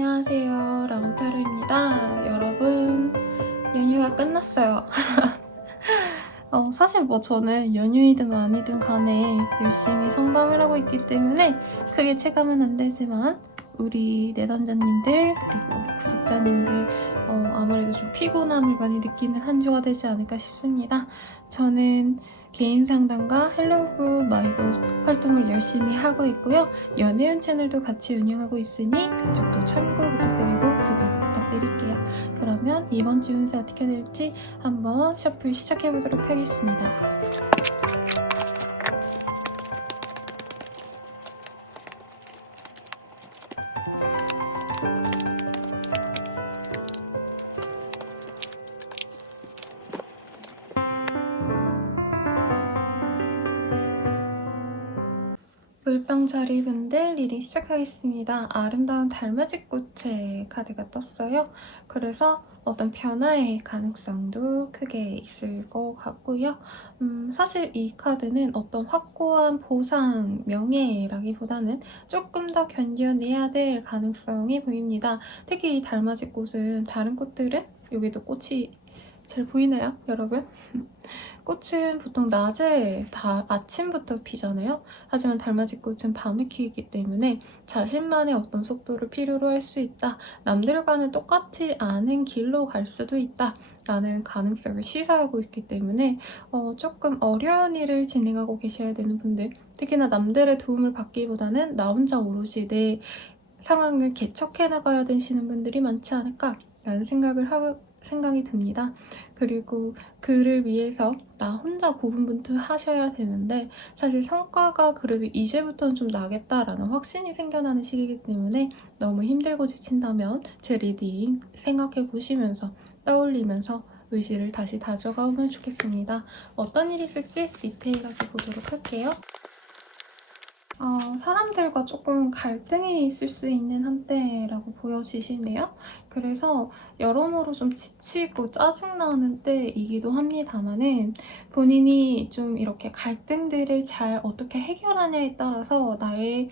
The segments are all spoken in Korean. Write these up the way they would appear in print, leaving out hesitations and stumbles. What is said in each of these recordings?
안녕하세요, 라몽타로입니다. 여러분, 연휴가 끝났어요. 사실 저는 연휴이든 아니든 간에 열심히 상담을 하고 있기 때문에 크게 체감은 안 되지만 우리 내담자님들 그리고 우리 구독자님들 아무래도 좀 피곤함을 많이 느끼는 한 주가 되지 않을까 싶습니다. 저는 개인 상담과 헬로우 마이보 활동을 열심히 하고 있고요. 연애운 채널도 같이 운영하고 있으니 그쪽도 참고 부탁드리고 구독 부탁드릴게요. 그러면 이번 주 운세 어떻게 될지 한번 셔플 시작해보도록 하겠습니다. 물병자리 분들 리딩 시작하겠습니다. 아름다운 달맞이꽃의 카드가 떴어요. 그래서 어떤 변화의 가능성도 크게 있을 것 같고요. 사실 이 카드는 어떤 확고한 보상, 명예라기보다는 조금 더 견뎌내야 될 가능성이 보입니다. 특히 이 달맞이꽃은 다른 꽃들은 여기도 꽃이 잘 보이나요, 여러분? 꽃은 보통 낮에 아침부터 피잖아요. 하지만 달맞이꽃은 밤에 피기 때문에 자신만의 어떤 속도를 필요로 할 수 있다. 남들과는 똑같지 않은 길로 갈 수도 있다. 라는 가능성을 시사하고 있기 때문에 조금 어려운 일을 진행하고 계셔야 되는 분들, 특히나 남들의 도움을 받기보다는 나 혼자 오롯이 내 상황을 개척해 나가야 되시는 분들이 많지 않을까라는 생각이 듭니다. 그리고 그를 위해서 나 혼자 고군분투하셔야 되는데 사실 성과가 그래도 이제부터는 좀 나겠다라는 확신이 생겨나는 시기이기 때문에 너무 힘들고 지친다면 제 리딩 생각해 보시면서 떠올리면서 의지를 다시 다져가면 좋겠습니다. 어떤 일이 있을지 디테일하게 보도록 할게요. 사람들과 조금 갈등이 있을 수 있는 한때라고 보여지시네요. 그래서 여러모로 좀 지치고 짜증나는 때이기도 합니다만은 본인이 좀 이렇게 갈등들을 잘 어떻게 해결하냐에 따라서 나의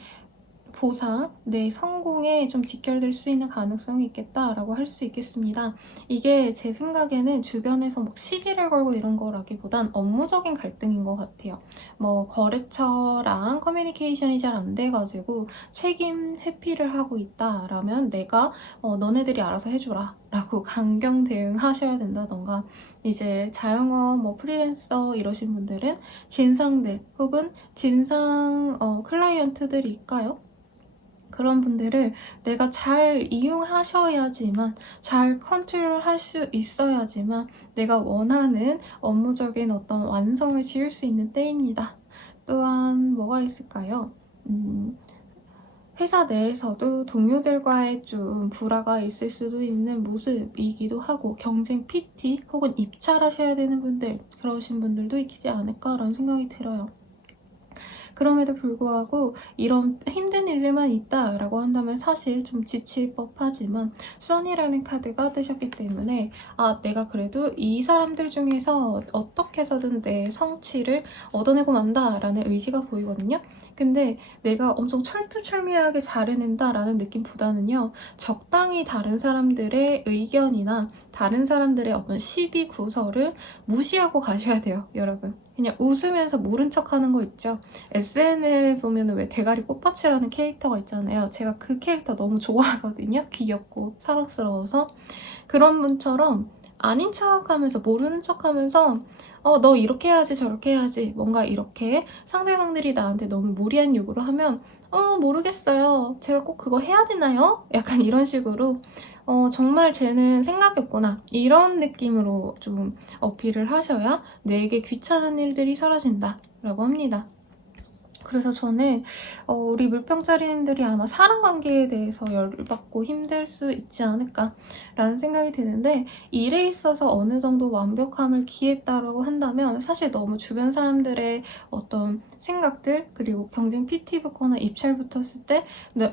보상, 내 성공에 좀 직결될 수 있는 가능성이 있겠다라고 할 수 있겠습니다. 이게 제 생각에는 주변에서 시비를 걸고 이런 거라기보단 업무적인 갈등인 것 같아요. 거래처랑 커뮤니케이션이 잘 안 돼가지고 책임 회피를 하고 있다라면 내가 너네들이 알아서 해줘라 라고 강경 대응하셔야 된다던가 이제 자영업, 프리랜서 이러신 분들은 진상들 혹은 진상 클라이언트들일까요? 그런 분들을 내가 잘 이용하셔야지만 잘 컨트롤할 수 있어야지만 내가 원하는 업무적인 어떤 완성을 지을 수 있는 때입니다. 또한 뭐가 있을까요? 회사 내에서도 동료들과의 좀 불화가 있을 수도 있는 모습이기도 하고 경쟁 PT 혹은 입찰하셔야 되는 분들 그러신 분들도 있지 않을까라는 생각이 들어요. 그럼에도 불구하고 이런 힘든 일들만 있다라고 한다면 사실 좀 지칠 법하지만 선이라는 카드가 뜨셨기 때문에 내가 그래도 이 사람들 중에서 어떻게 해서든 내 성취를 얻어내고 만다라는 의지가 보이거든요. 근데 내가 엄청 철두철미하게 잘해낸다라는 느낌보다는요. 적당히 다른 사람들의 의견이나 다른 사람들의 어떤 시비 구설을 무시하고 가셔야 돼요, 여러분. 그냥 웃으면서 모른 척하는 거 있죠. SNL에 보면 왜 대가리 꽃밭이라는 캐릭터가 있잖아요. 제가 그 캐릭터 너무 좋아하거든요. 귀엽고 사랑스러워서. 그런 분처럼 아닌 척하면서 모르는 척하면서 너 이렇게 해야지 저렇게 해야지 뭔가 이렇게 상대방들이 나한테 너무 무리한 요구를 하면 모르겠어요. 제가 꼭 그거 해야 되나요? 약간 이런 식으로 정말 쟤는 생각이 없구나 이런 느낌으로 좀 어필을 하셔야 내게 귀찮은 일들이 사라진다 라고 합니다. 그래서 저는 우리 물병자리님들이 아마 사람관계에 대해서 열받고 힘들 수 있지 않을까라는 생각이 드는데 일에 있어서 어느 정도 완벽함을 기했다라고 한다면 사실 너무 주변 사람들의 어떤 생각들 그리고 경쟁 PT 붙거나 입찰 붙었을 때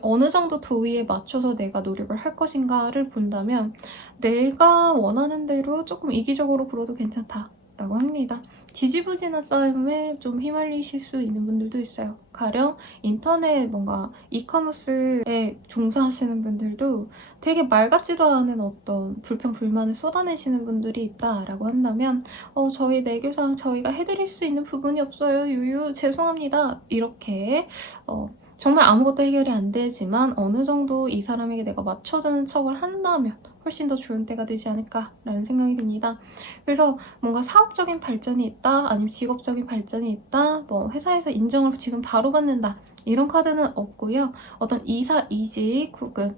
어느 정도 도의에 맞춰서 내가 노력을 할 것인가를 본다면 내가 원하는 대로 조금 이기적으로 굴어도 괜찮다. 라고 합니다. 지지부진한 싸움에 좀 휘말리실 수 있는 분들도 있어요. 가령 인터넷 뭔가 이커머스에 종사하시는 분들도 되게 말 같지도 않은 어떤 불평, 불만을 쏟아내시는 분들이 있다라고 한다면 저희 내교상 저희가 해드릴 수 있는 부분이 없어요. 유유 죄송합니다. 이렇게 정말 아무것도 해결이 안 되지만 어느 정도 이 사람에게 내가 맞춰주는 척을 한다면 훨씬 더 좋은 때가 되지 않을까라는 생각이 듭니다. 그래서 뭔가 사업적인 발전이 있다, 아니면 직업적인 발전이 있다, 뭐 회사에서 인정을 지금 바로 받는다, 이런 카드는 없고요. 어떤 이사, 이직, 혹은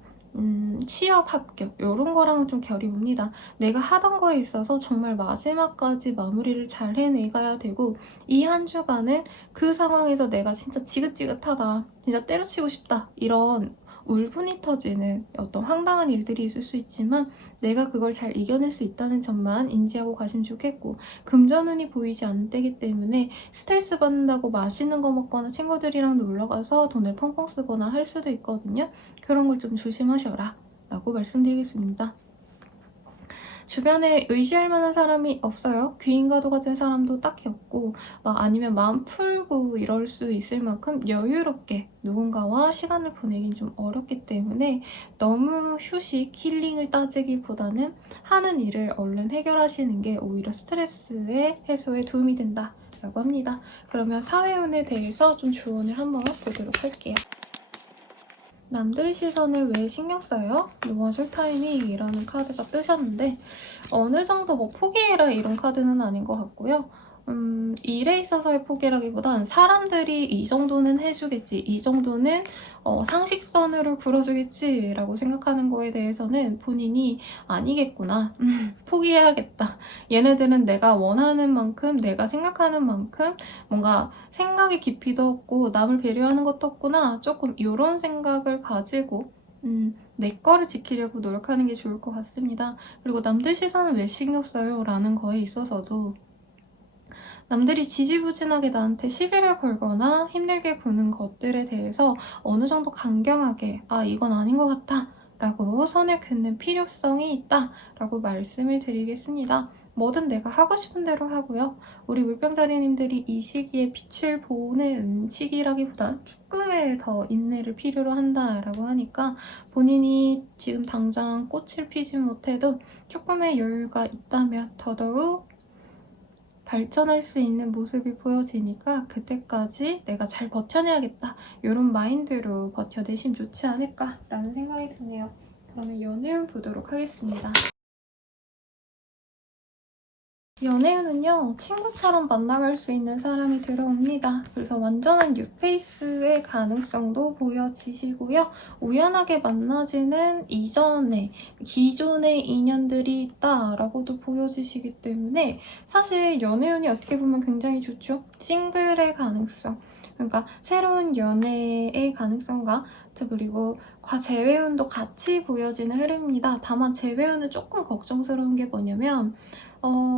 취업 합격 이런 거랑은 좀 결이 옵니다. 내가 하던 거에 있어서 정말 마지막까지 마무리를 잘 해내가야 되고, 이 한 주간은 그 상황에서 내가 진짜 지긋지긋하다, 진짜 때려치고 싶다, 이런 울분이 터지는 어떤 황당한 일들이 있을 수 있지만 내가 그걸 잘 이겨낼 수 있다는 점만 인지하고 가시면 좋겠고, 금전운이 보이지 않는 때이기 때문에 스트레스 받는다고 맛있는 거 먹거나 친구들이랑 놀러가서 돈을 펑펑 쓰거나 할 수도 있거든요. 그런 걸 좀 조심하셔라 라고 말씀드리겠습니다. 주변에 의지할 만한 사람이 없어요. 귀인과도 같은 사람도 딱히 없고, 아니면 마음 풀고 이럴 수 있을 만큼 여유롭게 누군가와 시간을 보내긴 좀 어렵기 때문에 너무 휴식, 힐링을 따지기보다는 하는 일을 얼른 해결하시는 게 오히려 스트레스의 해소에 도움이 된다라고 합니다. 그러면 사회운에 대해서 좀 조언을 한번 보도록 할게요. 남들 시선을 왜 신경 써요? 노아 솔타임이라는 카드가 뜨셨는데 어느 정도 뭐 포기해라 이런 카드는 아닌 것 같고요. 일에 있어서의 포기라기보단 사람들이 이 정도는 해주겠지, 이 정도는 상식선으로 굴어주겠지라고 생각하는 거에 대해서는 본인이 아니겠구나, 포기해야겠다. 얘네들은 내가 원하는 만큼, 내가 생각하는 만큼 뭔가 생각의 깊이도 없고 남을 배려하는 것도 없구나, 조금 이런 생각을 가지고 내 거를 지키려고 노력하는 게 좋을 것 같습니다. 그리고 남들 시선을 왜 신경 써요? 라는 거에 있어서도 남들이 지지부진하게 나한테 시비를 걸거나 힘들게 구는 것들에 대해서 어느 정도 강경하게 이건 아닌 것 같아 라고 선을 긋는 필요성이 있다 라고 말씀을 드리겠습니다. 뭐든 내가 하고 싶은 대로 하고요. 우리 물병자리님들이 이 시기에 빛을 보는 시기라기보단 조금의 더 인내를 필요로 한다라고 하니까 본인이 지금 당장 꽃을 피지 못해도 조금의 여유가 있다면 더더욱 발전할 수 있는 모습이 보여지니까 그때까지 내가 잘 버텨내야겠다, 이런 마인드로 버텨내시면 좋지 않을까라는 생각이 드네요. 그러면 연애운 보도록 하겠습니다. 연애운은요, 친구처럼 만나갈 수 있는 사람이 들어옵니다. 그래서 완전한 뉴페이스의 가능성도 보여지시고요. 우연하게 만나지는 이전에 기존의 인연들이 있다라고도 보여지시기 때문에 사실 연애운이 어떻게 보면 굉장히 좋죠. 싱글의 가능성, 그러니까 새로운 연애의 가능성과 그리고 재회운도 같이 보여지는 흐름입니다. 다만 재회운은 조금 걱정스러운 게 뭐냐면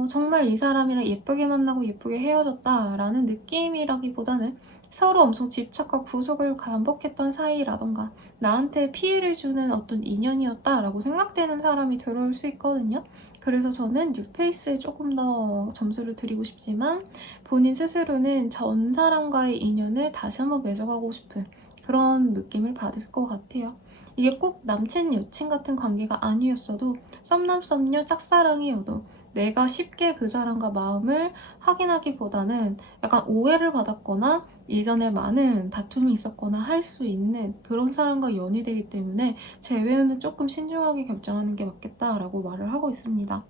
정말 이 사람이랑 예쁘게 만나고 예쁘게 헤어졌다라는 느낌이라기보다는 서로 엄청 집착과 구속을 반복했던 사이라던가 나한테 피해를 주는 어떤 인연이었다라고 생각되는 사람이 들어올 수 있거든요. 그래서 저는 뉴페이스에 조금 더 점수를 드리고 싶지만 본인 스스로는 전 사람과의 인연을 다시 한번 맺어가고 싶은 그런 느낌을 받을 것 같아요. 이게 꼭 남친, 여친 같은 관계가 아니었어도 썸남, 썸녀, 짝사랑이어도 내가 쉽게 그 사람과 마음을 확인하기보다는 약간 오해를 받았거나 이전에 많은 다툼이 있었거나 할 수 있는 그런 사람과 연이 되기 때문에 재회는 조금 신중하게 결정하는 게 맞겠다라고 말을 하고 있습니다.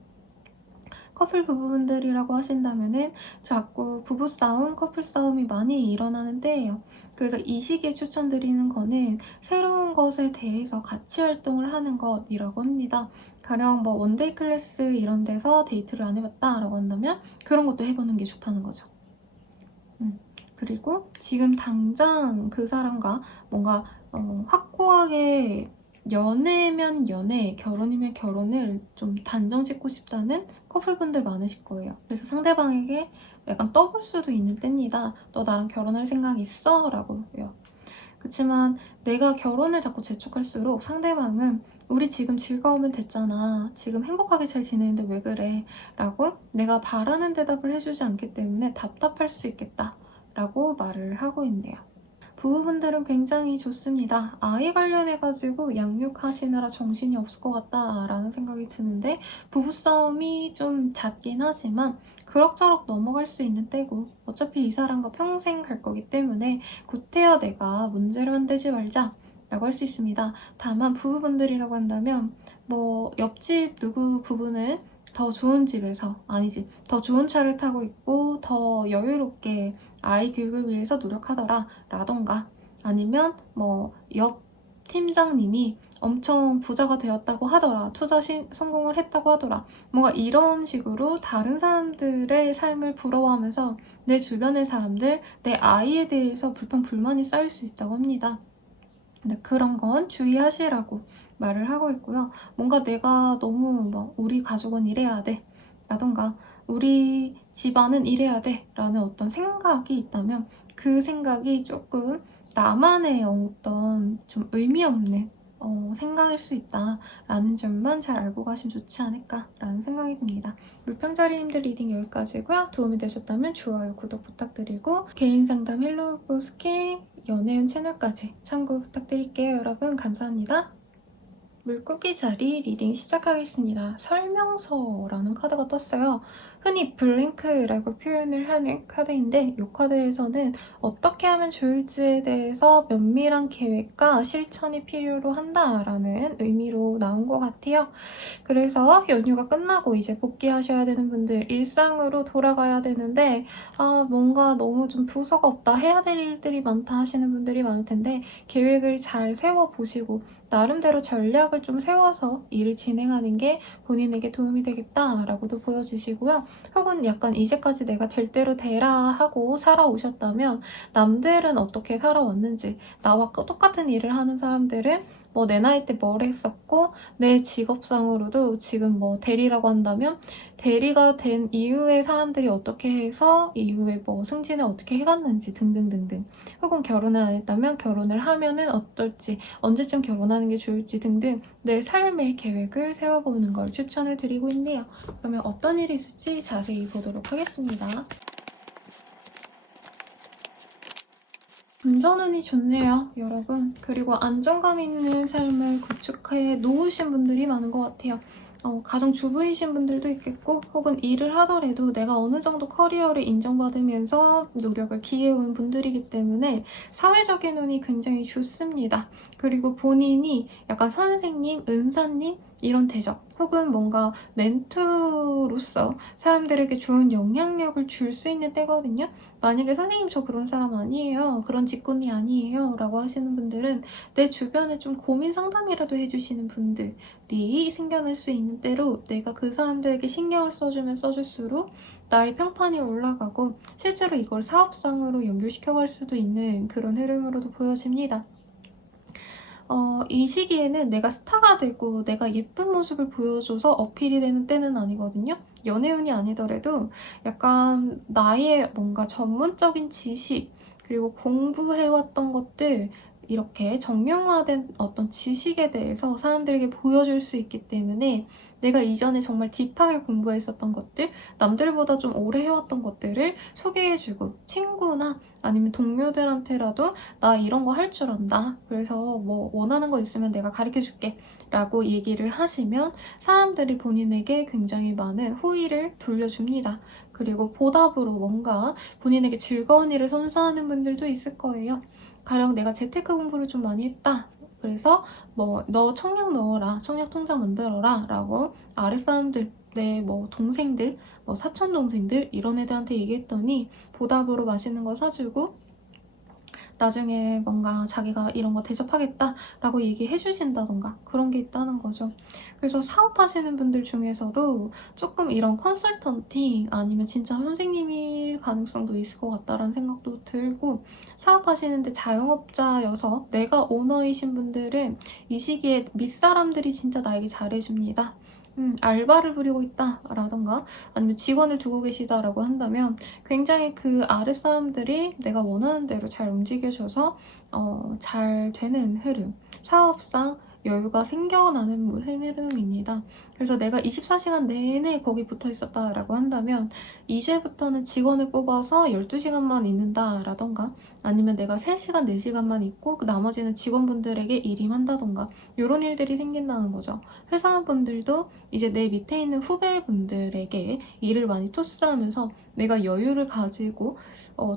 커플 부부분들이라고 하신다면은 자꾸 부부싸움, 커플싸움이 많이 일어나는 때예요. 그래서 이 시기에 추천드리는 거는 새로운 것에 대해서 같이 활동을 하는 것이라고 합니다. 가령 뭐 원데이 클래스 이런 데서 데이트를 안 해봤다라고 한다면 그런 것도 해보는 게 좋다는 거죠. 그리고 지금 당장 그 사람과 뭔가 확고하게 연애면 연애, 결혼이면 결혼을 좀 단정 짓고 싶다는 커플분들 많으실 거예요. 그래서 상대방에게 약간 떠볼 수도 있는 때입니다. 너 나랑 결혼할 생각 있어? 라고요. 그렇지만 내가 결혼을 자꾸 재촉할수록 상대방은 우리 지금 즐거우면 됐잖아. 지금 행복하게 잘 지내는데 왜 그래? 라고 내가 바라는 대답을 해주지 않기 때문에 답답할 수 있겠다. 라고 말을 하고 있네요. 부부분들은 굉장히 좋습니다. 아이 관련해가지고 양육하시느라 정신이 없을 것 같다라는 생각이 드는데 부부싸움이 좀 잦긴 하지만 그럭저럭 넘어갈 수 있는 때고 어차피 이 사람과 평생 갈 거기 때문에 구태여 내가 문제를 만들지 말자 라고 할 수 있습니다. 다만 부부분들이라고 한다면 뭐 옆집 누구 부부는 더 좋은 집에서 아니지 더 좋은 차를 타고 있고 더 여유롭게 아이 교육을 위해서 노력하더라 라던가 아니면 뭐 옆 팀장님이 엄청 부자가 되었다고 하더라 투자 성공을 했다고 하더라 뭔가 이런 식으로 다른 사람들의 삶을 부러워하면서 내 주변의 사람들 내 아이에 대해서 불평불만이 쌓일 수 있다고 합니다. 근데 그런 건 주의하시라고 말을 하고 있고요. 뭔가 내가 너무 뭐 우리 가족은 이래야 돼 라던가 우리 집안은 이래야 돼 라는 어떤 생각이 있다면 그 생각이 조금 나만의 어떤 좀 의미 없는 생각일 수 있다라는 점만 잘 알고 가시면 좋지 않을까라는 생각이 듭니다. 물평자리님들 리딩 여기까지고요. 도움이 되셨다면 좋아요, 구독 부탁드리고 개인 상담 헬로우 스킨 연애운 채널까지 참고 부탁드릴게요. 여러분 감사합니다. 물고기 자리 리딩 시작하겠습니다. 설명서라는 카드가 떴어요. 흔히 블랭크라고 표현을 하는 카드인데 이 카드에서는 어떻게 하면 좋을지에 대해서 면밀한 계획과 실천이 필요로 한다라는 의미로 나온 것 같아요. 그래서 연휴가 끝나고 이제 복귀하셔야 되는 분들 일상으로 돌아가야 되는데 뭔가 너무 좀 두서가 없다 해야 될 일들이 많다 하시는 분들이 많을 텐데 계획을 잘 세워보시고 나름대로 전략을 좀 세워서 일을 진행하는 게 본인에게 도움이 되겠다라고도 보여주시고요. 혹은 약간 이제까지 내가 될 대로 되라 하고 살아오셨다면 남들은 어떻게 살아왔는지 나와 똑같은 일을 하는 사람들은 뭐 내 나이 때 뭘 했었고 내 직업상으로도 지금 뭐 대리라고 한다면 대리가 된 이후에 사람들이 어떻게 해서 이후에 뭐 승진을 어떻게 해갔는지 등등등등 혹은 결혼을 안 했다면 결혼을 하면은 어떨지 언제쯤 결혼하는 게 좋을지 등등 내 삶의 계획을 세워보는 걸 추천을 드리고 있네요. 그러면 어떤 일이 있을지 자세히 보도록 하겠습니다. 운전운이 좋네요, 여러분. 그리고 안정감 있는 삶을 구축해 놓으신 분들이 많은 것 같아요. 가정주부이신 분들도 있겠고 혹은 일을 하더라도 내가 어느 정도 커리어를 인정받으면서 노력을 기해온 분들이기 때문에 사회적인 운이 굉장히 좋습니다. 그리고 본인이 약간 선생님, 은사님 이런 대접 혹은 뭔가 멘토로서 사람들에게 좋은 영향력을 줄 수 있는 때거든요. 만약에 선생님 저 그런 사람 아니에요. 그런 직군이 아니에요. 라고 하시는 분들은 내 주변에 좀 고민 상담이라도 해주시는 분들이 생겨날 수 있는 때로 내가 그 사람들에게 신경을 써주면 써줄수록 나의 평판이 올라가고 실제로 이걸 사업상으로 연결시켜갈 수도 있는 그런 흐름으로도 보여집니다. 이 시기에는 내가 스타가 되고 내가 예쁜 모습을 보여줘서 어필이 되는 때는 아니거든요. 연애운이 아니더라도 약간 나의 뭔가 전문적인 지식 그리고 공부해왔던 것들 이렇게 정형화된 어떤 지식에 대해서 사람들에게 보여줄 수 있기 때문에 내가 이전에 정말 딥하게 공부했었던 것들, 남들보다 좀 오래 해왔던 것들을 소개해주고 친구나 아니면 동료들한테라도 나 이런 거 할 줄 안다. 그래서 뭐 원하는 거 있으면 내가 가르쳐줄게. 라고 얘기를 하시면 사람들이 본인에게 굉장히 많은 호의를 돌려줍니다. 그리고 보답으로 뭔가 본인에게 즐거운 일을 선사하는 분들도 있을 거예요. 가령 내가 재테크 공부를 좀 많이 했다. 그래서 뭐 너 청약 넣어라, 청약 통장 만들어라 라고 아랫사람들 내 뭐 동생들, 뭐 사촌 동생들 이런 애들한테 얘기했더니 보답으로 맛있는 거 사주고 나중에 뭔가 자기가 이런 거 대접하겠다라고 얘기해 주신다던가 그런 게 있다는 거죠. 그래서 사업하시는 분들 중에서도 조금 이런 컨설턴팅 아니면 진짜 선생님일 가능성도 있을 것 같다라는 생각도 들고 사업하시는데 자영업자여서 내가 오너이신 분들은 이 시기에 윗사람들이 진짜 나에게 잘해줍니다. 알바를 부리고 있다라던가 아니면 직원을 두고 계시다라고 한다면 굉장히 그 아랫사람들이 내가 원하는 대로 잘 움직여줘서 잘 되는 흐름, 사업상 여유가 생겨나는 흐름입니다. 그래서 내가 24시간 내내 거기 붙어 있었다라고 한다면 이제부터는 직원을 뽑아서 12시간만 있는다라던가 아니면 내가 3시간, 4시간만 있고 그 나머지는 직원분들에게 일임한다던가 이런 일들이 생긴다는 거죠. 회사원분들도 이제 내 밑에 있는 후배분들에게 일을 많이 토스하면서 내가 여유를 가지고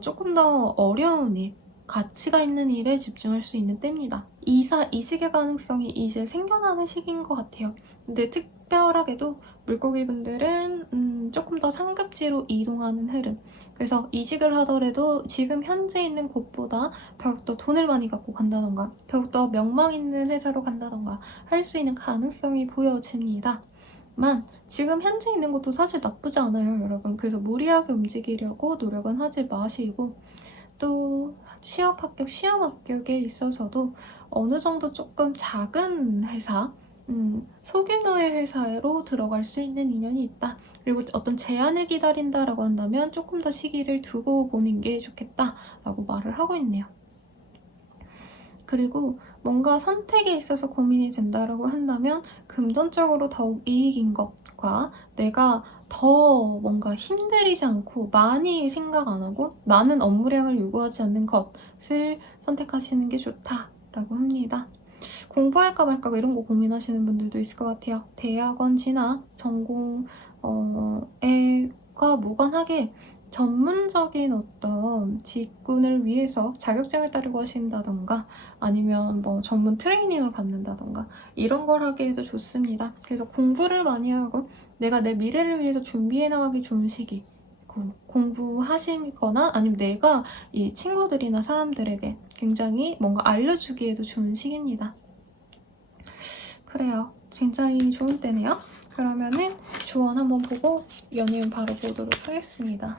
조금 더 어려운 일, 가치가 있는 일에 집중할 수 있는 때입니다. 이사, 이직의 가능성이 이제 생겨나는 시기인 것 같아요. 근데 특별하게도 물고기분들은 조금 더 상급지로 이동하는 흐름. 그래서 이직을 하더라도 지금 현재 있는 곳보다 더욱더 돈을 많이 갖고 간다던가 더욱더 명망 있는 회사로 간다던가 할 수 있는 가능성이 보여집니다. 만 지금 현재 있는 것도 사실 나쁘지 않아요, 여러분. 그래서 무리하게 움직이려고 노력은 하지 마시고 또 취업 합격, 시험 합격에 있어서도 어느 정도 조금 작은 회사, 소규모의 회사로 들어갈 수 있는 인연이 있다. 그리고 어떤 제안을 기다린다라고 한다면 조금 더 시기를 두고 보는 게 좋겠다라고 말을 하고 있네요. 그리고 뭔가 선택에 있어서 고민이 된다라고 한다면 금전적으로 더욱 이익인 것과 내가 더 뭔가 힘들이지 않고 많이 생각 안 하고 많은 업무량을 요구하지 않는 것을 선택하시는 게 좋다라고 합니다. 공부할까 말까 이런 거 고민하시는 분들도 있을 것 같아요. 대학원 진학, 전공과 무관하게 전문적인 어떤 직군을 위해서 자격증을 따려고 하신다던가 아니면 뭐 전문 트레이닝을 받는다던가 이런 걸 하기에도 좋습니다. 그래서 공부를 많이 하고 내가 내 미래를 위해서 준비해 나가기 좋은 시기 공부하시거나 아니면 내가 이 친구들이나 사람들에게 굉장히 뭔가 알려주기에도 좋은 시기입니다. 그래요. 굉장히 좋은 때네요. 그러면은 조언 한번 보고 연예운 바로 보도록 하겠습니다.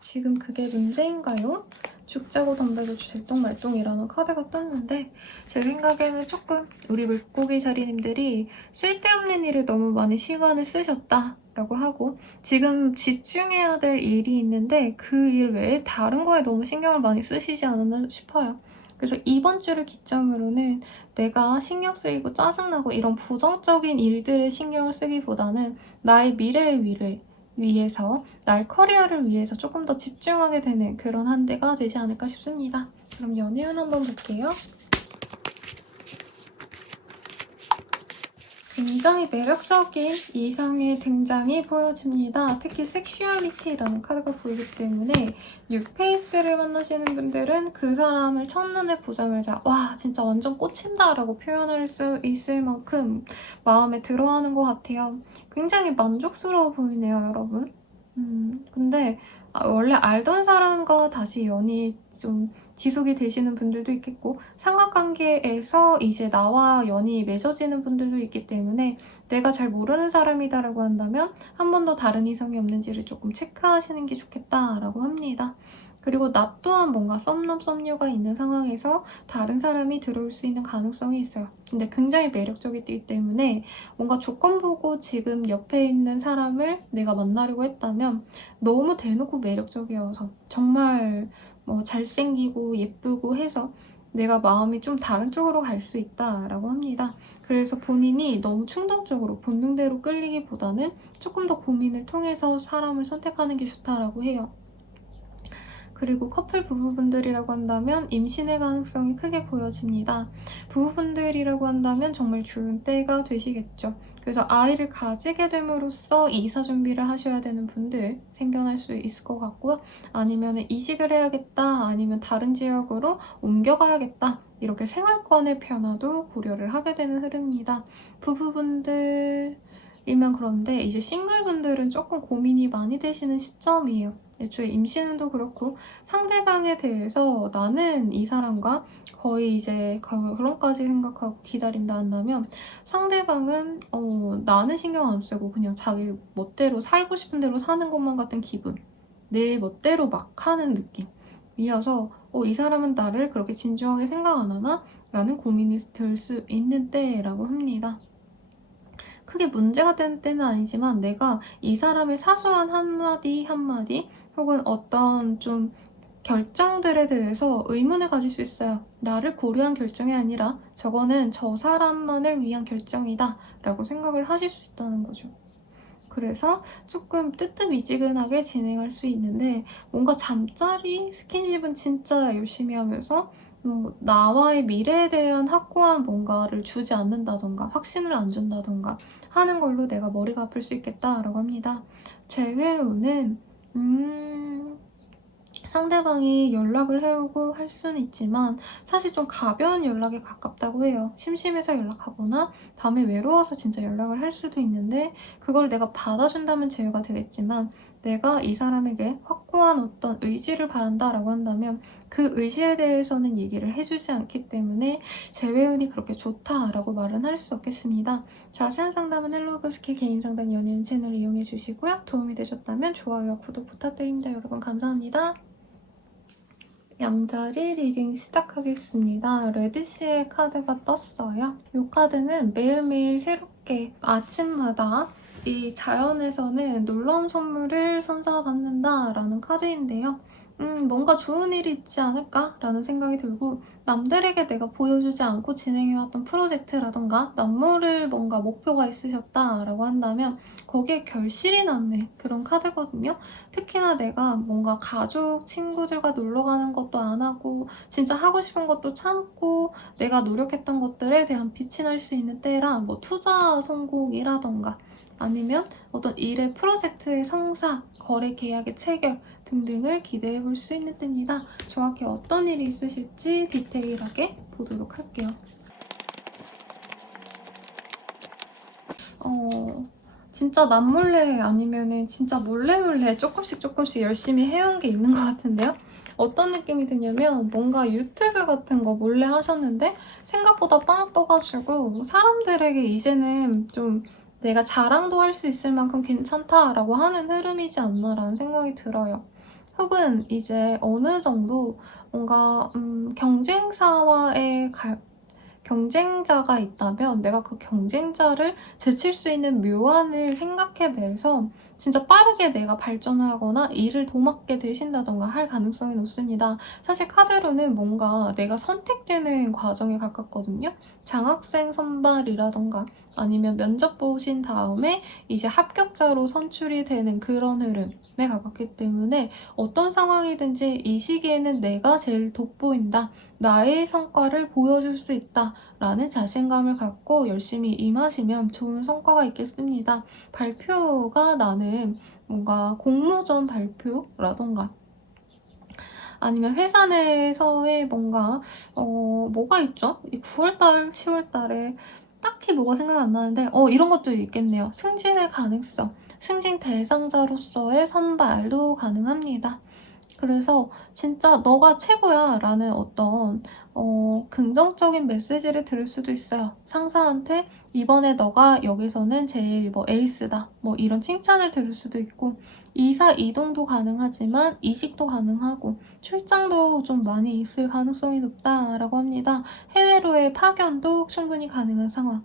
지금 그게 문제인가요? 죽자고 덤벼도 들똥말똥이라는 카드가 떴는데 제 생각에는 조금 우리 물고기 자리님들이 쓸데없는 일을 너무 많이 시간을 쓰셨다라고 하고 지금 집중해야 될 일이 있는데 그 일 외에 다른 거에 너무 신경을 많이 쓰시지 않았나 싶어요. 그래서 이번 주를 기점으로는 내가 신경 쓰이고 짜증나고 이런 부정적인 일들에 신경을 쓰기보다는 나의 미래를 위해서 나의 커리어를 위해서 조금 더 집중하게 되는 그런 한 대가 되지 않을까 싶습니다. 그럼 연애운 한번 볼게요. 굉장히 매력적인 이성의 등장이 보여집니다. 특히 섹슈얼리티라는 카드가 보이기 때문에 뉴페이스를 만나시는 분들은 그 사람을 첫눈에 보자마자 와 진짜 완전 꽂힌다 라고 표현할 수 있을 만큼 마음에 들어하는 것 같아요. 굉장히 만족스러워 보이네요, 여러분. 근데 원래 알던 사람과 다시 연이 좀 지속이 되시는 분들도 있겠고 삼각관계에서 이제 나와 연이 맺어지는 분들도 있기 때문에 내가 잘 모르는 사람이다라고 한다면 한 번 더 다른 이성이 없는지를 조금 체크하시는 게 좋겠다라고 합니다. 그리고 나 또한 뭔가 썸남 썸녀가 있는 상황에서 다른 사람이 들어올 수 있는 가능성이 있어요. 근데 굉장히 매력적이기 때문에 뭔가 조건 보고 지금 옆에 있는 사람을 내가 만나려고 했다면 너무 대놓고 매력적이어서 정말 뭐 잘생기고 예쁘고 해서 내가 마음이 좀 다른 쪽으로 갈 수 있다라고 합니다. 그래서 본인이 너무 충동적으로 본능대로 끌리기보다는 조금 더 고민을 통해서 사람을 선택하는 게 좋다라고 해요. 그리고 커플 부부분들이라고 한다면 임신의 가능성이 크게 보여집니다. 부부분들이라고 한다면 정말 좋은 때가 되시겠죠. 그래서 아이를 가지게 됨으로써 이사 준비를 하셔야 되는 분들 생겨날 수 있을 것 같고요. 아니면 이직을 해야겠다, 아니면 다른 지역으로 옮겨가야겠다, 이렇게 생활권의 변화도 고려를 하게 되는 흐름입니다. 부부분들이면 그런데 이제 싱글분들은 조금 고민이 많이 되시는 시점이에요. 애초에 임신도 그렇고 상대방에 대해서 나는 이 사람과 거의 이제 결혼까지 생각하고 기다린다 한다면 상대방은 나는 신경 안 쓰고 그냥 자기 멋대로 살고 싶은 대로 사는 것만 같은 기분, 내 멋대로 막 하는 느낌이어서 이 사람은 나를 그렇게 진중하게 생각 안 하나? 라는 고민이 들 수 있는 때라고 합니다. 크게 문제가 되는 때는 아니지만 내가 이 사람의 사소한 한마디 한마디 혹은 어떤 좀 결정들에 대해서 의문을 가질 수 있어요. 나를 고려한 결정이 아니라 저거는 저 사람만을 위한 결정이다 라고 생각을 하실 수 있다는 거죠. 그래서 조금 뜨뜻미지근하게 진행할 수 있는데 뭔가 잠자리 스킨십은 진짜 열심히 하면서 나와의 미래에 대한 확고한 뭔가를 주지 않는다던가 확신을 안 준다던가 하는 걸로 내가 머리가 아플 수 있겠다라고 합니다. 제외우는 상대방이 연락을 해오고 할 수는 있지만 사실 좀 가벼운 연락에 가깝다고 해요. 심심해서 연락하거나 밤에 외로워서 진짜 연락을 할 수도 있는데 그걸 내가 받아준다면 제외가 되겠지만 내가 이 사람에게 확고한 어떤 의지를 바란다라고 한다면 그 의지에 대해서는 얘기를 해주지 않기 때문에 제외운이 그렇게 좋다라고 말은 할 수 없겠습니다. 자세한 상담은 헬로우브스키 개인상담 연예인 채널을 이용해주시고요. 도움이 되셨다면 좋아요와 구독 부탁드립니다. 여러분 감사합니다. 양자리 리딩 시작하겠습니다. 레드시의 카드가 떴어요. 이 카드는 매일매일 새롭게 아침마다 이 자연에서는 놀라운 선물을 선사받는다라는 카드인데요. 뭔가 좋은 일이 있지 않을까라는 생각이 들고 남들에게 내가 보여주지 않고 진행해왔던 프로젝트라던가 남모를 뭔가 목표가 있으셨다라고 한다면 거기에 결실이 나는 그런 카드거든요. 특히나 내가 뭔가 가족, 친구들과 놀러 가는 것도 안 하고 진짜 하고 싶은 것도 참고 내가 노력했던 것들에 대한 빛이 날 수 있는 때라 뭐 투자 성공이라던가 아니면 어떤 일의 프로젝트의 성사, 거래 계약의 체결 등등을 기대해 볼 수 있는 때입니다. 정확히 어떤 일이 있으실지 디테일하게 보도록 할게요. 진짜 남몰래 아니면은 진짜 몰래 조금씩 열심히 해온 게 있는 것 같은데요? 어떤 느낌이 드냐면 뭔가 유튜브 같은 거 몰래 하셨는데 생각보다 빵 떠가지고 사람들에게 이제는 좀 내가 자랑도 할 수 있을 만큼 괜찮다라고 하는 흐름이지 않나라는 생각이 들어요. 혹은 이제 어느 정도 뭔가 경쟁자가 있다면 내가 그 경쟁자를 제칠 수 있는 묘안을 생각해내서 진짜 빠르게 내가 발전을 하거나 일을 도맡게 되신다던가 할 가능성이 높습니다. 사실 카드로는 뭔가 내가 선택되는 과정에 가깝거든요. 장학생 선발이라던가 아니면 면접 보신 다음에 이제 합격자로 선출이 되는 그런 흐름에 가깝기 때문에 어떤 상황이든지 이 시기에는 내가 제일 돋보인다. 나의 성과를 보여줄 수 있다. 라는 자신감을 갖고 열심히 임하시면 좋은 성과가 있겠습니다. 발표가 나는 뭔가 공모전 발표라던가 아니면 회사 내에서의 뭔가 뭐가 있죠? 9월달, 10월달에 딱히 뭐가 생각이 안 나는데 이런 것도 있겠네요. 승진의 가능성, 승진 대상자로서의 선발도 가능합니다. 그래서 진짜 너가 최고야 라는 어떤 긍정적인 메시지를 들을 수도 있어요. 상사한테 이번에 너가 여기서는 제일 뭐 에이스다 뭐 이런 칭찬을 들을 수도 있고 이사 이동도 가능하지만 이직도 가능하고 출장도 좀 많이 있을 가능성이 높다라고 합니다. 해외로의 파견도 충분히 가능한 상황.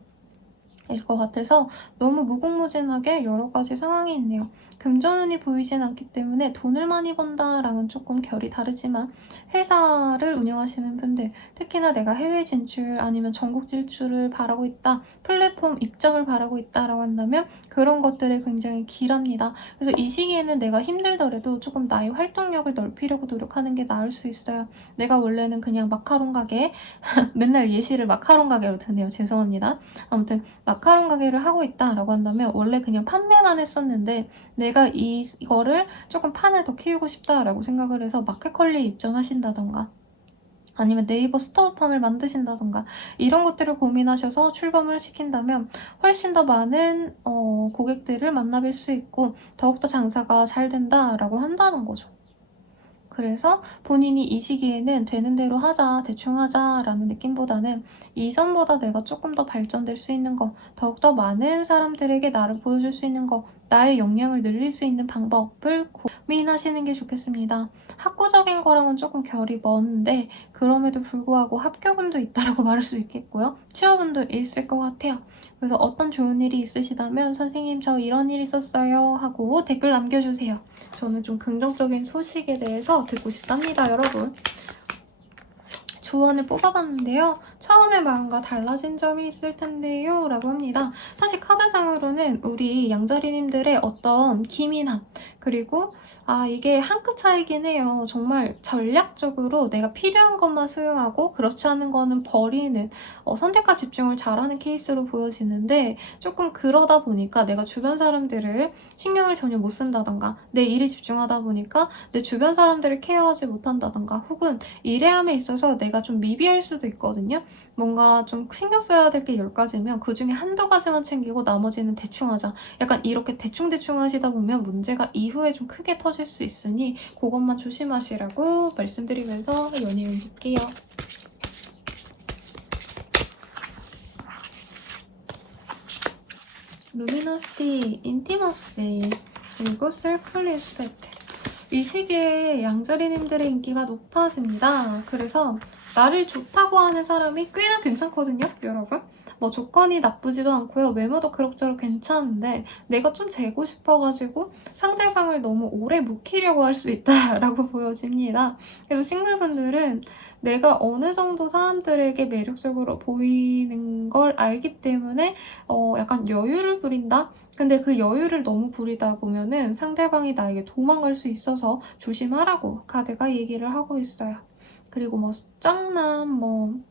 일 것 같아서 너무 무궁무진하게 여러 가지 상황이 있네요. 금전운이 보이진 않기 때문에 돈을 많이 번다랑은 조금 결이 다르지만 회사를 운영하시는 분들, 특히나 내가 해외 진출 아니면 전국 진출을 바라고 있다, 플랫폼 입점을 바라고 있다라고 한다면 그런 것들이 굉장히 길합니다. 그래서 이 시기에는 내가 힘들더라도 조금 나의 활동력을 넓히려고 노력하는 게 나을 수 있어요. 내가 원래는 그냥 마카롱 가게, 맨날 예시를 마카롱 가게로 드네요. 죄송합니다. 아무튼 마카롱 가게를 하고 있다라고 한다면 원래 그냥 판매만 했었는데 내가 이거를 조금 판을 더 키우고 싶다라고 생각을 해서 마켓컬리에 입점하신다던가 아니면 네이버 스토어팜을 만드신다던가 이런 것들을 고민하셔서 출범을 시킨다면 훨씬 더 많은 고객들을 만나뵐 수 있고 더욱더 장사가 잘 된다라고 한다는 거죠. 그래서 본인이 이 시기에는 되는 대로 하자, 대충 하자라는 느낌보다는 이전보다 내가 조금 더 발전될 수 있는 거, 더욱더 많은 사람들에게 나를 보여줄 수 있는 거, 나의 역량을 늘릴 수 있는 방법을 고민하시는 게 좋겠습니다. 학구적인 거랑은 조금 결이 먼데 그럼에도 불구하고 합격운도 있다라고 말할 수 있겠고요. 취업운도 있을 것 같아요. 그래서 어떤 좋은 일이 있으시다면 선생님 저 이런 일 있었어요 하고 댓글 남겨주세요. 저는 좀 긍정적인 소식에 대해서 듣고 싶답니다, 여러분. 조언을 뽑아봤는데요. 처음의 마음과 달라진 점이 있을 텐데요. 라고 합니다. 사실 카드상으로는 우리 양자리님들의 어떤 기민함 그리고 이게 한 끗 차이긴 해요. 정말 전략적으로 내가 필요한 것만 수용하고 그렇지 않은 거는 버리는 선택과 집중을 잘하는 케이스로 보여지는데 조금 그러다 보니까 내가 주변 사람들을 신경을 전혀 못 쓴다던가 내 일에 집중하다 보니까 내 주변 사람들을 케어하지 못한다던가 혹은 일회함에 있어서 내가 좀 미비할 수도 있거든요. 뭔가 좀 신경 써야 될 게 10가지면 그중에 한두 가지만 챙기고 나머지는 대충 하자. 약간 이렇게 대충대충 하시다 보면 문제가 이후에 좀 크게 터질 수 있으니 그것만 조심하시라고 말씀드리면서 연예인 볼게요. 루미너시티, 인티머시, 그리고 셀프 리스펙트. 이 시기에 양자리님들의 인기가 높아집니다. 그래서 나를 좋다고 하는 사람이 꽤나 괜찮거든요, 여러분. 뭐 조건이 나쁘지도 않고요. 외모도 그럭저럭 괜찮은데 내가 좀 재고 싶어가지고 상대방을 너무 오래 묵히려고 할 수 있다라고 보여집니다. 그래서 싱글분들은 내가 어느 정도 사람들에게 매력적으로 보이는 걸 알기 때문에 약간 여유를 부린다? 근데 그 여유를 너무 부리다 보면은 상대방이 나에게 도망갈 수 있어서 조심하라고 카드가 얘기를 하고 있어요. 그리고 뭐 짱남,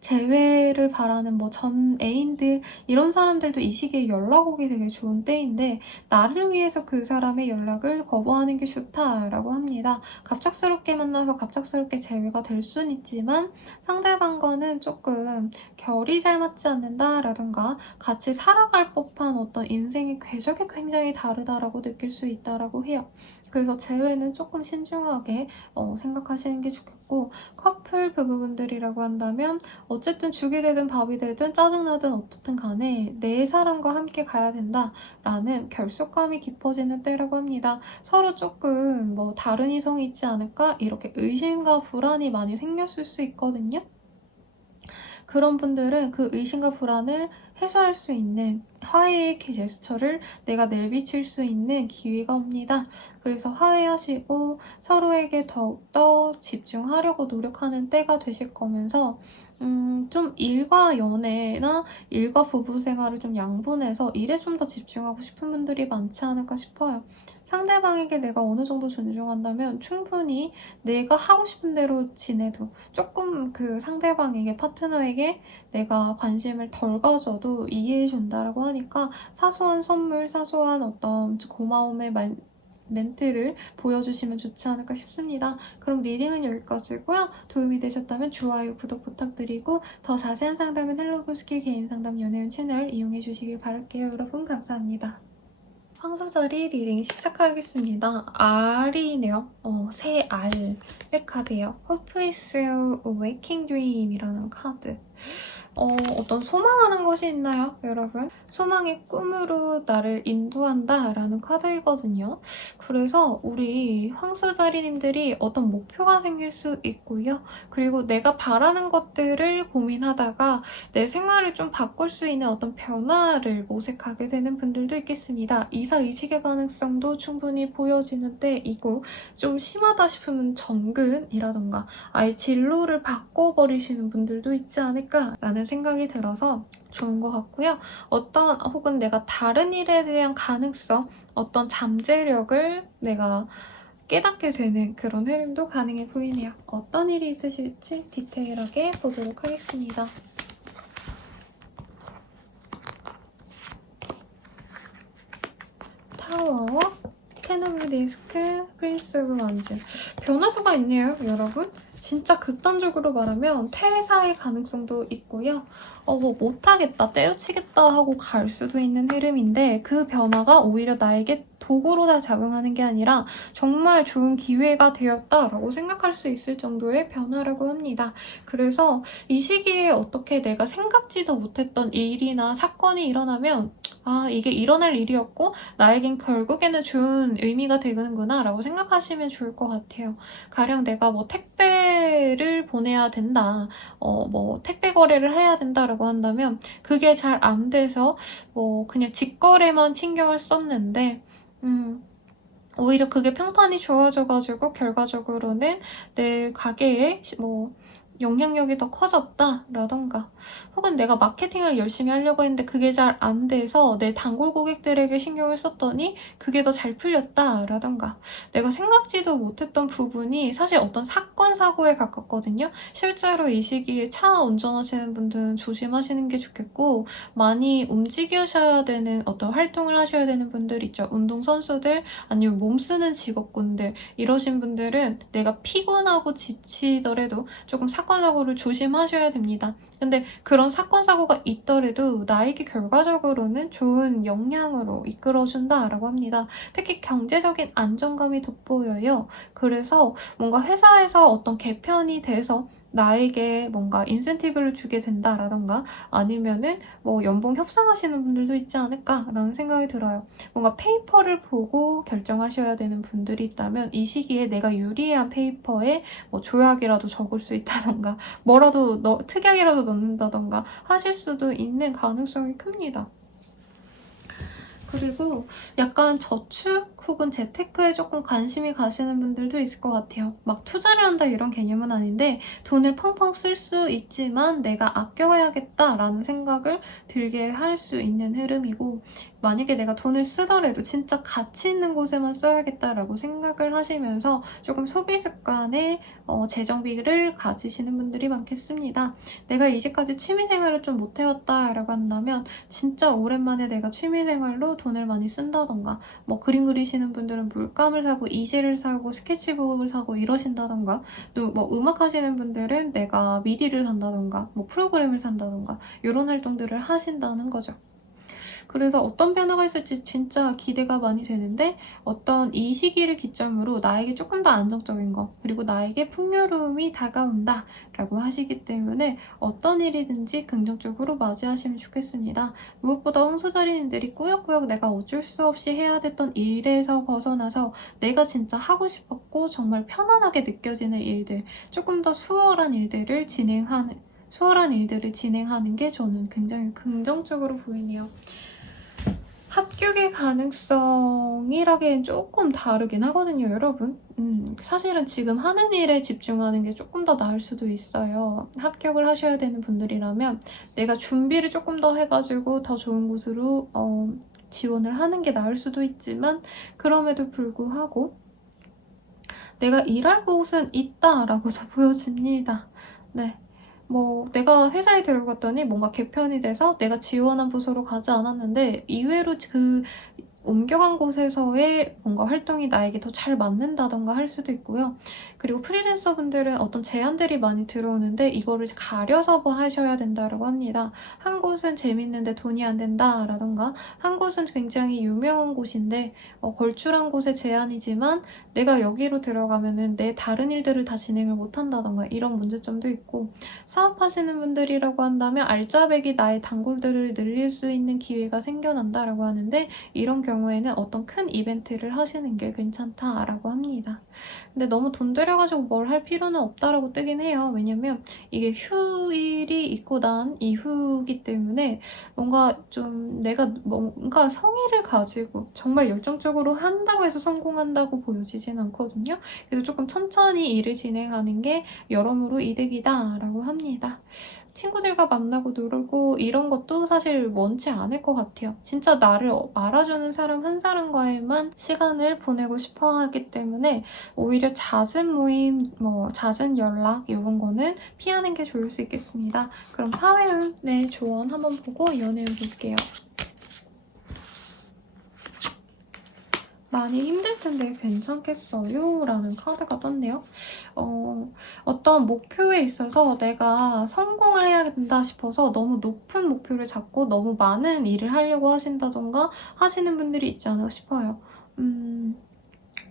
재회를 바라는 전 애인들 이런 사람들도 이 시기에 연락 오기 되게 좋은 때인데 나를 위해서 그 사람의 연락을 거부하는 게 좋다라고 합니다. 갑작스럽게 만나서 갑작스럽게 재회가 될 수는 있지만 상대방과는 조금 결이 잘 맞지 않는다라던가 같이 살아갈 법한 어떤 인생의 궤적이 굉장히 다르다라고 느낄 수 있다라고 해요. 그래서 재회는 조금 신중하게 생각하시는 게 좋겠고 커플 부부분들이라고 한다면 어쨌든 죽이 되든 밥이 되든 짜증나든 어떻든 간에 내 사람과 함께 가야 된다라는 결속감이 깊어지는 때라고 합니다. 서로 조금 다른 이성이 있지 않을까 이렇게 의심과 불안이 많이 생겼을 수 있거든요. 그런 분들은 그 의심과 불안을 해소할 수 있는 화해의 제스처를 내가 내비칠 수 있는 기회가 옵니다. 그래서 화해하시고 서로에게 더욱더 집중하려고 노력하는 때가 되실 거면서 좀 일과 연애나 일과 부부 생활을 좀 양분해서 일에 좀 더 집중하고 싶은 분들이 많지 않을까 싶어요. 상대방에게 내가 어느 정도 존중한다면 충분히 내가 하고 싶은 대로 지내도 조금 그 상대방에게 파트너에게 내가 관심을 덜 가져도 이해해준다라고 하니까 사소한 선물, 사소한 어떤 고마움의 멘트를 보여주시면 좋지 않을까 싶습니다. 그럼 리딩은 여기까지고요. 도움이 되셨다면 좋아요, 구독 부탁드리고 더 자세한 상담은 헬로보스키 개인 상담 연애운 채널 이용해 주시길 바랄게요. 여러분 감사합니다. 황사자리 리딩 시작하겠습니다. R이네요. 새 R의 카드예요. Hope is a waking dream이라는 카드. 어떤 소망하는 것이 있나요, 여러분? 소망의 꿈으로 나를 인도한다 라는 카드이거든요. 그래서 우리 황수자리님들이 어떤 목표가 생길 수 있고요. 그리고 내가 바라는 것들을 고민하다가 내 생활을 좀 바꿀 수 있는 어떤 변화를 모색하게 되는 분들도 있겠습니다. 이사이직의 가능성도 충분히 보여지는 때이고 좀 심하다 싶으면 정근이라던가 아예 진로를 바꿔버리시는 분들도 있지 않을까라는 생각이 들어서 좋은 것 같고요. 혹은 내가 다른 일에 대한 가능성, 어떤 잠재력을 내가 깨닫게 되는 그런 흐름도 가능해 보이네요. 어떤 일이 있으실지 디테일하게 보도록 하겠습니다. 타워, 텐 오브 디스크, 프린스 오브 완즈. 변화수가 있네요, 여러분. 진짜 극단적으로 말하면 퇴사의 가능성도 있고요. 뭐 못하겠다, 때려치겠다 하고 갈 수도 있는 흐름인데 그 변화가 오히려 나에게 도구로 다 작용하는 게 아니라 정말 좋은 기회가 되었다라고 생각할 수 있을 정도의 변화라고 합니다. 그래서 이 시기에 어떻게 내가 생각지도 못했던 일이나 사건이 일어나면 이게 일어날 일이었고 나에겐 결국에는 좋은 의미가 되는구나 라고 생각하시면 좋을 것 같아요. 가령 내가 뭐 택배를 보내야 된다, 뭐 택배 거래를 해야 된다라고 한다면 그게 잘 안 돼서 뭐 그냥 직거래만 신경을 썼는데 오히려 그게 평판이 좋아져가지고 결과적으로는 내 가게에 뭐 영향력이 더 커졌다라던가 혹은 내가 마케팅을 열심히 하려고 했는데 그게 잘 안 돼서 내 단골 고객들에게 신경을 썼더니 그게 더 잘 풀렸다라던가 내가 생각지도 못했던 부분이 사실 어떤 사건, 사고에 가깝거든요. 실제로 이 시기에 차 운전하시는 분들은 조심하시는 게 좋겠고 많이 움직이셔야 되는 어떤 활동을 하셔야 되는 분들 있죠. 운동선수들 아니면 몸 쓰는 직업군들 이러신 분들은 내가 피곤하고 지치더라도 조금 사건, 사고를 조심하셔야 됩니다. 근데 그런 사건, 사고가 있더라도 나에게 결과적으로는 좋은 영향으로 이끌어준다라고 합니다. 특히 경제적인 안정감이 돋보여요. 그래서 뭔가 회사에서 어떤 개편이 돼서 나에게 뭔가 인센티브를 주게 된다라던가 아니면은 뭐 연봉 협상하시는 분들도 있지 않을까라는 생각이 들어요. 뭔가 페이퍼를 보고 결정하셔야 되는 분들이 있다면 이 시기에 내가 유리한 페이퍼에 뭐 조약이라도 적을 수 있다던가 뭐라도 특약이라도 넣는다던가 하실 수도 있는 가능성이 큽니다. 그리고 약간 저축 혹은 재테크에 조금 관심이 가시는 분들도 있을 것 같아요. 막 투자를 한다 이런 개념은 아닌데 돈을 펑펑 쓸 수 있지만 내가 아껴야겠다라는 생각을 들게 할 수 있는 흐름이고 만약에 내가 돈을 쓰더라도 진짜 가치 있는 곳에만 써야겠다라고 생각을 하시면서 조금 소비 습관에 재정비를 가지시는 분들이 많겠습니다. 내가 이제까지 취미생활을 좀 못해왔다라고 한다면 진짜 오랜만에 내가 취미생활로 돈을 많이 쓴다던가 뭐 그림 그리시는 분들은 물감을 사고 이지를 사고 스케치북을 사고 이러신다던가 또 뭐 음악 하시는 분들은 내가 미디를 산다던가 뭐 프로그램을 산다던가 이런 활동들을 하신다는 거죠. 그래서 어떤 변화가 있을지 진짜 기대가 많이 되는데 어떤 이 시기를 기점으로 나에게 조금 더 안정적인 거 그리고 나에게 풍요로움이 다가온다 라고 하시기 때문에 어떤 일이든지 긍정적으로 맞이하시면 좋겠습니다. 무엇보다 황소자리님들이 꾸역꾸역 내가 어쩔 수 없이 해야 됐던 일에서 벗어나서 내가 진짜 하고 싶었고 정말 편안하게 느껴지는 일들 조금 더 수월한 일들을 진행하는 게 저는 굉장히 긍정적으로 보이네요. 합격의 가능성이라기엔 조금 다르긴 하거든요, 여러분. 사실은 지금 하는 일에 집중하는 게 조금 더 나을 수도 있어요. 합격을 하셔야 되는 분들이라면 내가 준비를 조금 더 해가지고 더 좋은 곳으로 지원을 하는 게 나을 수도 있지만 그럼에도 불구하고 내가 일할 곳은 있다라고 보여집니다. 네. 뭐 내가 회사에 들어갔더니 뭔가 개편이 돼서 내가 지원한 부서로 가지 않았는데 이외로 그 옮겨간 곳에서의 뭔가 활동이 나에게 더 잘 맞는다던가 할 수도 있고요. 그리고 프리랜서분들은 어떤 제안들이 많이 들어오는데 이거를 가려서 뭐 하셔야 된다고 합니다. 한 곳은 재밌는데 돈이 안 된다라던가 한 곳은 굉장히 유명한 곳인데 걸출한 곳의 제안이지만 내가 여기로 들어가면은 내 다른 일들을 다 진행을 못한다던가 이런 문제점도 있고 사업하시는 분들이라고 한다면 알짜배기 나의 단골들을 늘릴 수 있는 기회가 생겨난다라고 하는데 이런 경우에는 어떤 큰 이벤트를 하시는 게 괜찮다라고 합니다. 근데 너무 돈 들여가지고 뭘 할 필요는 없다라고 뜨긴 해요. 왜냐면 이게 휴일이 있고 난 이후기 때문에 뭔가 좀 내가 뭔가 성의를 가지고 정말 열정적으로 한다고 해서 성공한다고 보여지진 않거든요. 그래서 조금 천천히 일을 진행하는 게 여러모로 이득이다라고 합니다. 친구들과 만나고 놀고 이런 것도 사실 원치 않을 것 같아요. 진짜 나를 알아주는 사람 한 사람과에만 시간을 보내고 싶어 하기 때문에 오히려 잦은 모임, 잦은 연락 이런 거는 피하는 게 좋을 수 있겠습니다. 그럼 사회운의 조언 한번 보고 연애운 볼게요. 많이 힘들 텐데 괜찮겠어요? 라는 카드가 떴네요. 어떤 목표에 있어서 내가 성공을 해야 된다 싶어서 너무 높은 목표를 잡고 너무 많은 일을 하려고 하신다던가 하시는 분들이 있지 않을까 싶어요.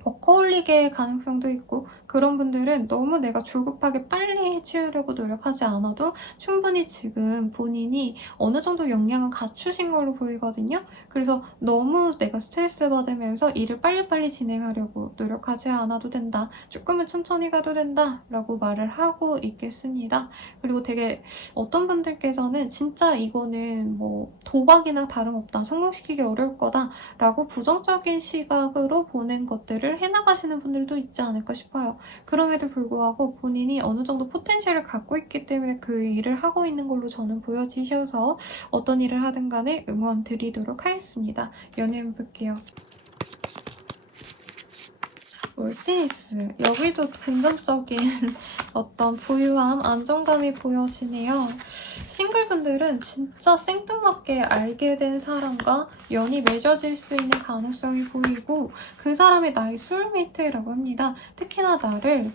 워커홀릭의 가능성도 있고 그런 분들은 너무 내가 조급하게 빨리 해치우려고 노력하지 않아도 충분히 지금 본인이 어느 정도 역량은 갖추신 걸로 보이거든요. 그래서 너무 내가 스트레스 받으면서 일을 빨리빨리 진행하려고 노력하지 않아도 된다. 조금은 천천히 가도 된다. 라고 말을 하고 있겠습니다. 그리고 되게 어떤 분들께서는 진짜 이거는 뭐 도박이나 다름없다. 성공시키기 어려울 거다. 라고 부정적인 시각으로 보는 것들을 해나가시는 분들도 있지 않을까 싶어요. 그럼에도 불구하고 본인이 어느 정도 포텐셜을 갖고 있기 때문에 그 일을 하고 있는 걸로 저는 보여지셔서 어떤 일을 하든 간에 응원 드리도록 하겠습니다. 연애 볼게요. 월티니스. 여기도 금전적인 어떤 부유함, 안정감이 보여지네요. 싱글분들은 진짜 생뚱맞게 알게 된 사람과 연이 맺어질 수 있는 가능성이 보이고 그 사람이 나의 소울메이트라고 합니다. 특히나 나를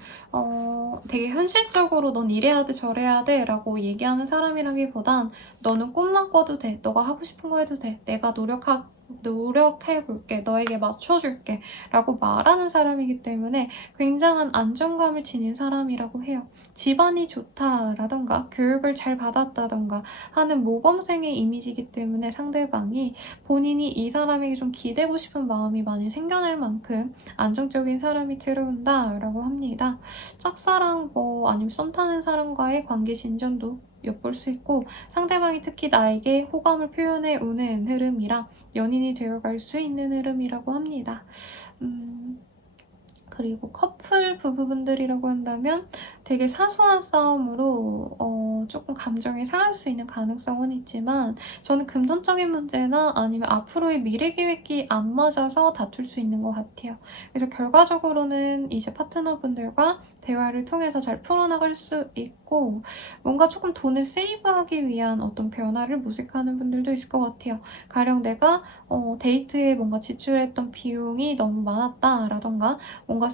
되게 현실적으로 넌 이래야 돼 저래야 돼 라고 얘기하는 사람이라기보단 너는 꿈만 꿔도 돼. 너가 하고 싶은 거 해도 돼. 내가 노력해볼게. 너에게 맞춰줄게. 라고 말하는 사람이기 때문에 굉장한 안정감을 지닌 사람이라고 해요. 집안이 좋다라던가 교육을 잘 받았다던가 하는 모범생의 이미지이기 때문에 상대방이 본인이 이 사람에게 좀 기대고 싶은 마음이 많이 생겨날 만큼 안정적인 사람이 들어온다라고 합니다. 짝사랑 아니면 썸 타는 사람과의 관계 진전도 엿볼 수 있고 상대방이 특히 나에게 호감을 표현해 오는 흐름이라 연인이 되어갈 수 있는 흐름이라고 합니다. 그리고 커플 부부분들이라고 한다면 되게 사소한 싸움으로 조금 감정이 상할 수 있는 가능성은 있지만 저는 금전적인 문제나 아니면 앞으로의 미래 계획이 안 맞아서 다툴 수 있는 것 같아요. 그래서 결과적으로는 이제 파트너분들과 대화를 통해서 잘 풀어나갈 수 있고 뭔가 조금 돈을 세이브하기 위한 어떤 변화를 모색하는 분들도 있을 것 같아요. 가령 내가 데이트에 뭔가 지출했던 비용이 너무 많았다라던가 뭔가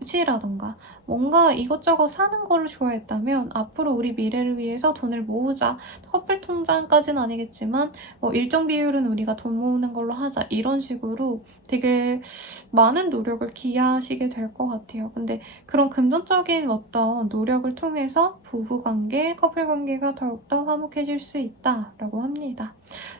옷이라던가 뭔가 이것저것 사는 거를 좋아했다면 앞으로 우리 미래를 위해서 돈을 모으자. 커플 통장까지는 아니겠지만 일정 비율은 우리가 돈 모으는 걸로 하자. 이런 식으로 되게 많은 노력을 기하시게 될 것 같아요. 근데 그런 금전적인 어떤 노력을 통해서 부부관계, 커플관계가 더욱더 화목해질 수 있다라고 합니다.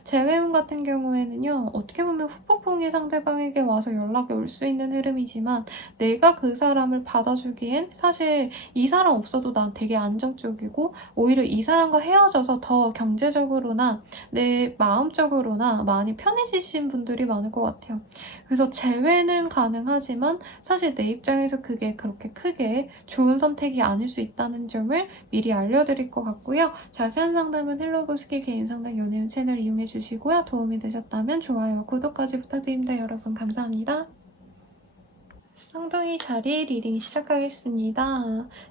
재회운 같은 경우에는요. 어떻게 보면 후폭풍이 상대방에게 와서 연락이 올 수 있는 흐름이지만 내가 그 사람을 받아주기엔 사실 이 사람 없어도 난 되게 안정적이고 오히려 이 사람과 헤어져서 더 경제적으로나 내 마음적으로나 많이 편해지신 분들이 많을 것 같아요. 그래서 재회는 가능하지만 사실 내 입장에서 그게 그렇게 크게 좋은 선택이 아닐 수 있다는 점을 미리 알려드릴 것 같고요. 자세한 상담은 헬로보스키 개인상담 연애운 채널 이용해주시고요. 도움이 되셨다면 좋아요와 구독까지 부탁드립니다. 여러분 감사합니다. 쌍둥이 자리 리딩 시작하겠습니다.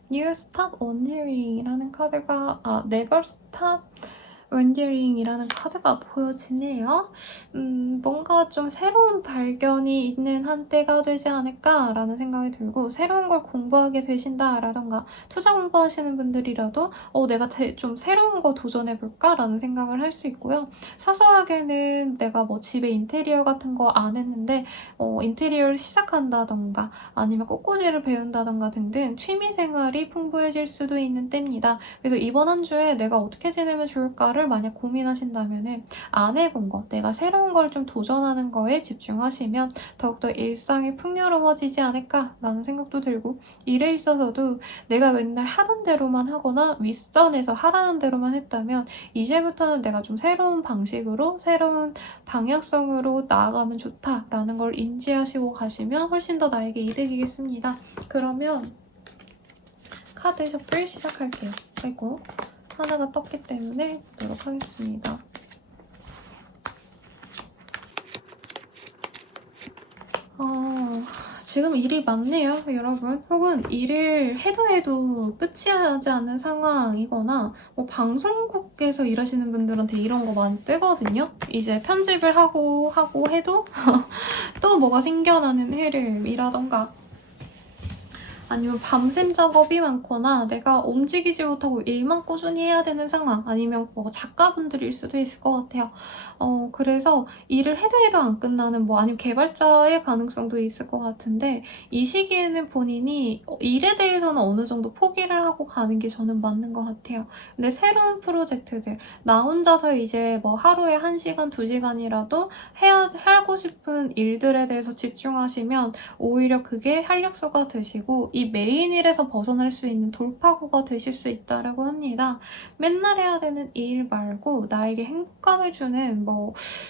New Stop Wondering이라는 카드가 Never Stop Wondering이라는 카드가 보여지네요. 뭔가 좀 새로운 발견이 있는 한때가 되지 않을까라는 생각이 들고 새로운 걸 공부하게 되신다라던가 투자 공부하시는 분들이라도 내가 좀 새로운 거 도전해볼까라는 생각을 할 수 있고요. 사소하게는 내가 집에 인테리어 같은 거 안 했는데 인테리어를 시작한다던가 아니면 꽃꽂이를 배운다던가 등등 취미생활이 풍부해질 수도 있는 때입니다. 그래서 이번 한 주에 내가 어떻게 지내면 좋을까를 만약 고민하신다면 안 해본 거, 내가 새로운 걸 좀 도전하는 거에 집중하시면 더욱더 일상이 풍요로워지지 않을까라는 생각도 들고 일에 있어서도 내가 맨날 하던 대로만 하거나 윗선에서 하라는 대로만 했다면 이제부터는 내가 좀 새로운 방식으로 새로운 방향성으로 나아가면 좋다라는 걸 인지하시고 가시면 훨씬 더 나에게 이득이겠습니다. 그러면 카드 셔플 시작할게요. 아이고 하나가 떴기 때문에 보도록 하겠습니다. 지금 일이 많네요, 여러분. 혹은 일을 해도 끝이 나지 않는 상황이거나 방송국에서 일하시는 분들한테 이런 거 많이 뜨거든요. 이제 편집을 하고 해도 또 뭐가 생겨나는 흐름이라던가 아니면 밤샘 작업이 많거나 내가 움직이지 못하고 일만 꾸준히 해야 되는 상황, 아니면 뭐 작가분들일 수도 있을 것 같아요. 그래서 일을 해도 안 끝나는 아니면 개발자의 가능성도 있을 것 같은데, 이 시기에는 본인이 일에 대해서는 어느 정도 포기를 하고 가는 게 저는 맞는 것 같아요. 근데 새로운 프로젝트들, 나 혼자서 이제 뭐 하루에 1시간, 2시간이라도 하고 싶은 일들에 대해서 집중하시면 오히려 그게 활력소가 되시고 이 메인 일에서 벗어날 수 있는 돌파구가 되실 수 있다고 합니다. 맨날 해야 되는 일 말고 나에게 행복감을 주는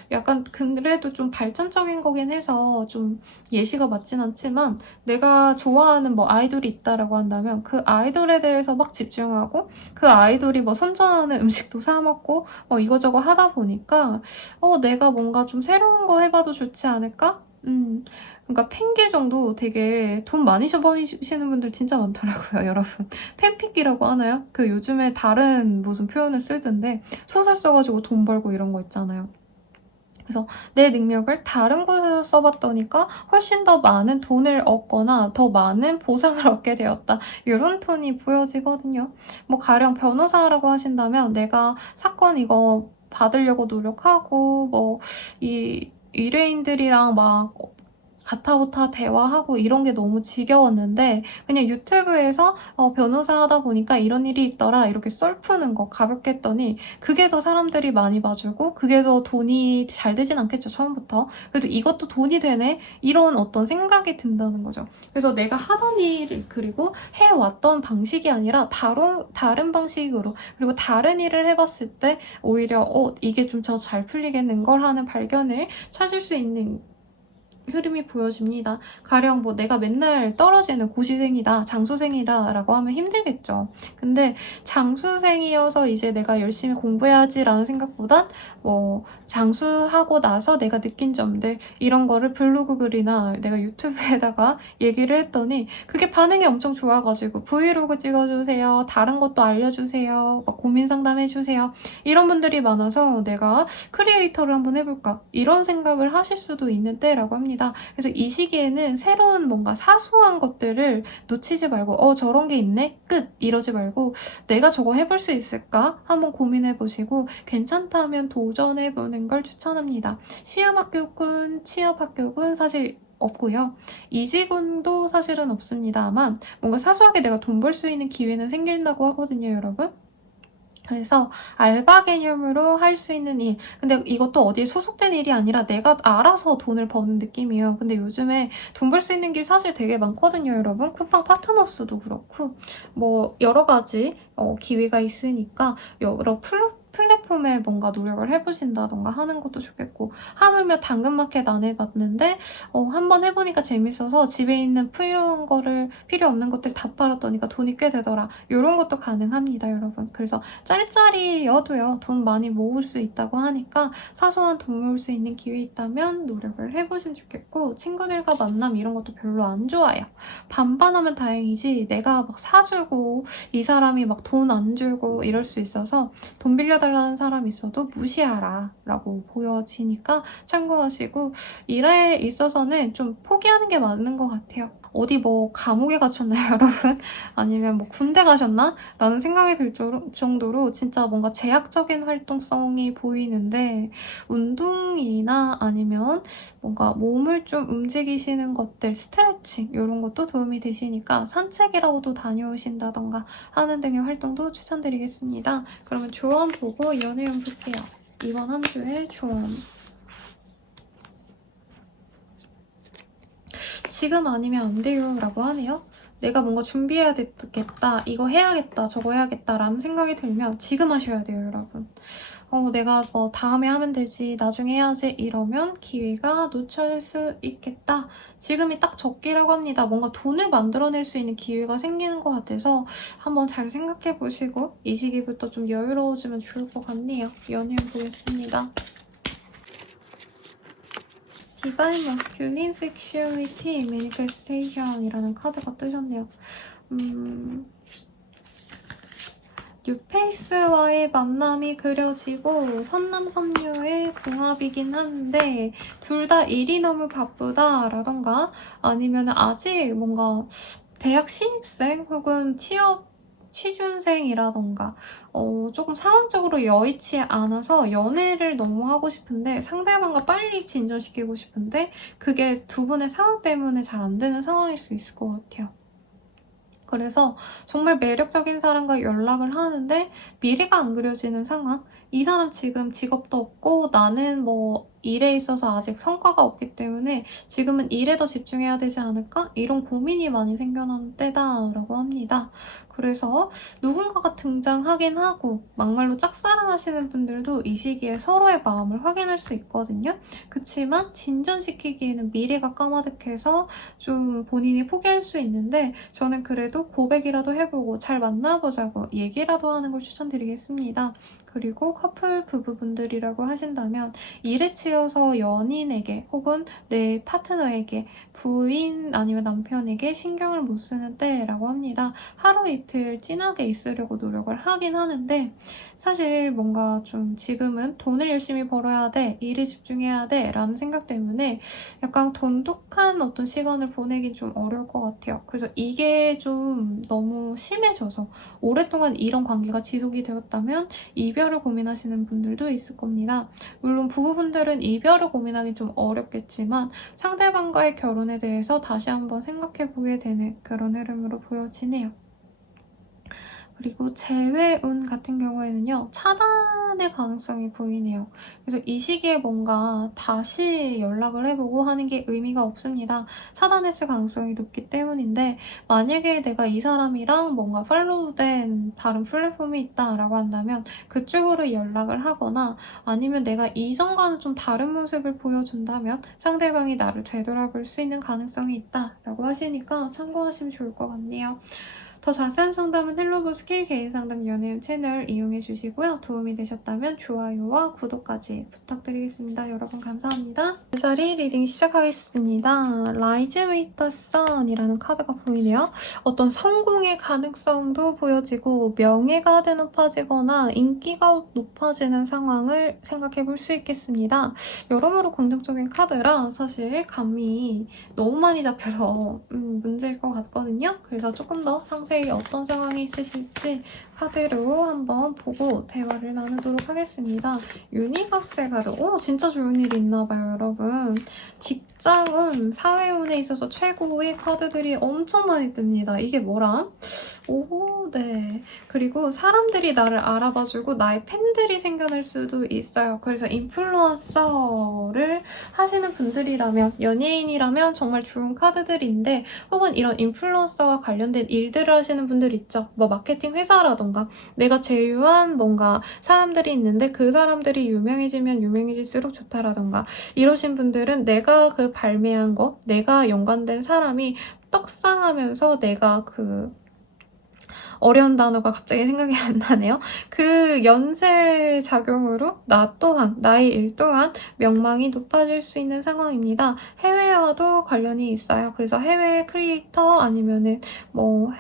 약간 그래도 좀 발전적인 거긴 해서 좀 예시가 맞진 않지만, 내가 좋아하는 아이돌이 있다라고 한다면 그 아이돌에 대해서 막 집중하고 그 아이돌이 선전하는 음식도 사 먹고 이거저거 하다 보니까 내가 뭔가 좀 새로운 거 해봐도 좋지 않을까? 그러니까 팬계정도 되게 돈 많이 버시는 분들 진짜 많더라고요, 여러분. 팬픽이라고 하나요? 그 요즘에 다른 무슨 표현을 쓰던데 소설 써가지고 돈 벌고 이런 거 있잖아요. 그래서 내 능력을 다른 곳에서 써봤더니까 훨씬 더 많은 돈을 얻거나 더 많은 보상을 얻게 되었다. 이런 톤이 보여지거든요. 가령 변호사라고 하신다면 내가 사건 이거 받으려고 노력하고 이 의뢰인들이랑 가타부타 대화하고 이런 게 너무 지겨웠는데 그냥 유튜브에서 변호사 하다 보니까 이런 일이 있더라 이렇게 썰 푸는 거 가볍게 했더니 그게 더 사람들이 많이 봐주고 그게 더 돈이 잘 되진 않겠죠, 처음부터. 그래도 이것도 돈이 되네, 이런 어떤 생각이 든다는 거죠. 그래서 내가 하던 일 그리고 해왔던 방식이 아니라 다른 방식으로, 그리고 다른 일을 해봤을 때 오히려 이게 좀 더 잘 풀리겠는 걸 하는 발견을 찾을 수 있는 흐름이 보여집니다. 가령 내가 맨날 떨어지는 고시생이다, 장수생이다 라고 하면 힘들겠죠. 근데 장수생이어서 이제 내가 열심히 공부해야지 라는 생각보단 장수하고 나서 내가 느낀 점들, 이런 거를 블로그 글이나 내가 유튜브에다가 얘기를 했더니 그게 반응이 엄청 좋아가지고 브이로그 찍어주세요, 다른 것도 알려주세요, 고민 상담해주세요, 이런 분들이 많아서 내가 크리에이터를 한번 해볼까 이런 생각을 하실 수도 있는 때라고 합니다. 그래서 이 시기에는 새로운 뭔가 사소한 것들을 놓치지 말고 저런 게 있네? 끝! 이러지 말고 내가 저거 해볼 수 있을까? 한번 고민해보시고 괜찮다면 도전해보는 걸 추천합니다. 시험합격군, 취업합격은 사실 없고요. 이직운도 사실은 없습니다만 뭔가 사소하게 내가 돈 벌 수 있는 기회는 생긴다고 하거든요, 여러분. 그래서 알바 개념으로 할 수 있는 일. 근데 이것도 어디에 소속된 일이 아니라 내가 알아서 돈을 버는 느낌이에요. 근데 요즘에 돈 벌 수 있는 길 사실 되게 많거든요, 여러분. 쿠팡 파트너스도 그렇고 여러 가지 기회가 있으니까 여러 플랫폼에 뭔가 노력을 해보신다던가 하는 것도 좋겠고, 하물며 당근마켓 안 해봤는데 한번 해보니까 재밌어서 집에 있는 필요 없는 것들 다 팔았더니까 돈이 꽤 되더라, 이런 것도 가능합니다, 여러분. 그래서 짤짤이여도요 돈 많이 모을 수 있다고 하니까 사소한 돈 모을 수 있는 기회 있다면 노력을 해보시면 좋겠고, 친구들과 만남 이런 것도 별로 안 좋아요. 반반하면 다행이지 내가 사주고 이 사람이 돈 안 주고 이럴 수 있어서 돈 빌려달라는 사람 있어도 무시하라 라고 보여지니까 참고하시고, 일에 있어서는 좀 포기하는 게 맞는 것 같아요. 어디 감옥에 갇혔나요, 여러분? 아니면 군대 가셨나? 라는 생각이 들 정도로 진짜 뭔가 제약적인 활동성이 보이는데, 운동이나 아니면 뭔가 몸을 좀 움직이시는 것들, 스트레칭 이런 것도 도움이 되시니까 산책이라고도 다녀오신다던가 하는 등의 활동도 추천드리겠습니다. 그러면 조언 보고 연애운 볼게요. 이번 한 주의 조언. 지금 아니면 안 돼요 라고 하네요. 내가 뭔가 준비해야 되겠다, 이거 해야겠다, 저거 해야겠다 라는 생각이 들면 지금 하셔야 돼요, 여러분. 내가 다음에 하면 되지, 나중에 해야지 이러면 기회가 놓칠 수 있겠다. 지금이 딱 적기라고 합니다. 뭔가 돈을 만들어낼 수 있는 기회가 생기는 것 같아서 한번 잘 생각해보시고 이 시기부터 좀 여유로워지면 좋을 것 같네요. 연애운 보겠습니다. 디바인 머스큘린 섹슈얼리티 매니페스테이션이라는 카드가 뜨셨네요. 뉴페이스와의 만남이 그려지고 선남선녀의 궁합이긴 한데 둘 다 일이 너무 바쁘다 라던가 아니면 아직 뭔가 대학 신입생 혹은 취준생이라던가 조금 상황적으로 여의치 않아서 연애를 너무 하고 싶은데 상대방과 빨리 진전시키고 싶은데 그게 두 분의 상황 때문에 잘 안 되는 상황일 수 있을 것 같아요. 그래서 정말 매력적인 사람과 연락을 하는데 미래가 안 그려지는 상황? 이 사람 지금 직업도 없고 나는 뭐 일에 있어서 아직 성과가 없기 때문에 지금은 일에 더 집중해야 되지 않을까? 이런 고민이 많이 생겨나는 때다라고 합니다. 그래서 누군가가 등장하긴 하고 막말로 짝사랑하시는 분들도 이 시기에 서로의 마음을 확인할 수 있거든요. 그치만 진전시키기에는 미래가 까마득해서 좀 본인이 포기할 수 있는데 저는 그래도 고백이라도 해보고 잘 만나보자고 얘기라도 하는 걸 추천드리겠습니다. 그리고 커플 부부분들이라고 하신다면 일에 치여서 연인에게 혹은 내 파트너에게 부인 아니면 남편에게 신경을 못 쓰는 때라고 합니다. 하루 이틀 진하게 있으려고 노력을 하긴 하는데 사실 뭔가 좀 지금은 돈을 열심히 벌어야 돼, 일에 집중해야 돼 라는 생각 때문에 약간 돈독한 어떤 시간을 보내긴 좀 어려울 것 같아요. 그래서 이게 좀 너무 심해져서 오랫동안 이런 관계가 지속이 되었다면 이별을 고민하시는 분들도 있을 겁니다. 물론 부부분들은 이별을 고민하기 좀 어렵겠지만 상대방과의 결혼에 대해서 다시 한번 생각해보게 되는 그런 흐름으로 보여지네요. 그리고 재회운 같은 경우에는요, 차단의 가능성이 보이네요. 그래서 이 시기에 뭔가 다시 연락을 해보고 하는 게 의미가 없습니다. 차단했을 가능성이 높기 때문인데 만약에 내가 이 사람이랑 뭔가 팔로우된 다른 플랫폼이 있다라고 한다면 그쪽으로 연락을 하거나 아니면 내가 이전과는 좀 다른 모습을 보여준다면 상대방이 나를 되돌아볼 수 있는 가능성이 있다라고 하시니까 참고하시면 좋을 것 같네요. 더 자세한 상담은 헬로브 스킬 개인 상담 연애운 채널 이용해 주시고요. 도움이 되셨다면 좋아요와 구독까지 부탁드리겠습니다. 여러분 감사합니다. 자리 리딩 시작하겠습니다. Rise with the Sun이라는 카드가 보이네요. 어떤 성공의 가능성도 보여지고 명예가 높아지거나 인기가 높아지는 상황을 생각해 볼 수 있겠습니다. 여러모로 긍정적인 카드라 사실 감이 너무 많이 잡혀서 문제일 것 같거든요. 그래서 조금 더 상세히 어떤 상황이 있으실지 카드로 한번 보고 대화를 나누도록 하겠습니다. 유니버스의 카드. 오, 진짜 좋은 일이 있나봐요, 여러분. 직장운, 사회운에 있어서 최고의 카드들이 엄청 많이 뜹니다. 이게 뭐람? 오, 네. 그리고 사람들이 나를 알아봐주고 나의 팬들이 생겨날 수도 있어요. 그래서 인플루언서를 하시는 분들이라면, 연예인이라면 정말 좋은 카드들인데 혹은 이런 인플루언서와 관련된 일들을 하시는 분들 있죠. 뭐 마케팅 회사라던가 내가 제휴한 뭔가 사람들이 있는데 그 사람들이 유명해지면 유명해질수록 좋다라던가 이러신 분들은 내가 그 발매한 거, 내가 연관된 사람이 떡상하면서 내가 그 어려운 단어가 갑자기 생각이 안 나네요. 그 연쇄 작용으로 나 또한, 나의 일 또한 명망이 높아질 수 있는 상황입니다. 해외와도 관련이 있어요. 그래서 해외 크리에이터 아니면은 뭐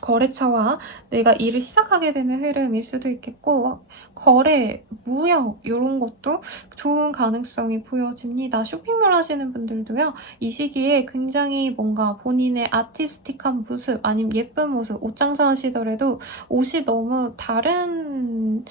거래처와 내가 일을 시작하게 되는 흐름일 수도 있겠고 거래, 무역 이런 것도 좋은 가능성이 보여집니다. 쇼핑몰 하시는 분들도요. 이 시기에 굉장히 뭔가 본인의 아티스틱한 모습 아니면 예쁜 모습, 옷 장사 하시더라도 옷이 너무 다른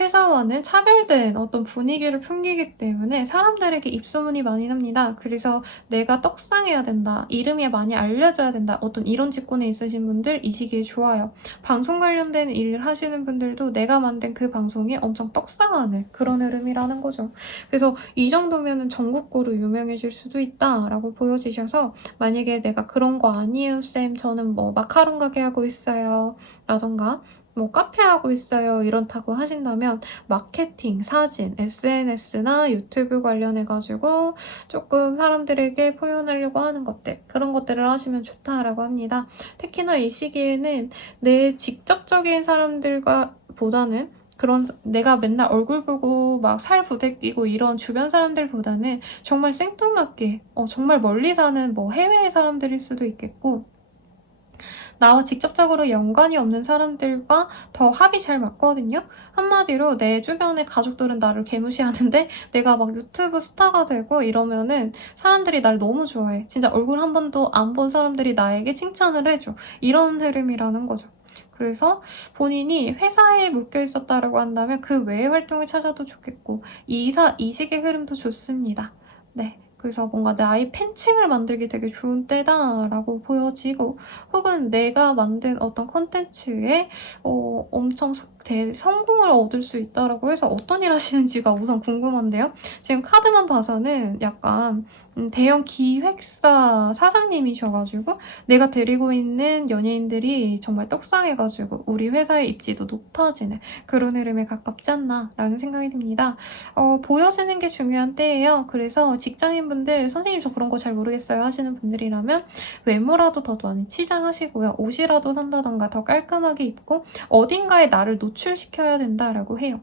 회사와는 차별된 어떤 분위기를 풍기기 때문에 사람들에게 입소문이 많이 납니다. 그래서 내가 떡상해야 된다. 이름이 많이 알려져야 된다. 어떤 이런 직군에 있으신 분들 이 시기에 좋아요. 방송 관련된 일을 하시는 분들도 내가 만든 그 방송이 엄청 떡상하는 그런 흐름이라는 거죠. 그래서 이 정도면 전국구로 유명해질 수도 있다라고 보여지셔서 만약에 내가 그런 거 아니에요 쌤 저는 뭐 마카롱 가게 하고 있어요 라던가 뭐 카페 하고 있어요 이렇다고 하신다면 마케팅, 사진, SNS나 유튜브 관련해가지고 조금 사람들에게 표현하려고 하는 것들 그런 것들을 하시면 좋다라고 합니다. 특히나 이 시기에는 내 직접적인 사람들과 보다는 그런 내가 맨날 얼굴 보고 막 살 부대끼고 이런 주변 사람들보다는 정말 생뚱맞게 정말 멀리 사는 뭐 해외 사람들일 수도 있겠고 나와 직접적으로 연관이 없는 사람들과 더 합이 잘 맞거든요. 한마디로 내 주변의 가족들은 나를 개무시하는데 내가 막 유튜브 스타가 되고 이러면은 사람들이 날 너무 좋아해. 진짜 얼굴 한 번도 안 본 사람들이 나에게 칭찬을 해줘. 이런 흐름이라는 거죠. 그래서 본인이 회사에 묶여 있었다라고 한다면 그 외의 활동을 찾아도 좋겠고 이직의 흐름도 좋습니다. 네. 그래서 뭔가 나의 팬층을 만들기 되게 좋은 때다라고 보여지고 혹은 내가 만든 어떤 컨텐츠에 엄청 성공을 얻을 수 있다라고 해서 어떤 일 하시는지가 우선 궁금한데요. 지금 카드만 봐서는 약간 대형 기획사 사장님이셔가지고 내가 데리고 있는 연예인들이 정말 떡상해가지고 우리 회사의 입지도 높아지는 그런 흐름에 가깝지 않나라는 생각이 듭니다. 보여지는 게 중요한 때예요. 그래서 직장인분들 선생님 저 그런 거 잘 모르겠어요 하시는 분들이라면 외모라도 더 많이 치장하시고요. 옷이라도 산다던가 더 깔끔하게 입고 어딘가에 나를 노출시켜야 된다라고 해요.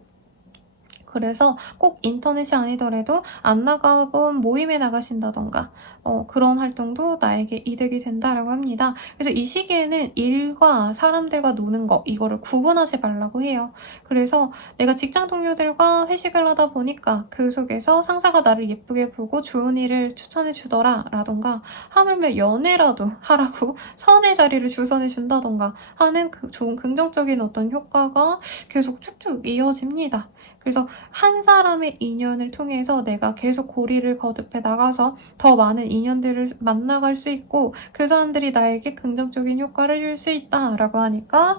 그래서 꼭 인터넷이 아니더라도 안 나가본 모임에 나가신다던가 그런 활동도 나에게 이득이 된다라고 합니다. 그래서 이 시기에는 일과 사람들과 노는 거 이거를 구분하지 말라고 해요. 그래서 내가 직장 동료들과 회식을 하다 보니까 그 속에서 상사가 나를 예쁘게 보고 좋은 일을 추천해 주더라 라던가 하물며 연애라도 하라고 선의 자리를 주선해 준다던가 하는 그 좋은 긍정적인 어떤 효과가 계속 쭉쭉 이어집니다. 그래서 한 사람의 인연을 통해서 내가 계속 고리를 거듭해 나가서 더 많은 인연들을 만나갈 수 있고 그 사람들이 나에게 긍정적인 효과를 줄 수 있다라고 하니까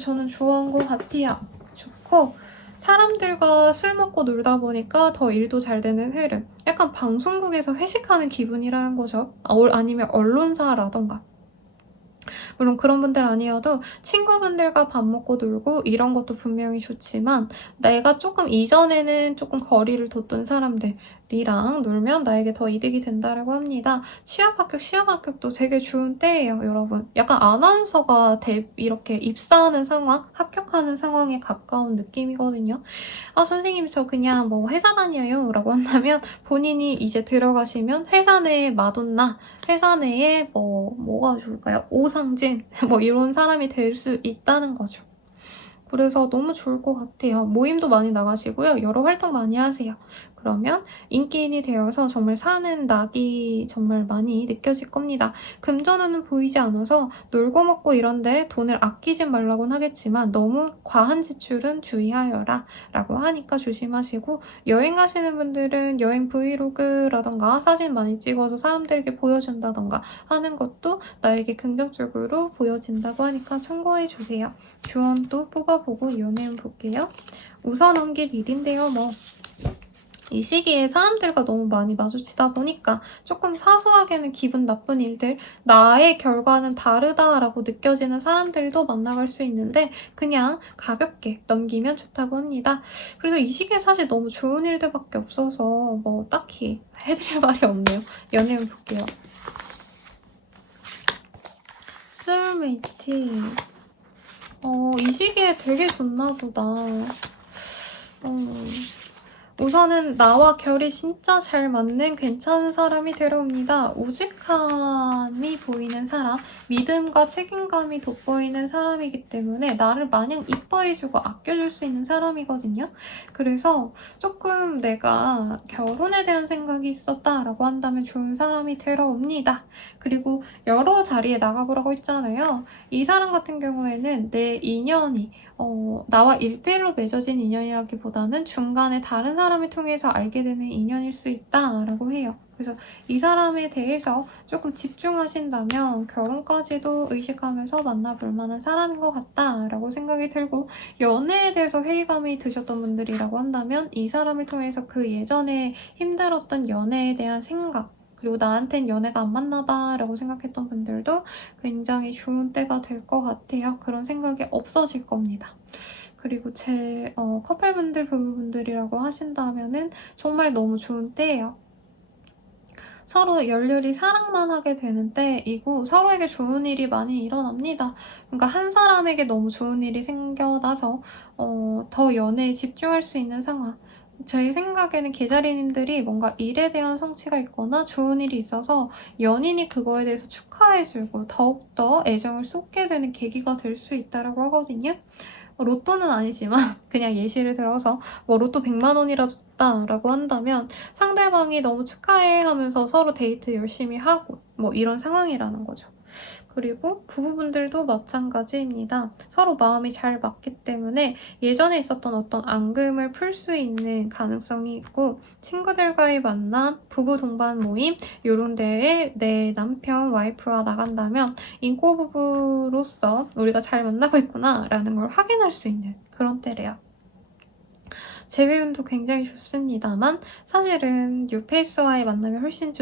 저는 좋은 것 같아요. 좋고 사람들과 술 먹고 놀다 보니까 더 일도 잘 되는 흐름. 약간 방송국에서 회식하는 기분이라는 거죠. 아니면 언론사라던가. 물론 그런 분들 아니어도 친구분들과 밥 먹고 놀고 이런 것도 분명히 좋지만 내가 조금 이전에는 조금 거리를 뒀던 사람들이랑 놀면 나에게 더 이득이 된다고 합니다. 시험 합격도 되게 좋은 때예요, 여러분. 약간 아나운서가 이렇게 입사하는 상황, 합격하는 상황에 가까운 느낌이거든요. 선생님 저 그냥 뭐 회사 다녀요 라고 한다면 본인이 이제 들어가시면 회사 내에 마돈나, 회사 내에 뭐가 좋을까요? 오상진 뭐 이런 사람이 될 수 있다는 거죠. 그래서 너무 좋을 것 같아요. 모임도 많이 나가시고요. 여러 활동 많이 하세요. 그러면 인기인이 되어서 정말 사는 낙이 정말 많이 느껴질 겁니다. 금전운은 보이지 않아서 놀고 먹고 이런데 돈을 아끼진 말라고는 하겠지만 너무 과한 지출은 주의하여라 라고 하니까 조심하시고 여행 가시는 분들은 여행 브이로그라던가 사진 많이 찍어서 사람들에게 보여준다던가 하는 것도 나에게 긍정적으로 보여진다고 하니까 참고해주세요. 조언도 뽑아보고 연애운 볼게요. 우선 넘길 일인데요, 이 시기에 사람들과 너무 많이 마주치다 보니까 조금 사소하게는 기분 나쁜 일들, 나의 결과는 다르다라고 느껴지는 사람들도 만나갈 수 있는데 그냥 가볍게 넘기면 좋다고 합니다. 그래서 이 시기에 사실 너무 좋은 일들밖에 없어서 딱히 해드릴 말이 없네요. 연애운 볼게요. 소울메이트. 이 시기에 되게 좋나 보다. 우선은 나와 결이 진짜 잘 맞는 괜찮은 사람이 들어옵니다. 우직함이 보이는 사람, 믿음과 책임감이 돋보이는 사람이기 때문에 나를 마냥 이뻐해주고 아껴줄 수 있는 사람이거든요. 그래서 조금 내가 결혼에 대한 생각이 있었다라고 한다면 좋은 사람이 들어옵니다. 그리고 여러 자리에 나가보라고 했잖아요. 이 사람 같은 경우에는 내 인연이 나와 1대1로 맺어진 인연이라기보다는 중간에 다른 사람을 통해서 알게 되는 인연일 수 있다라고 해요. 그래서 이 사람에 대해서 조금 집중하신다면 결혼까지도 의식하면서 만나볼 만한 사람인 것 같다라고 생각이 들고 연애에 대해서 회의감이 드셨던 분들이라고 한다면 이 사람을 통해서 그 예전에 힘들었던 연애에 대한 생각 그리고 나한텐 연애가 안 맞나봐 라고 생각했던 분들도 굉장히 좋은 때가 될 것 같아요. 그런 생각이 없어질 겁니다. 그리고 제 커플분들, 부부분들이라고 하신다면은 정말 너무 좋은 때예요. 서로 열렬히 사랑만 하게 되는 때이고 서로에게 좋은 일이 많이 일어납니다. 그러니까 한 사람에게 너무 좋은 일이 생겨나서 더 연애에 집중할 수 있는 상황 제 생각에는 계자리님들이 뭔가 일에 대한 성취가 있거나 좋은 일이 있어서 연인이 그거에 대해서 축하해주고 더욱더 애정을 쏟게 되는 계기가 될 수 있다고 하거든요. 로또는 아니지만 그냥 예시를 들어서 뭐 로또 100만 원이라도 줬다라고 한다면 상대방이 너무 축하해 하면서 서로 데이트 열심히 하고 뭐 이런 상황이라는 거죠. 그리고 부부분들도 마찬가지입니다. 서로 마음이 잘 맞기 때문에 예전에 있었던 어떤 앙금을 풀 수 있는 가능성이 있고 친구들과의 만남, 부부 동반 모임 이런 데에 내 남편, 와이프와 나간다면 인꼬 부부로서 우리가 잘 만나고 있구나 라는 걸 확인할 수 있는 그런 때래요. 제비운도 굉장히 좋습니다만 사실은 뉴페이스와의 만남이 훨씬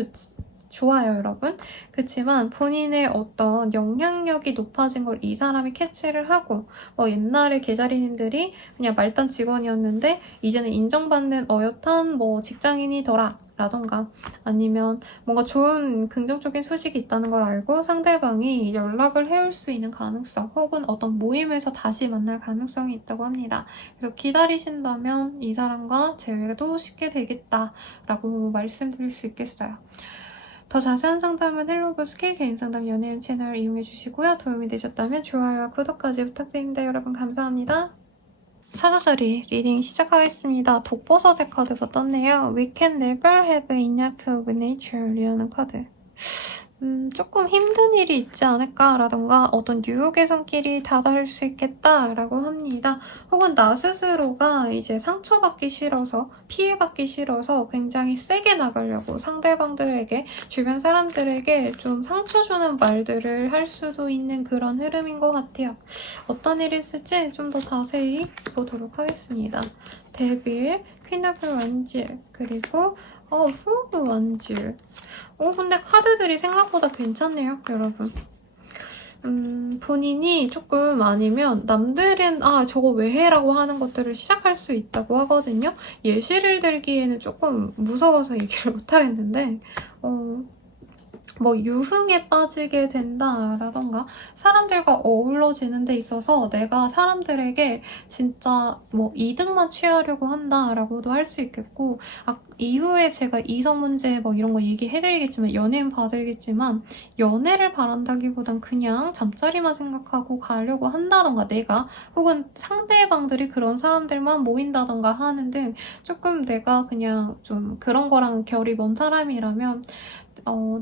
좋아요, 여러분. 그치만 본인의 어떤 영향력이 높아진 걸 이 사람이 캐치를 하고 옛날에 계자리님들이 그냥 말단 직원이었는데 이제는 인정받는 어엿한 직장인이더라 라던가 아니면 뭔가 좋은 긍정적인 소식이 있다는 걸 알고 상대방이 연락을 해올 수 있는 가능성 혹은 어떤 모임에서 다시 만날 가능성이 있다고 합니다. 그래서 기다리신다면 이 사람과 재회도 쉽게 되겠다라고 말씀드릴 수 있겠어요. 더 자세한 상담은 헬로버스킬 개인상담 연예인 채널 이용해주시고요. 도움이 되셨다면 좋아요와 구독까지 부탁드립니다. 여러분 감사합니다. 사자자리 리딩 시작하겠습니다. 독보서대 카드가 떴네요. We can never have enough of nature라는 카드. 조금 힘든 일이 있지 않을까라던가 어떤 유혹의 손길이 다가올 수 있겠다라고 합니다. 혹은 나 스스로가 이제 상처받기 싫어서 피해받기 싫어서 굉장히 세게 나가려고 상대방들에게 주변 사람들에게 좀 상처 주는 말들을 할 수도 있는 그런 흐름인 것 같아요. 어떤 일이 있을지 좀 더 자세히 보도록 하겠습니다. 데빌, 퀸 오브 원즈, 그리고 후브 원즈. 근데 카드들이 생각보다 괜찮네요, 여러분. 본인이 조금 아니면 남들은 저거 왜 해? 라고 하는 것들을 시작할 수 있다고 하거든요. 예시를 들기에는 조금 무서워서 얘기를 못하겠는데 유흥에 빠지게 된다라던가 사람들과 어우러지는 데 있어서 내가 사람들에게 진짜 이득만 취하려고 한다라고도 할 수 있겠고 이후에 제가 이성 문제 이런 거 얘기해드리겠지만 연예인 봐드리겠지만 연애를 바란다기보단 그냥 잠자리만 생각하고 가려고 한다던가 내가 혹은 상대방들이 그런 사람들만 모인다던가 하는 등 조금 내가 그냥 좀 그런 거랑 결이 먼 사람이라면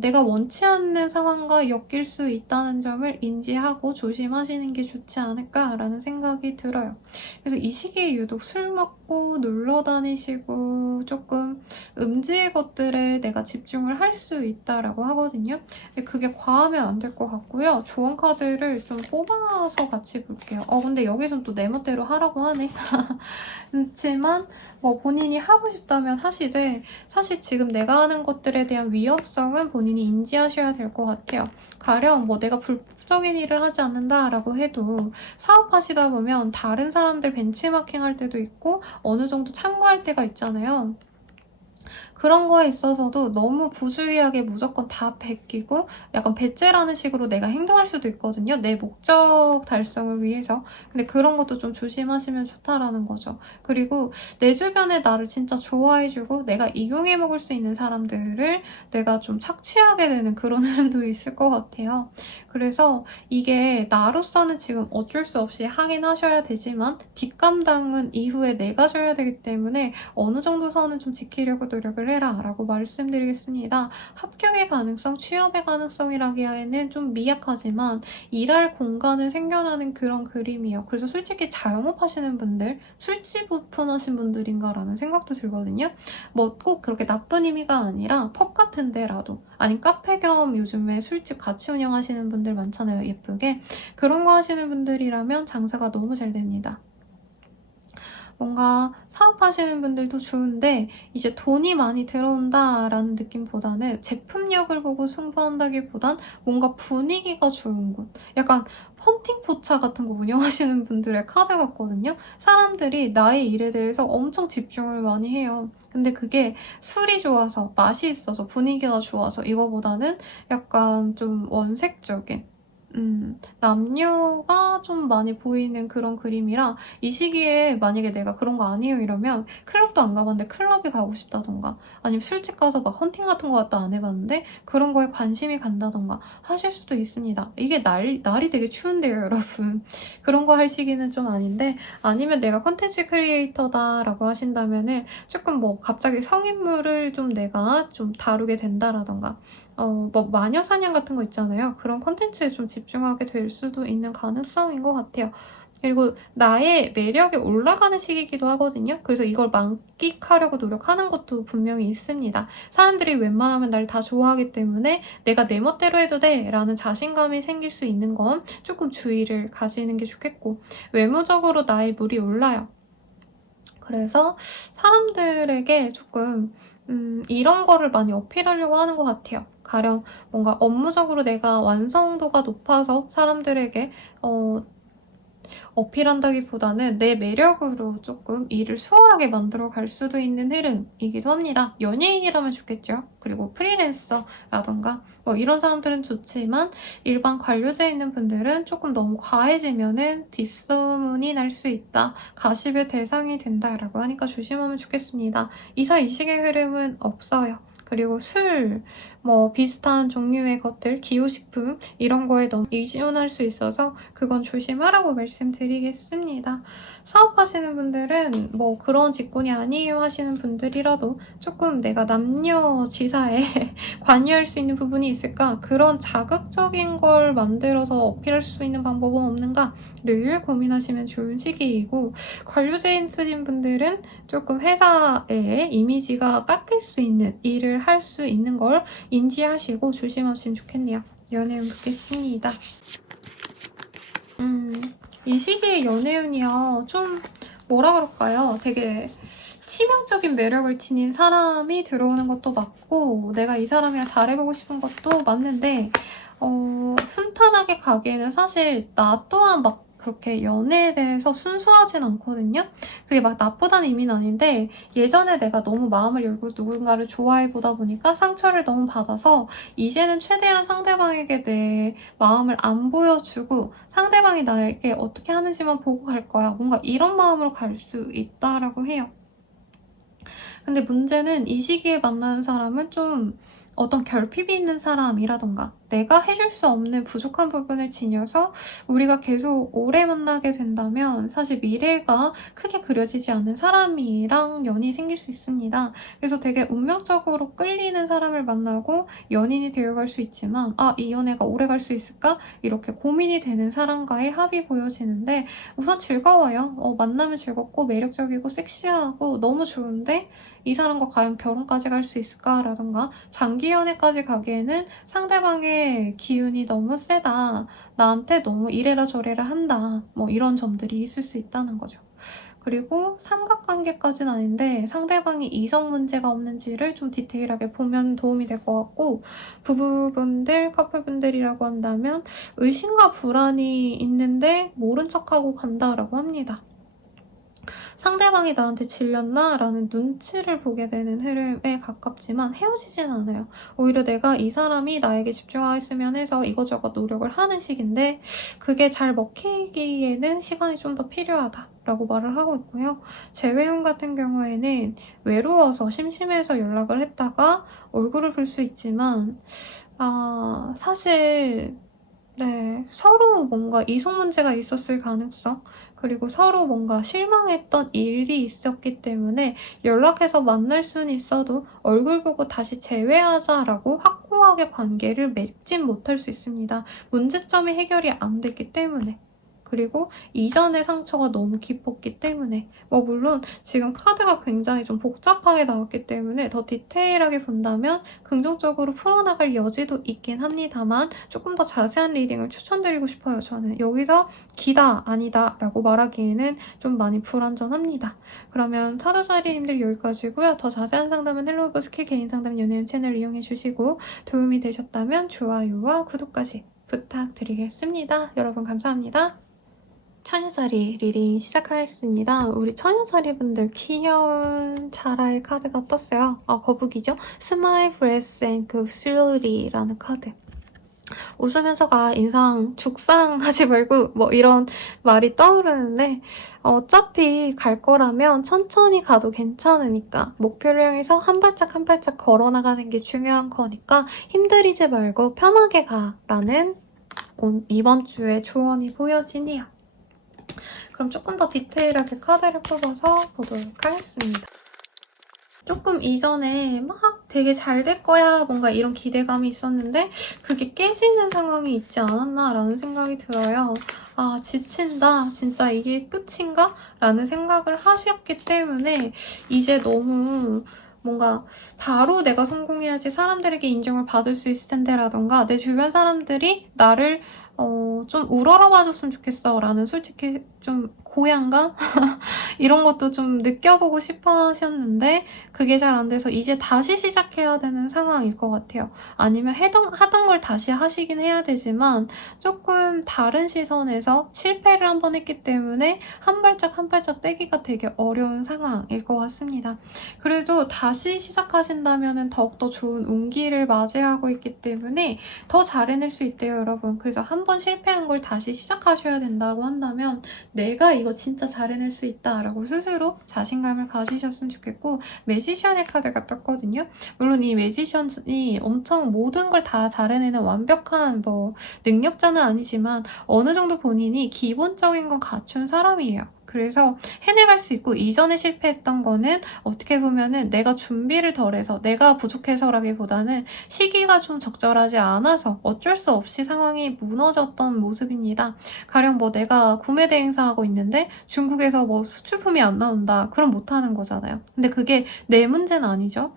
내가 원치 않는 상황과 엮일 수 있다는 점을 인지하고 조심하시는 게 좋지 않을까라는 생각이 들어요. 그래서 이 시기에 유독 술 먹고 놀러 다니시고 조금 음지의 것들에 내가 집중을 할 수 있다라고 하거든요. 근데 그게 과하면 안 될 것 같고요. 조언 카드를 좀 뽑아서 같이 볼게요. 근데 여기선 또 내 멋대로 하라고 하네. 그렇지만 본인이 하고 싶다면 하시되 사실 지금 내가 하는 것들에 대한 위험성은 본인이 인지하셔야 될 것 같아요. 가령 내가 불법적인 일을 하지 않는다라고 해도 사업하시다 보면 다른 사람들 벤치마킹 할 때도 있고 어느 정도 참고할 때가 있잖아요. 그런 거에 있어서도 너무 부주의하게 무조건 다 베끼고 약간 배째라는 식으로 내가 행동할 수도 있거든요. 내 목적 달성을 위해서. 근데 그런 것도 좀 조심하시면 좋다라는 거죠. 그리고 내 주변에 나를 진짜 좋아해주고 내가 이용해 먹을 수 있는 사람들을 내가 좀 착취하게 되는 그런 흐름도 있을 것 같아요. 그래서 이게 나로서는 지금 어쩔 수 없이 하긴 하셔야 되지만 뒷감당은 이후에 내가 져야 되기 때문에 어느 정도 선은 좀 지키려고 노력을 해라 라고 말씀드리겠습니다. 합격의 가능성, 취업의 가능성이라기에는 좀 미약하지만 일할 공간을 생겨나는 그런 그림이에요. 그래서 솔직히 자영업하시는 분들, 술집 오픈하신 분들인가라는 생각도 들거든요. 꼭 그렇게 나쁜 의미가 아니라 펍 같은 데라도 아니면 카페 겸 요즘에 술집 같이 운영하시는 분들 많잖아요. 예쁘게. 그런 거 하시는 분들이라면 장사가 너무 잘 됩니다. 뭔가 사업하시는 분들도 좋은데 이제 돈이 많이 들어온다라는 느낌보다는 제품력을 보고 승부한다기보단 뭔가 분위기가 좋은 곳 약간 펀팅 포차 같은 거 운영하시는 분들의 카드 같거든요. 사람들이 나의 일에 대해서 엄청 집중을 많이 해요. 근데 그게 술이 좋아서 맛이 있어서 분위기가 좋아서 이거보다는 약간 좀 원색적인 남녀가 좀 많이 보이는 그런 그림이라 이 시기에 만약에 내가 그런 거 아니에요 이러면 클럽도 안 가봤는데 클럽에 가고 싶다던가 아니면 술집 가서 막 헌팅 같은 거 갖다 안 해봤는데 그런 거에 관심이 간다던가 하실 수도 있습니다. 이게 날이 되게 추운데요, 여러분. 그런 거 할 시기는 좀 아닌데 아니면 내가 컨텐츠 크리에이터다라고 하신다면은 조금 뭐 갑자기 성인물을 좀 내가 좀 다루게 된다라던가 뭐 마녀 사냥 같은 거 있잖아요. 그런 컨텐츠에 좀 집중하게 될 수도 있는 가능성인 것 같아요. 그리고 나의 매력이 올라가는 시기이기도 하거든요. 그래서 이걸 만끽하려고 노력하는 것도 분명히 있습니다. 사람들이 웬만하면 날 다 좋아하기 때문에 내가 내 멋대로 해도 돼 라는 자신감이 생길 수 있는 건 조금 주의를 가지는 게 좋겠고 외모적으로 나의 물이 올라요. 그래서 사람들에게 조금 이런 거를 많이 어필하려고 하는 것 같아요. 가령 뭔가 업무적으로 내가 완성도가 높아서 사람들에게 어필한다기보다는 내 매력으로 조금 일을 수월하게 만들어 갈 수도 있는 흐름이기도 합니다. 연예인이라면 좋겠죠. 그리고 프리랜서라던가 뭐 이런 사람들은 좋지만 일반 관료제에 있는 분들은 조금 너무 과해지면은 뒷소문이 날 수 있다. 가십의 대상이 된다라고 하니까 조심하면 좋겠습니다. 이사이식의 흐름은 없어요. 그리고 술, 뭐 비슷한 종류의 것들, 기호식품 이런 거에 너무 의존할 수 있어서 그건 조심하라고 말씀드리겠습니다. 사업하시는 분들은 뭐 그런 직군이 아니에요 하시는 분들이라도 조금 내가 남녀 지사에 관여할 수 있는 부분이 있을까? 그런 자극적인 걸 만들어서 어필할 수 있는 방법은 없는가를 고민하시면 좋은 시기이고 관료제인 분들은 조금 회사의 이미지가 깎일 수 있는 일을 할 수 있는 걸 인지하시고 조심하시면 좋겠네요. 연애운 묻겠습니다. 이 시기의 연애운이요. 좀 뭐라 그럴까요? 되게 치명적인 매력을 지닌 사람이 들어오는 것도 맞고 내가 이 사람이랑 잘해보고 싶은 것도 맞는데 순탄하게 가기에는 사실 나 또한 막 그렇게 연애에 대해서 순수하진 않거든요. 그게 막 나쁘다는 의미는 아닌데 예전에 내가 너무 마음을 열고 누군가를 좋아해보다 보니까 상처를 너무 받아서 이제는 최대한 상대방에게 내 마음을 안 보여주고 상대방이 나에게 어떻게 하는지만 보고 갈 거야. 뭔가 이런 마음으로 갈 수 있다라고 해요. 근데 문제는 이 시기에 만나는 사람은 좀 어떤 결핍이 있는 사람이라던가 내가 해줄 수 없는 부족한 부분을 지녀서 우리가 계속 오래 만나게 된다면 사실 미래가 크게 그려지지 않은 사람이랑 연이 생길 수 있습니다. 그래서 되게 운명적으로 끌리는 사람을 만나고 연인이 되어갈 수 있지만 이 연애가 오래 갈 수 있을까? 이렇게 고민이 되는 사람과의 합이 보여지는데 우선 즐거워요. 만나면 즐겁고 매력적이고 섹시하고 너무 좋은데 이 사람과 과연 결혼까지 갈 수 있을까라던가 장기 연애까지 가기에는 상대방의 기운이 너무 세다. 나한테 너무 이래라 저래라 한다. 뭐 이런 점들이 있을 수 있다는 거죠. 그리고 삼각관계까지는 아닌데 상대방이 이성 문제가 없는지를 좀 디테일하게 보면 도움이 될 것 같고 부부분들, 커플분들이라고 한다면 의심과 불안이 있는데 모른 척하고 간다라고 합니다. 상대방이 나한테 질렸나? 라는 눈치를 보게 되는 흐름에 가깝지만 헤어지진 않아요. 오히려 내가 이 사람이 나에게 집중했으면 해서 이것저것 노력을 하는 시기인데 그게 잘 먹히기에는 시간이 좀 더 필요하다. 라고 말을 하고 있고요. 재회용 같은 경우에는 외로워서 심심해서 연락을 했다가 얼굴을 볼 수 있지만 사실 네, 서로 뭔가 이성 문제가 있었을 가능성 그리고 서로 뭔가 실망했던 일이 있었기 때문에 연락해서 만날 수는 있어도 얼굴 보고 다시 재회하자라고 확고하게 관계를 맺진 못할 수 있습니다. 문제점이 해결이 안 됐기 때문에 그리고 이전의 상처가 너무 깊었기 때문에 물론 지금 카드가 굉장히 좀 복잡하게 나왔기 때문에 더 디테일하게 본다면 긍정적으로 풀어나갈 여지도 있긴 합니다만 조금 더 자세한 리딩을 추천드리고 싶어요. 저는 여기서 기다 아니다 라고 말하기에는 좀 많이 불안전합니다. 그러면 타로자리님들 여기까지고요. 더 자세한 상담은 헬로우브 스킬 개인 상담 연예인 채널 이용해주시고 도움이 되셨다면 좋아요와 구독까지 부탁드리겠습니다. 여러분 감사합니다. 처녀자리 리딩 시작하겠습니다. 우리 처녀자리 분들 귀여운 자라의 카드가 떴어요. 거북이죠? 스마일 브레스 앤 그 슬로리라는 카드. 웃으면서가 인상 죽상하지 말고 뭐 이런 말이 떠오르는데 어차피 갈 거라면 천천히 가도 괜찮으니까 목표를 향해서 한 발짝 한 발짝 걸어나가는 게 중요한 거니까 힘들이지 말고 편하게 가라는 이번 주의 조언이 보여지네요. 그럼 조금 더 디테일하게 카드를 뽑아서 보도록 하겠습니다. 조금 이전에 막 되게 잘 될 거야 뭔가 이런 기대감이 있었는데 그게 깨지는 상황이 있지 않았나라는 생각이 들어요. 아 지친다 진짜 이게 끝인가? 라는 생각을 하셨기 때문에 이제 너무 뭔가 바로 내가 성공해야지 사람들에게 인정을 받을 수 있을 텐데 라던가 내 주변 사람들이 나를 좀 우러러봐 줬으면 좋겠어 라는 솔직히 좀 고향감? 이런 것도 좀 느껴보고 싶어 하셨는데 그게 잘 안 돼서 이제 다시 시작해야 되는 상황일 것 같아요. 아니면 하던 걸 다시 하시긴 해야 되지만 조금 다른 시선에서 실패를 한 번 했기 때문에 한 발짝 한 발짝 떼기가 되게 어려운 상황일 것 같습니다. 그래도 다시 시작하신다면 더욱더 좋은 운기를 맞이하고 있기 때문에 더 잘 해낼 수 있대요, 여러분. 그래서 한 번 실패한 걸 다시 시작하셔야 된다고 한다면 내가 이거 진짜 잘 해낼 수 있다라고 스스로 자신감을 가지셨으면 좋겠고 매지션의 카드가 떴거든요. 물론 이 매지션이 엄청 모든 걸 다 잘 해내는 완벽한 뭐 능력자는 아니지만 어느 정도 본인이 기본적인 건 갖춘 사람이에요. 그래서 해내갈 수 있고 이전에 실패했던 거는 어떻게 보면은 내가 준비를 덜해서 내가 부족해서라기보다는 시기가 좀 적절하지 않아서 어쩔 수 없이 상황이 무너졌던 모습입니다. 가령 뭐 내가 구매 대행사하고 있는데 중국에서 뭐 수출품이 안 나온다. 그럼 못하는 거잖아요. 근데 그게 내 문제는 아니죠.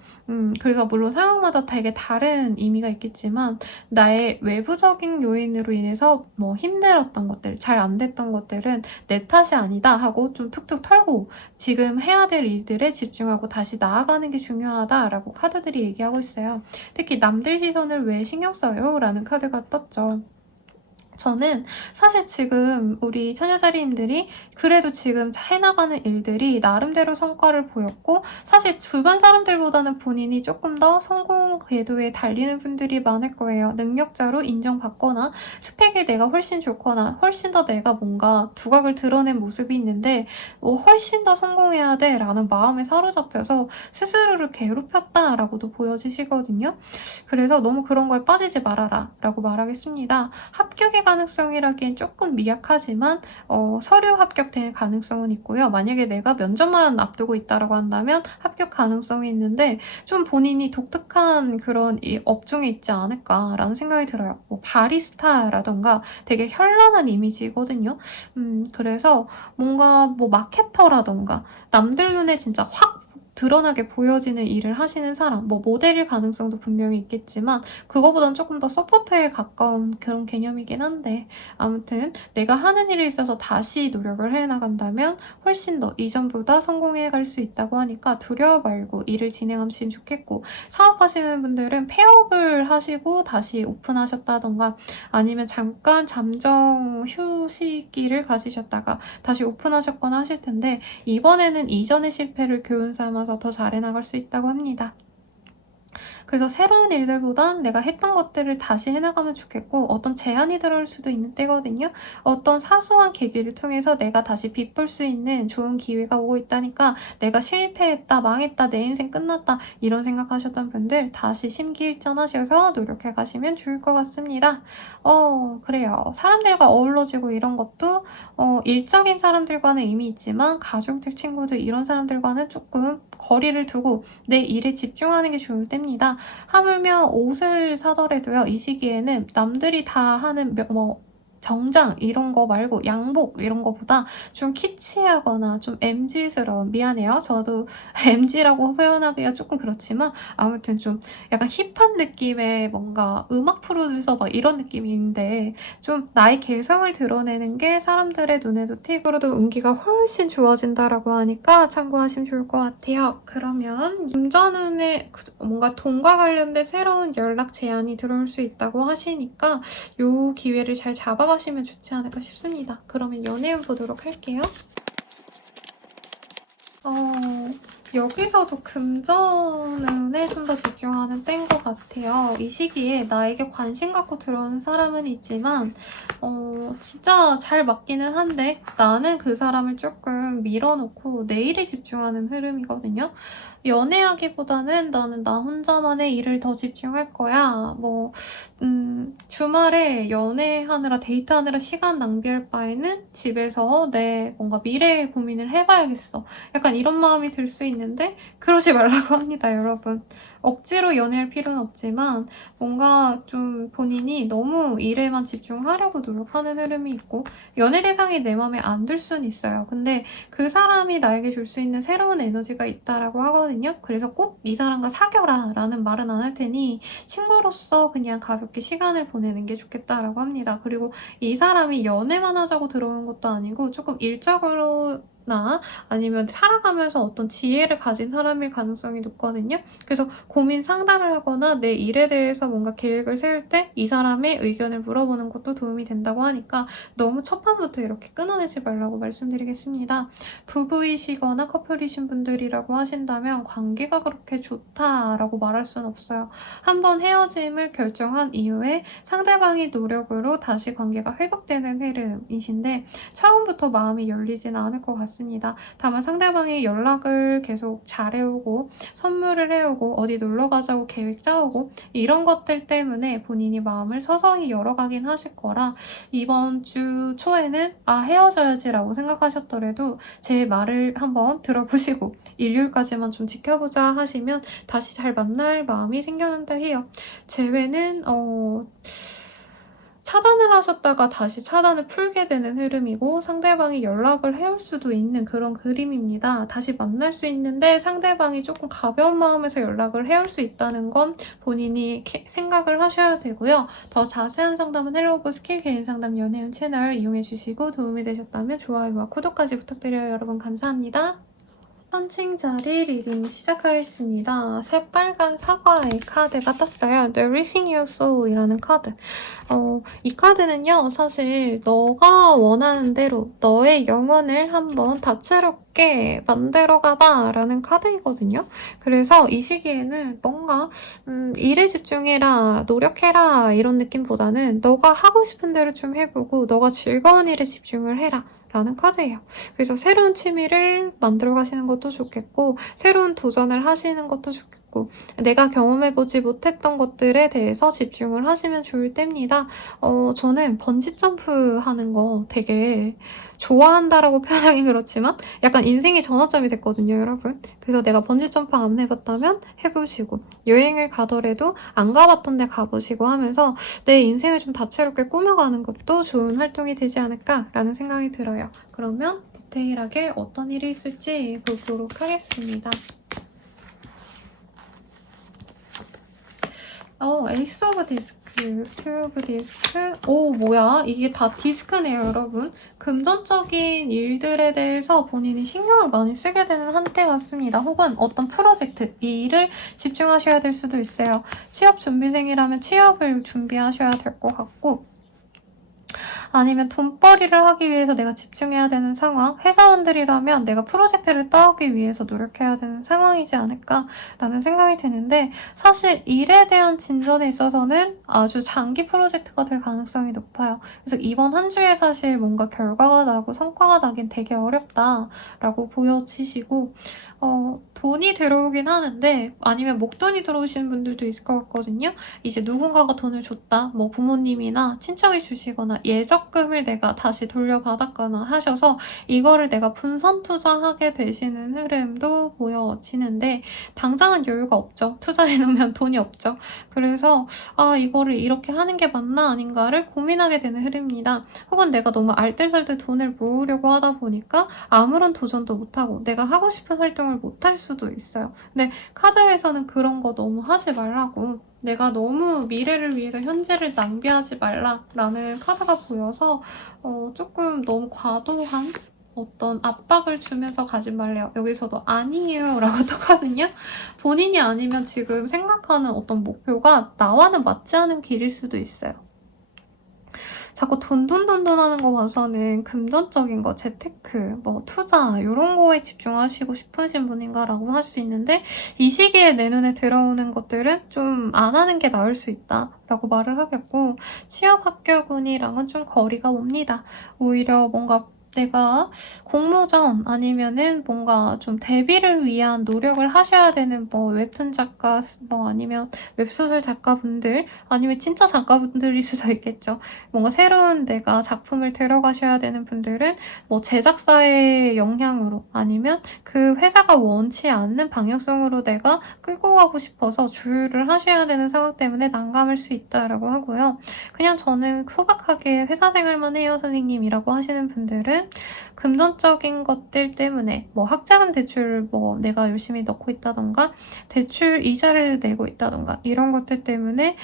그래서 물론 상황마다 되게 다른 의미가 있겠지만 나의 외부적인 요인으로 인해서 뭐 힘들었던 것들, 잘 안 됐던 것들은 내 탓이 아니다 하고 좀 툭툭 털고 지금 해야 될 일들에 집중하고 다시 나아가는 게 중요하다라고 카드들이 얘기하고 있어요. 특히 남들 시선을 왜 신경 써요? 라는 카드가 떴죠. 저는 사실 지금 우리 처녀자리님들이 그래도 지금 해나가는 일들이 나름대로 성과를 보였고 사실 주변 사람들보다는 본인이 조금 더 성공 궤도에 달리는 분들이 많을 거예요. 능력자로 인정받거나 스펙이 내가 훨씬 좋거나 훨씬 더 내가 뭔가 두각을 드러낸 모습이 있는데 훨씬 더 성공해야 돼 라는 마음에 사로잡혀서 스스로를 괴롭혔다라고도 보여지시거든요. 그래서 너무 그런 거에 빠지지 말아라 라고 말하겠습니다. 합격의 가능성이라기엔 조금 미약하지만 서류 합격될 가능성은 있고요. 만약에 내가 면접만 앞두고 있다고 한다면 합격 가능성이 있는데 좀 본인이 독특한 그런 이 업종에 있지 않을까라는 생각이 들어요. 뭐 바리스타라던가 되게 현란한 이미지거든요. 그래서 뭔가 뭐 마케터라던가 남들 눈에 진짜 확 드러나게 보여지는 일을 하시는 사람, 뭐 모델일 가능성도 분명히 있겠지만 그거보단 조금 더 서포터에 가까운 그런 개념이긴 한데 아무튼 내가 하는 일에 있어서 다시 노력을 해나간다면 훨씬 더 이전보다 성공해갈 수 있다고 하니까 두려워 말고 일을 진행하시면 좋겠고 사업하시는 분들은 폐업을 하시고 다시 오픈하셨다던가 아니면 잠깐 잠정 휴식기를 가지셨다가 다시 오픈하셨거나 하실 텐데 이번에는 이전의 실패를 교훈 삼아서 더 잘해나갈 수 있다고 합니다. 그래서 새로운 일들보단 내가 했던 것들을 다시 해나가면 좋겠고 어떤 제안이 들어올 수도 있는 때거든요. 어떤 사소한 계기를 통해서 내가 다시 빛볼 수 있는 좋은 기회가 오고 있다니까 내가 실패했다, 망했다, 내 인생 끝났다 이런 생각하셨던 분들 다시 심기일전하셔서 노력해 가시면 좋을 것 같습니다. 그래요. 사람들과 어우러지고 이런 것도 일적인 사람들과는 의미 있지만 가족들, 친구들 이런 사람들과는 조금 거리를 두고 내 일에 집중하는 게 좋을 때입니다. 하물며 옷을 사더라도요. 이 시기에는 남들이 다 하는 뭐 정장 이런 거 말고 양복 이런 거보다 좀 키치하거나 좀 MZ스러운 미안해요. 저도 MZ라고 표현하기가 조금 그렇지만 아무튼 좀 약간 힙한 느낌의 뭔가 음악 프로듀서 막 이런 느낌인데 좀 나의 개성을 드러내는 게 사람들의 눈에도 틱으로도 운기가 훨씬 좋아진다라고 하니까 참고하시면 좋을 것 같아요. 그러면 금전운에 뭔가 돈과 관련된 새로운 연락 제안이 들어올 수 있다고 하시니까 이 기회를 잘 잡아가시면 좋지 않을까 싶습니다. 그러면 연애운 보도록 할게요. 여기서도 금전운에 좀 더 집중하는 때인 것 같아요. 이 시기에 나에게 관심 갖고 들어오는 사람은 있지만 진짜 잘 맞기는 한데 나는 그 사람을 조금 밀어놓고 내 일에 집중하는 흐름이거든요. 연애하기보다는 나는 나 혼자만의 일을 더 집중할 거야. 주말에 연애하느라 데이트하느라 시간 낭비할 바에는 집에서 내 뭔가 미래의 고민을 해봐야겠어. 약간 이런 마음이 들 수 있는데 그러지 말라고 합니다, 여러분. 억지로 연애할 필요는 없지만 뭔가 좀 본인이 너무 일에만 집중하려고 노력하는 흐름이 있고 연애 대상이 내 마음에 안 들 수는 있어요. 근데 그 사람이 나에게 줄 수 있는 새로운 에너지가 있다라고 하거든요. 그래서 꼭 이 사람과 사귀어라 라는 말은 안 할 테니 친구로서 그냥 가볍게 시간을 보내는 게 좋겠다라고 합니다. 그리고 이 사람이 연애만 하자고 들어오는 것도 아니고 조금 일적으로 나 아니면 살아가면서 어떤 지혜를 가진 사람일 가능성이 높거든요. 그래서 고민 상담을 하거나 내 일에 대해서 뭔가 계획을 세울 때 이 사람의 의견을 물어보는 것도 도움이 된다고 하니까 너무 첫 판부터 이렇게 끊어내지 말라고 말씀드리겠습니다. 부부이시거나 커플이신 분들이라고 하신다면 관계가 그렇게 좋다라고 말할 수는 없어요. 한번 헤어짐을 결정한 이후에 상대방의 노력으로 다시 관계가 회복되는 흐름이신데 처음부터 마음이 열리진 않을 것 같습니다. 다만 상대방이 연락을 계속 잘해오고 선물을 해오고 어디 놀러 가자고 계획 짜오고 이런 것들 때문에 본인이 마음을 서서히 열어가긴 하실 거라 이번 주 초에는 헤어져야지 라고 생각하셨더라도 제 말을 한번 들어보시고 일요일까지만 좀 지켜보자 하시면 다시 잘 만날 마음이 생겨난다 해요. 재회는 차단을 하셨다가 다시 차단을 풀게 되는 흐름이고 상대방이 연락을 해올 수도 있는 그런 그림입니다. 다시 만날 수 있는데 상대방이 조금 가벼운 마음에서 연락을 해올 수 있다는 건 본인이 생각을 하셔야 되고요. 더 자세한 상담은 헬로우브 스킬 개인 상담 연애운 채널 이용해주시고 도움이 되셨다면 좋아요와 구독까지 부탁드려요. 여러분 감사합니다. 선칭자리 리딩 시작하겠습니다. 새빨간 사과의 카드가 떴어요. The Releasing Your Soul이라는 카드. 이 카드는요, 사실 너가 원하는 대로 너의 영혼을 한번 다채롭게 만들어가봐 라는 카드이거든요. 그래서 이 시기에는 뭔가 일에 집중해라, 노력해라 이런 느낌보다는 너가 하고 싶은 대로 좀 해보고 너가 즐거운 일에 집중을 해라 라는 카드예요. 그래서 새로운 취미를 만들어 가시는 것도 좋겠고 새로운 도전을 하시는 것도 좋겠고 내가 경험해보지 못했던 것들에 대해서 집중을 하시면 좋을 때입니다. 저는 번지점프 하는 거 되게 좋아한다라고 표현하긴 그렇지만 약간 인생의 전환점이 됐거든요, 여러분. 그래서 내가 번지점프 안 해봤다면 해보시고 여행을 가더라도 안 가봤던 데 가보시고 하면서 내 인생을 좀 다채롭게 꾸며가는 것도 좋은 활동이 되지 않을까라는 생각이 들어요. 그러면 디테일하게 어떤 일이 있을지 보도록 하겠습니다. 에이스 오브 디스크, 투 오브 디스크. 오, 뭐야? 이게 다 디스크네요, 여러분. 금전적인 일들에 대해서 본인이 신경을 많이 쓰게 되는 한때 같습니다. 혹은 어떤 프로젝트, 이 일을 집중하셔야 될 수도 있어요. 취업 준비생이라면 취업을 준비하셔야 될 것 같고 아니면 돈벌이를 하기 위해서 내가 집중해야 되는 상황, 회사원들이라면 내가 프로젝트를 따오기 위해서 노력해야 되는 상황이지 않을까라는 생각이 드는데 사실 일에 대한 진전에 있어서는 아주 장기 프로젝트가 될 가능성이 높아요. 그래서 이번 한 주에 사실 뭔가 결과가 나고 성과가 나긴 되게 어렵다라고 보여지시고 돈이 들어오긴 하는데 아니면 목돈이 들어오시는 분들도 있을 것 같거든요. 이제 누군가가 돈을 줬다, 뭐 부모님이나 친척이 주시거나 예적금을 내가 다시 돌려받았거나 하셔서 이거를 내가 분산 투자하게 되시는 흐름도 보여지는데 당장은 여유가 없죠. 투자해놓으면 돈이 없죠. 그래서 이거를 이렇게 하는 게 맞나 아닌가를 고민하게 되는 흐름입니다. 혹은 내가 너무 알뜰살뜰 돈을 모으려고 하다 보니까 아무런 도전도 못하고 내가 하고 싶은 활동을 못할 수도 있어요. 근데 카드에서는 그런 거 너무 하지 말라고 내가 너무 미래를 위해서 현재를 낭비하지 말라라는 카드가 보여서 조금 너무 과도한 어떤 압박을 주면서 가지 말래요. 여기서도 아니에요 라고 떴거든요. 본인이 아니면 지금 생각하는 어떤 목표가 나와는 맞지 않은 길일 수도 있어요. 자꾸 돈 하는 거 봐서는 금전적인 거, 재테크, 뭐 투자 이런 거에 집중하시고 싶으신 분인가라고 할 수 있는데 이 시기에 내 눈에 들어오는 것들은 좀 안 하는 게 나을 수 있다라고 말을 하겠고 취업 합격운이랑은 좀 거리가 멉니다. 오히려 뭔가 내가 공모전 아니면은 뭔가 좀 데뷔를 위한 노력을 하셔야 되는 뭐 웹툰 작가 뭐 아니면 웹소설 작가분들 아니면 진짜 작가분들일 수도 있겠죠. 뭔가 새로운 내가 작품을 들어가셔야 되는 분들은 뭐 제작사의 영향으로 아니면 그 회사가 원치 않는 방향성으로 내가 끌고 가고 싶어서 조율을 하셔야 되는 상황 때문에 난감할 수 있다라고 하고요. 그냥 저는 소박하게 회사 생활만 해요 선생님이라고 하시는 분들은 금전적인 것들 때문에 뭐 학자금 대출 뭐 내가 열심히 넣고 있다던가 대출 이자를 내고 있다던가 이런 것들 때문에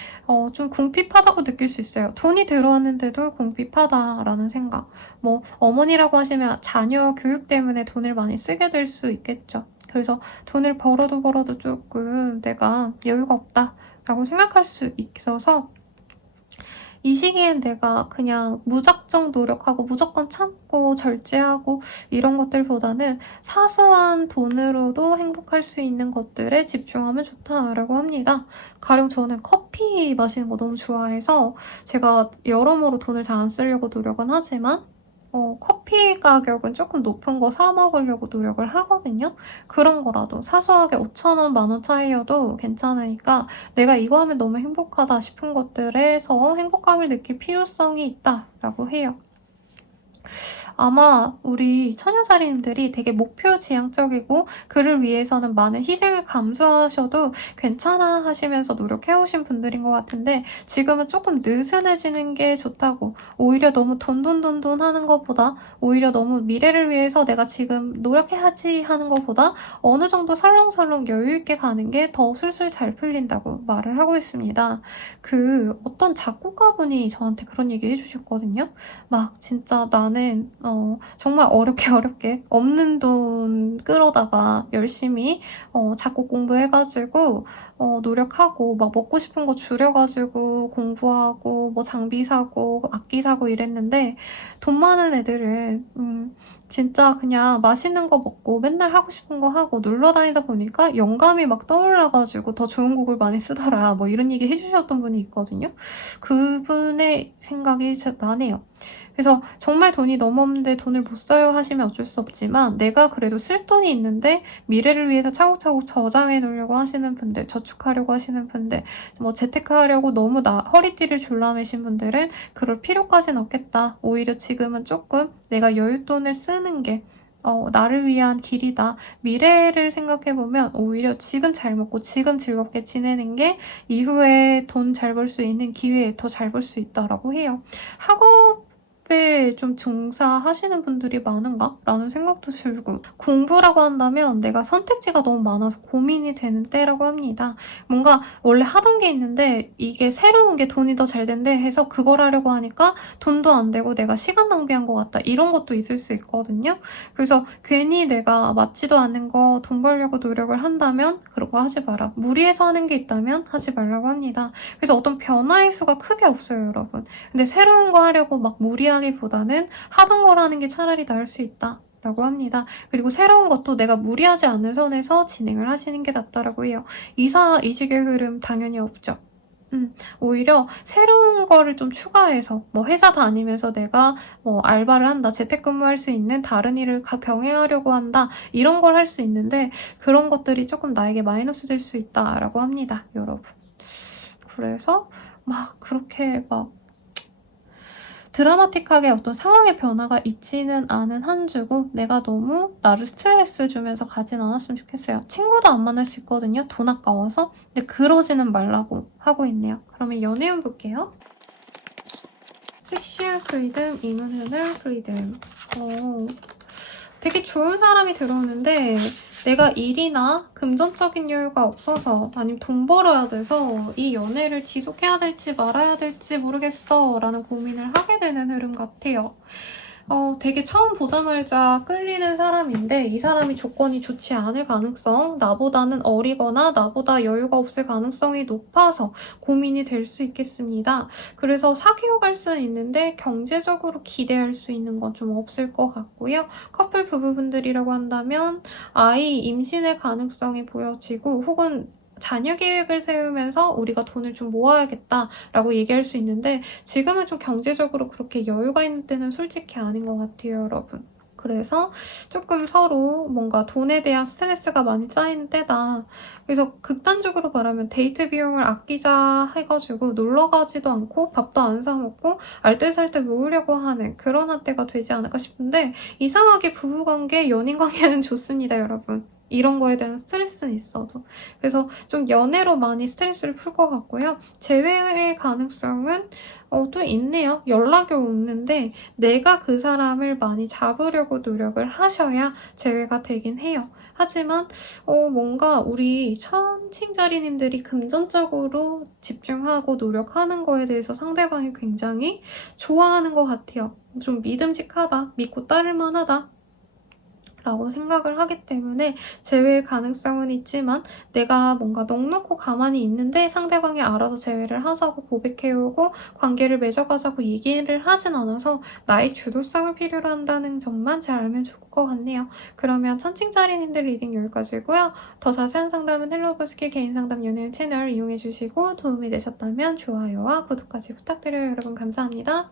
좀 궁핍하다고 느낄 수 있어요. 돈이 들어왔는데도 궁핍하다라는 생각. 뭐 어머니라고 하시면 자녀 교육 때문에 돈을 많이 쓰게 될 수 있겠죠. 그래서 돈을 벌어도 조금 내가 여유가 없다라고 생각할 수 있어서 이 시기엔 내가 그냥 무작정 노력하고 무조건 참고 절제하고 이런 것들보다는 사소한 돈으로도 행복할 수 있는 것들에 집중하면 좋다라고 합니다. 가령 저는 커피 마시는 거 너무 좋아해서 제가 여러모로 돈을 잘 안 쓰려고 노력은 하지만 커피 가격은 조금 높은 거 사 먹으려고 노력을 하거든요. 그런 거라도 사소하게 5,000원, 10,000원 차이여도 괜찮으니까 내가 이거 하면 너무 행복하다 싶은 것들에서 행복감을 느낄 필요성이 있다라고 해요. 아마 우리 처녀자리님들이 되게 목표 지향적이고 그를 위해서는 많은 희생을 감수하셔도 괜찮아 하시면서 노력해오신 분들인 것 같은데 지금은 조금 느슨해지는 게 좋다고 오히려 너무 돈 하는 것보다 오히려 너무 미래를 위해서 내가 지금 노력해야지 하는 것보다 어느 정도 설렁설렁 여유있게 가는 게 더 술술 잘 풀린다고 말을 하고 있습니다. 어떤 작곡가분이 저한테 그런 얘기 해주셨거든요. 막 진짜 나는 정말 어렵게 없는 돈 끌어다가 열심히 작곡 공부해가지고 노력하고 막 먹고 싶은 거 줄여가지고 공부하고 뭐 장비 사고 악기 사고 이랬는데 돈 많은 애들은 진짜 그냥 맛있는 거 먹고 맨날 하고 싶은 거 하고 놀러 다니다 보니까 영감이 막 떠올라가지고 더 좋은 곡을 많이 쓰더라 뭐 이런 얘기 해주셨던 분이 있거든요. 그분의 생각이 나네요. 그래서 정말 돈이 너무 없는데 돈을 못 써요 하시면 어쩔 수 없지만 내가 그래도 쓸 돈이 있는데 미래를 위해서 차곡차곡 저장해 놓으려고 하시는 분들, 저축하려고 하시는 분들, 뭐 재테크하려고 너무 허리띠를 졸라매신 분들은 그럴 필요까지는 없겠다. 오히려 지금은 조금 내가 여윳돈을 쓰는 게 나를 위한 길이다. 미래를 생각해보면 오히려 지금 잘 먹고 지금 즐겁게 지내는 게 이후에 돈 잘 벌 수 있는 기회에 더 잘 벌 수 있다라고 해요. 학업에 좀 종사하시는 분들이 많은가? 라는 생각도 들고 공부라고 한다면 내가 선택지가 너무 많아서 고민이 되는 때라고 합니다. 뭔가 원래 하던 게 있는데 이게 새로운 게 돈이 더 잘 된대 해서 그걸 하려고 하니까 돈도 안 되고 내가 시간 낭비한 것 같다. 이런 것도 있을 수 있거든요. 그래서 괜히 내가 맞지도 않는 거 돈 벌려고 노력을 한다면 그런 거 하지 마라. 무리해서 하는 게 있다면 하지 말라고 합니다. 그래서 어떤 변화의 수가 크게 없어요, 여러분. 근데 새로운 거 하려고 막 무리하기보다는 하던 걸 하는 게 차라리 나을 수 있다. 라고 합니다. 그리고 새로운 것도 내가 무리하지 않는 선에서 진행을 하시는 게 낫다라고 해요. 이직의 흐름 당연히 없죠. 오히려 새로운 거를 좀 추가해서 뭐 회사 다니면서 내가 뭐 알바를 한다, 재택근무할 수 있는 다른 일을 병행하려고 한다 이런 걸 할 수 있는데 그런 것들이 조금 나에게 마이너스 될 수 있다라고 합니다, 여러분. 그래서 막 그렇게 막 드라마틱하게 어떤 상황의 변화가 있지는 않은 한 주고 내가 너무 나를 스트레스 주면서 가진 않았으면 좋겠어요. 친구도 안 만날 수 있거든요. 돈 아까워서. 근데 그러지는 말라고 하고 있네요. 그러면 연애운 볼게요. 섹슈얼 프리덤, 이모셔널 프리덤. 되게 좋은 사람이 들어오는데 내가 일이나 금전적인 여유가 없어서 아니면 돈 벌어야 돼서 이 연애를 지속해야 될지 말아야 될지 모르겠어 라는 고민을 하게 되는 흐름 같아요. 되게 처음 보자마자 끌리는 사람인데 이 사람이 조건이 좋지 않을 가능성, 나보다는 어리거나 나보다 여유가 없을 가능성이 높아서 고민이 될 수 있겠습니다. 그래서 사귀어 갈 수는 있는데 경제적으로 기대할 수 있는 건 좀 없을 것 같고요. 커플 부부분들이라고 한다면 아이 임신의 가능성이 보여지고 혹은 자녀 계획을 세우면서 우리가 돈을 좀 모아야겠다라고 얘기할 수 있는데 지금은 좀 경제적으로 그렇게 여유가 있는 때는 솔직히 아닌 것 같아요, 여러분. 그래서 조금 서로 뭔가 돈에 대한 스트레스가 많이 쌓이는 때다. 그래서 극단적으로 말하면 데이트 비용을 아끼자 해가지고 놀러 가지도 않고 밥도 안 사 먹고 알뜰살뜰 모으려고 하는 그런 한때가 되지 않을까 싶은데 이상하게 부부관계, 연인관계는 좋습니다, 여러분. 이런 거에 대한 스트레스는 있어도. 그래서 좀 연애로 많이 스트레스를 풀 것 같고요. 재회의 가능성은 또 있네요. 연락이 오는데 내가 그 사람을 많이 잡으려고 노력을 하셔야 재회가 되긴 해요. 하지만 뭔가 우리 천칭자리님들이 금전적으로 집중하고 노력하는 거에 대해서 상대방이 굉장히 좋아하는 것 같아요. 좀 믿음직하다, 믿고 따를 만하다 라고 생각을 하기 때문에 재회의 가능성은 있지만 내가 뭔가 넉넉고 가만히 있는데 상대방이 알아서 재회를 하자고 고백해오고 관계를 맺어가자고 얘기를 하진 않아서 나의 주도성을 필요로 한다는 점만 잘 알면 좋을 것 같네요. 그러면 천칭자리님들 리딩 여기까지고요. 더 자세한 상담은 헬로버스키 개인상담 연예인 채널 이용해주시고 도움이 되셨다면 좋아요와 구독까지 부탁드려요. 여러분 감사합니다.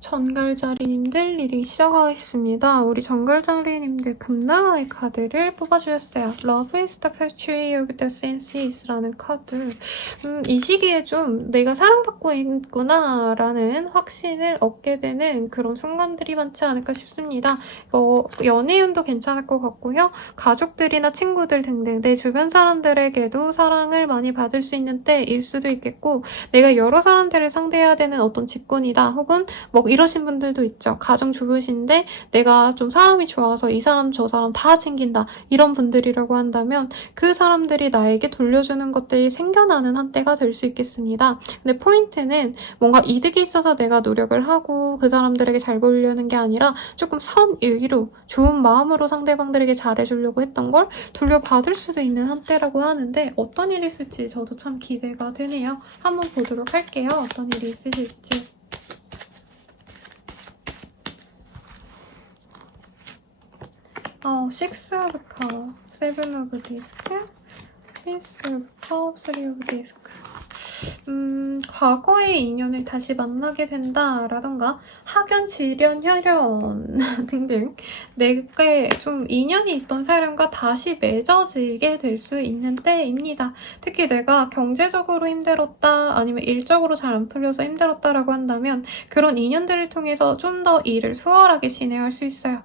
전갈자리님들 리딩 시작하겠습니다. 우리 전갈자리님들 금나라의 카드를 뽑아주셨어요. Love is the factory of the senses라는 카드. 이 시기에 좀 내가 사랑받고 있구나 라는 확신을 얻게 되는 그런 순간들이 많지 않을까 싶습니다. 연애운도 괜찮을 것 같고요. 가족들이나 친구들 등등 내 주변 사람들에게도 사랑을 많이 받을 수 있는 때일 수도 있겠고 내가 여러 사람들을 상대해야 되는 어떤 직군이다 혹은 뭐 이러신 분들도 있죠. 가정주부신데 내가 좀 사람이 좋아서 이 사람 저 사람 다 챙긴다. 이런 분들이라고 한다면 그 사람들이 나에게 돌려주는 것들이 생겨나는 한때가 될 수 있겠습니다. 근데 포인트는 뭔가 이득이 있어서 내가 노력을 하고 그 사람들에게 잘 보이려는 게 아니라 조금 선의로 좋은 마음으로 상대방들에게 잘해주려고 했던 걸 돌려받을 수도 있는 한때라고 하는데 어떤 일이 있을지 저도 참 기대가 되네요. 한번 보도록 할게요. 어떤 일이 있으실지. Six of Cups, Seven of Discs, Ace of Cups, Three of Discs. 과거의 인연을 다시 만나게 된다라던가 학연, 질연, 혈연 등등 내게 좀 인연이 있던 사람과 다시 맺어지게 될 수 있는 때입니다. 특히 내가 경제적으로 힘들었다 아니면 일적으로 잘 안 풀려서 힘들었다라고 한다면 그런 인연들을 통해서 좀 더 일을 수월하게 진행할 수 있어요.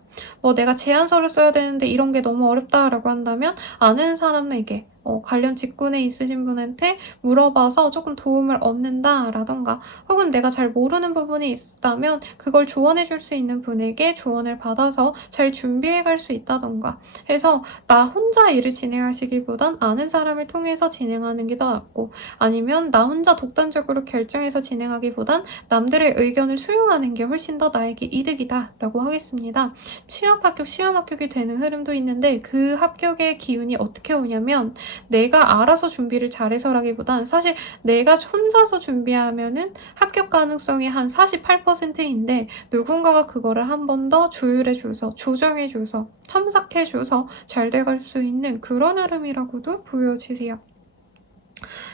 내가 제안서를 써야 되는데 이런 게 너무 어렵다라고 한다면 아는 사람에게 관련 직군에 있으신 분한테 물어봐서 조금 도움을 얻는다라던가 혹은 내가 잘 모르는 부분이 있다면 그걸 조언해줄 수 있는 분에게 조언을 받아서 잘 준비해갈 수 있다던가 해서 나 혼자 일을 진행하시기보단 아는 사람을 통해서 진행하는 게 더 낫고 아니면 나 혼자 독단적으로 결정해서 진행하기보단 남들의 의견을 수용하는 게 훨씬 더 나에게 이득이다라고 하겠습니다. 취업 합격, 시험 합격이 되는 흐름도 있는데 그 합격의 기운이 어떻게 오냐면 내가 알아서 준비를 잘해서라기보단 사실 내가 혼자서 준비하면은 합격 가능성이 한 48%인데 누군가가 그거를 한 번 더 조율해줘서 조정해줘서 첨삭해줘서 잘 돼갈 수 있는 그런 흐름이라고도 보여지세요.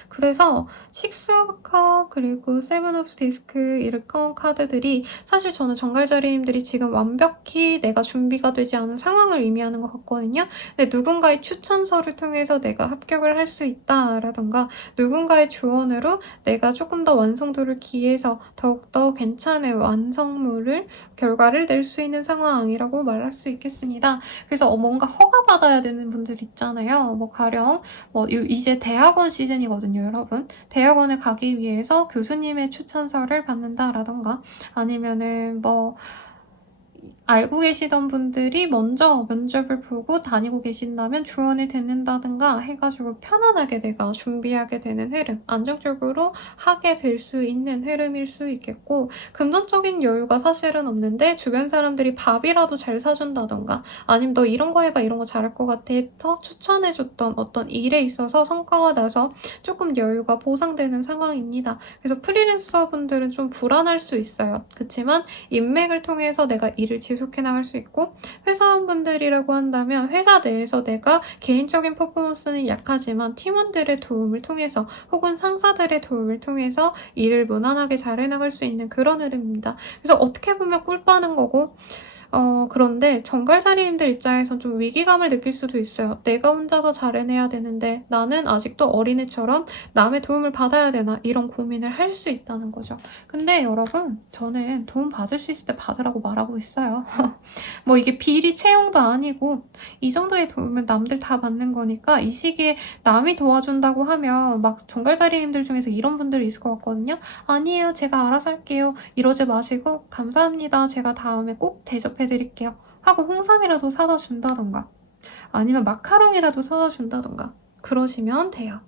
그래서 Six of Cups 그리고 Seven of Discs 이런 카드들이 사실 저는 정갈자리님들이 지금 완벽히 내가 준비가 되지 않은 상황을 의미하는 것 같거든요. 근데 누군가의 추천서를 통해서 내가 합격을 할 수 있다라던가 누군가의 조언으로 내가 조금 더 완성도를 기해서 더욱더 괜찮은 완성물을 결과를 낼 수 있는 상황이라고 말할 수 있겠습니다. 그래서 뭔가 허가받아야 되는 분들 있잖아요. 가령 이제 대학원 시즌이거든요, 여러분. 대학원을 가기 위해서 교수님의 추천서를 받는다라던가 아니면은 알고 계시던 분들이 먼저 면접을 보고 다니고 계신다면 조언을 듣는다든가 해가지고 편안하게 내가 준비하게 되는 흐름, 안정적으로 하게 될 수 있는 흐름일 수 있겠고, 금전적인 여유가 사실은 없는데 주변 사람들이 밥이라도 잘 사준다던가 아니면 너 이런 거 해봐, 이런 거 잘할 것 같아 해서 추천해줬던 어떤 일에 있어서 성과가 나서 조금 여유가 보상되는 상황입니다. 그래서 프리랜서 분들은 좀 불안할 수 있어요. 그렇지만 인맥을 통해서 내가 일을 지속해 나갈 수 있고, 회사원분들이라고 한다면 회사 내에서 내가 개인적인 퍼포먼스는 약하지만 팀원들의 도움을 통해서 혹은 상사들의 도움을 통해서 일을 무난하게 잘 해나갈 수 있는 그런 흐름입니다. 그래서 어떻게 보면 꿀 빠는 거고, 그런데 정갈자리님들 입장에선 좀 위기감을 느낄 수도 있어요. 내가 혼자서 잘 해내야 되는데 나는 아직도 어린애처럼 남의 도움을 받아야 되나, 이런 고민을 할 수 있다는 거죠. 근데 여러분, 저는 도움 받을 수 있을 때 받으라고 말하고 있어요. 뭐 이게 비리 채용도 아니고 이 정도의 도움은 남들 다 받는 거니까, 이 시기에 남이 도와준다고 하면 막 정갈자리님들 중에서 이런 분들이 있을 것 같거든요. 아니에요, 제가 알아서 할게요, 이러지 마시고 감사합니다, 제가 다음에 꼭 대접해드릴게요 하고 홍삼이라도 사다 준다던가 아니면 마카롱이라도 사다 준다던가 그러시면 돼요.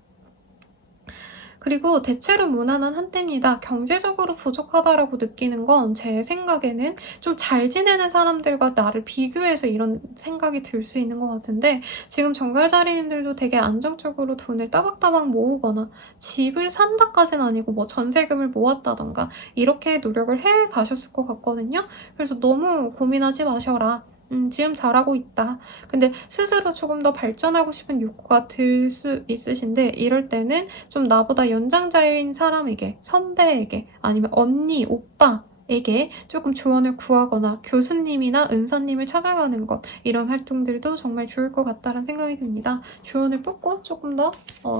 그리고 대체로 무난한 한때입니다. 경제적으로 부족하다라고 느끼는 건 제 생각에는 좀 잘 지내는 사람들과 나를 비교해서 이런 생각이 들 수 있는 것 같은데, 지금 정갈자리님들도 되게 안정적으로 돈을 따박따박 모으거나 집을 산다까지는 아니고 뭐 전세금을 모았다던가 이렇게 노력을 해 가셨을 것 같거든요. 그래서 너무 고민하지 마셔라. 지금 잘하고 있다. 근데 스스로 조금 더 발전하고 싶은 욕구가 들 수 있으신데, 이럴 때는 좀 나보다 연장자인 사람에게, 선배에게, 아니면 언니, 오빠에게 조금 조언을 구하거나 교수님이나 은사님을 찾아가는 것, 이런 활동들도 정말 좋을 것 같다는 생각이 듭니다. 조언을 뽑고 조금 더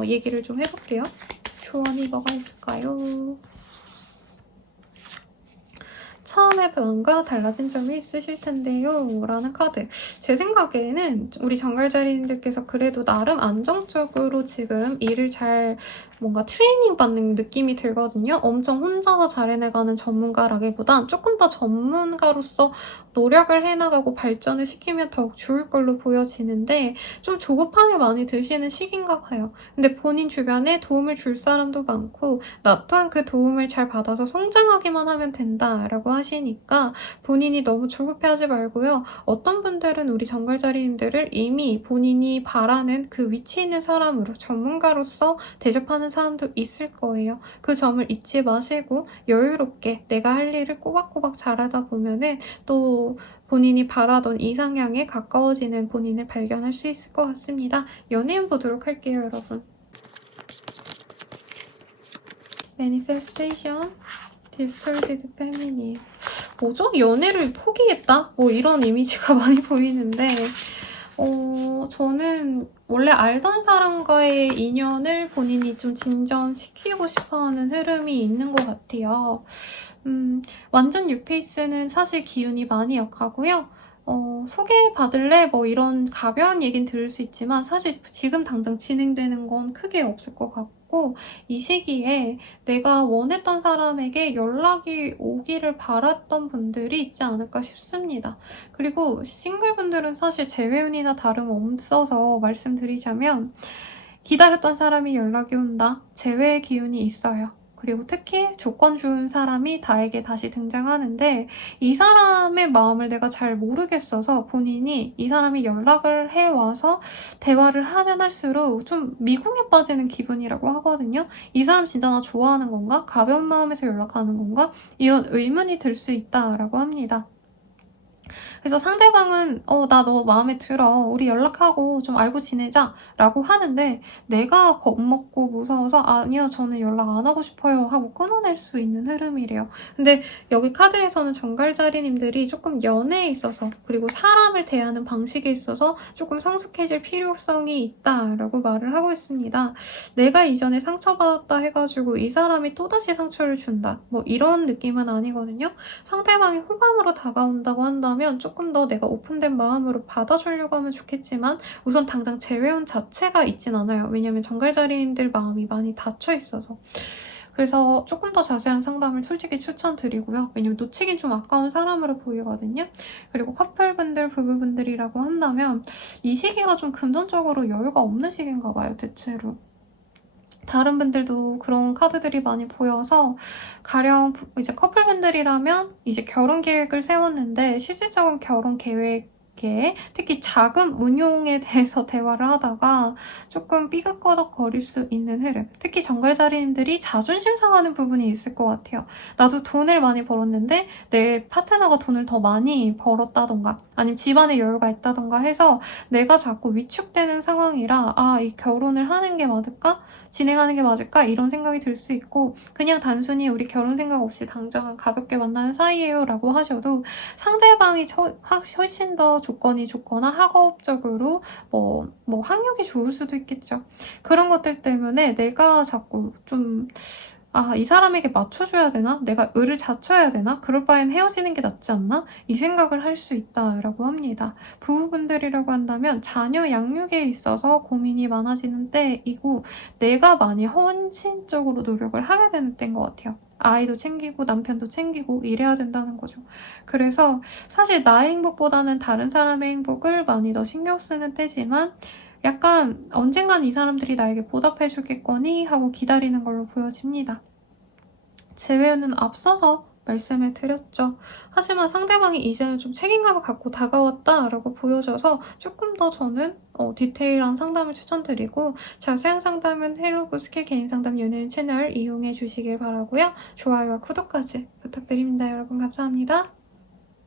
얘기를 좀 해볼게요. 조언이 뭐가 있을까요? 처음에 배운과 달라진 점이 있으실 텐데요 라는 카드. 제 생각에는 우리 정갈자리님들께서 그래도 나름 안정적으로 지금 일을 잘 뭔가 트레이닝 받는 느낌이 들거든요. 엄청 혼자서 잘 해내가는 전문가라기보단 조금 더 전문가로서 노력을 해나가고 발전을 시키면 더욱 좋을 걸로 보여지는데, 좀 조급함이 많이 드시는 시기인가 봐요. 근데 본인 주변에 도움을 줄 사람도 많고 나 또한 그 도움을 잘 받아서 성장하기만 하면 된다라고 하시니까 본인이 너무 조급해하지 말고요. 어떤 분들은 우리 정갈자리님들을 이미 본인이 바라는 그 위치에 있는 사람으로, 전문가로서 대접하는 사람도 있을 거예요. 그 점을 잊지 마시고 여유롭게 내가 할 일을 꼬박꼬박 잘하다 보면은 또 본인이 바라던 이상향에 가까워지는 본인을 발견할 수 있을 것 같습니다. 연예인 보도록 할게요, 여러분. Manifestation, Distorted Feminine. 뭐죠? 연애를 포기했다? 뭐 이런 이미지가 많이 보이는데, 저는 원래 알던 사람과의 인연을 본인이 좀 진전시키고 싶어하는 흐름이 있는 것 같아요. 완전 뉴페이스는 사실 기운이 많이 약하고요. 소개받을래? 뭐 이런 가벼운 얘기는 들을 수 있지만 사실 지금 당장 진행되는 건 크게 없을 것 같고, 이 시기에 내가 원했던 사람에게 연락이 오기를 바랐던 분들이 있지 않을까 싶습니다. 그리고 싱글분들은 사실 재회운이나 다름없어서 말씀드리자면, 기다렸던 사람이 연락이 온다. 재회의 기운이 있어요. 그리고 특히 조건 좋은 사람이 나에게 다시 등장하는데, 이 사람의 마음을 내가 잘 모르겠어서 본인이 이 사람이 연락을 해와서 대화를 하면 할수록 좀 미궁에 빠지는 기분이라고 하거든요. 이 사람 진짜 나 좋아하는 건가? 가벼운 마음에서 연락하는 건가? 이런 의문이 들 수 있다라고 합니다. 그래서 상대방은 나 너 마음에 들어, 우리 연락하고 좀 알고 지내자 라고 하는데, 내가 겁먹고 무서워서 아니요, 저는 연락 안 하고 싶어요 하고 끊어낼 수 있는 흐름이래요. 근데 여기 카드에서는 정갈자리님들이 조금 연애에 있어서, 그리고 사람을 대하는 방식에 있어서 조금 성숙해질 필요성이 있다라고 말을 하고 있습니다. 내가 이전에 상처받았다 해가지고 이 사람이 또다시 상처를 준다, 뭐 이런 느낌은 아니거든요. 상대방이 호감으로 다가온다고 한다면 조금 더 내가 오픈된 마음으로 받아주려고 하면 좋겠지만, 우선 당장 재회원 자체가 있진 않아요. 왜냐면 정갈자리님들 마음이 많이 닫혀 있어서. 그래서 조금 더 자세한 상담을 솔직히 추천드리고요. 왜냐면 놓치긴 좀 아까운 사람으로 보이거든요. 그리고 커플분들, 부부분들이라고 한다면 이 시기가 좀 금전적으로 여유가 없는 시기인가 봐요, 대체로. 다른 분들도 그런 카드들이 많이 보여서 가령 이제 커플분들이라면 이제 결혼 계획을 세웠는데 실질적인 결혼 계획에 특히 자금 운용에 대해서 대화를 하다가 조금 삐걱거덕거릴 수 있는 흐름. 특히 정갈자리님들이 자존심 상하는 부분이 있을 것 같아요. 나도 돈을 많이 벌었는데 내 파트너가 돈을 더 많이 벌었다던가 아니면 집안에 여유가 있다던가 해서 내가 자꾸 위축되는 상황이라 이 결혼을 하는 게 맞을까? 진행하는 게 맞을까? 이런 생각이 들 수 있고 그냥 단순히 우리 결혼 생각 없이 당장 가볍게 만나는 사이예요 라고 하셔도 상대방이 훨씬 더 조건이 좋거나 학업적으로 뭐 학력이 좋을 수도 있겠죠. 그런 것들 때문에 내가 자꾸 좀 이 사람에게 맞춰줘야 되나? 내가 을을 갖춰야 되나? 그럴 바엔 헤어지는 게 낫지 않나? 이 생각을 할 수 있다라고 합니다. 부부분들이라고 한다면 자녀 양육에 있어서 고민이 많아지는 때이고 내가 많이 헌신적으로 노력을 하게 되는 때인 것 같아요. 아이도 챙기고 남편도 챙기고 이래야 된다는 거죠. 그래서 사실 나의 행복보다는 다른 사람의 행복을 많이 더 신경 쓰는 때지만 약간 언젠간 이 사람들이 나에게 보답해주겠거니 하고 기다리는 걸로 보여집니다. 재회는 앞서서 말씀을 드렸죠. 하지만 상대방이 이제는 좀 책임감을 갖고 다가왔다라고 보여져서 조금 더 저는 디테일한 상담을 추천드리고 자세한 상담은 헬로구 스킬 개인 상담 연예인 채널 이용해 주시길 바라고요. 좋아요와 구독까지 부탁드립니다. 여러분 감사합니다.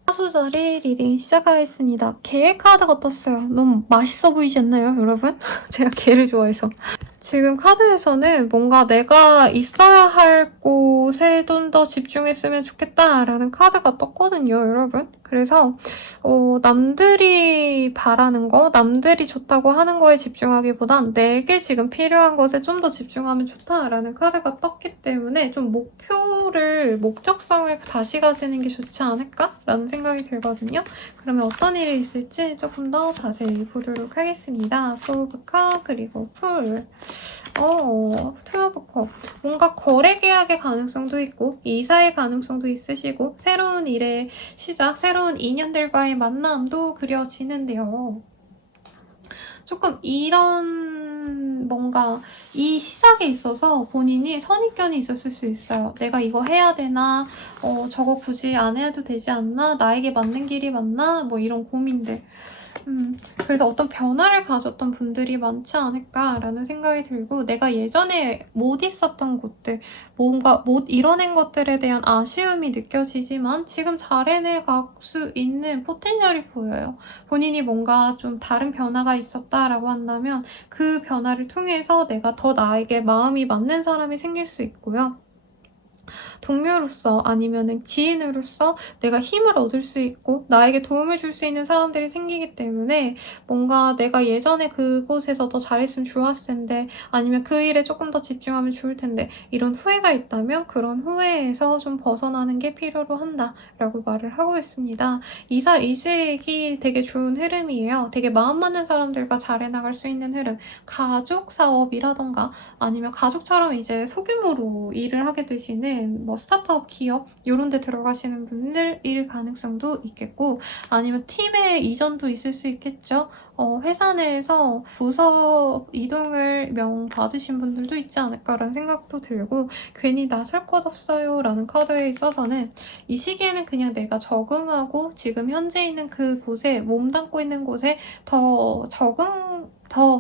사수자리 리딩 시작하겠습니다. 개 카드가 떴어요. 너무 맛있어 보이지 않나요, 여러분? 제가 개를 좋아해서. 지금 카드에서는 뭔가 내가 있어야 할 곳에 좀 더 집중했으면 좋겠다라는 카드가 떴거든요, 여러분. 그래서 남들이 바라는 거, 남들이 좋다고 하는 거에 집중하기보단 내게 지금 필요한 것에 좀 더 집중하면 좋다라는 카드가 떴기 때문에 좀 목적성을 다시 가지는 게 좋지 않을까라는 생각이 들거든요. 그러면 어떤 일이 있을지 조금 더 자세히 보도록 하겠습니다. 투 오브 컵 그리고 풀. 투 오브 컵. 뭔가 거래 계약의 가능성도 있고 이사의 가능성도 있으시고 새로운 일의 시작, 새로운 인연들과의 만남도 그려지는데요. 조금 이런 뭔가 이 시작에 있어서 본인이 선입견이 있었을 수 있어요. 내가 이거 해야 되나? 저거 굳이 안 해도 되지 않나? 나에게 맞는 길이 맞나? 뭐 이런 고민들. 그래서 어떤 변화를 가졌던 분들이 많지 않을까라는 생각이 들고 내가 예전에 못 있었던 곳들, 뭔가 못 이뤄낸 것들에 대한 아쉬움이 느껴지지만 지금 잘 해내갈 수 있는 포텐셜이 보여요. 본인이 뭔가 좀 다른 변화가 있었다라고 한다면 그 변화를 통해서 내가 더 나에게 마음이 맞는 사람이 생길 수 있고요. 동료로서 아니면 지인으로서 내가 힘을 얻을 수 있고 나에게 도움을 줄 수 있는 사람들이 생기기 때문에 뭔가 내가 예전에 그곳에서 더 잘했으면 좋았을 텐데 아니면 그 일에 조금 더 집중하면 좋을 텐데 이런 후회가 있다면 그런 후회에서 좀 벗어나는 게 필요로 한다라고 말을 하고 있습니다. 이사 이직이 되게 좋은 흐름이에요. 되게 마음 맞는 사람들과 잘 해나갈 수 있는 흐름. 가족 사업이라던가 아니면 가족처럼 이제 소규모로 일을 하게 되시는 뭐 스타트업 기업 이런 데 들어가시는 분들일 가능성도 있겠고 아니면 팀의 이전도 있을 수 있겠죠. 회사 내에서 부서 이동을 명받으신 분들도 있지 않을까라는 생각도 들고 괜히 나설 것 없어요 라는 카드에 있어서는 이 시기에는 그냥 내가 적응하고 지금 현재 있는 그곳에 몸담고 있는 곳에 더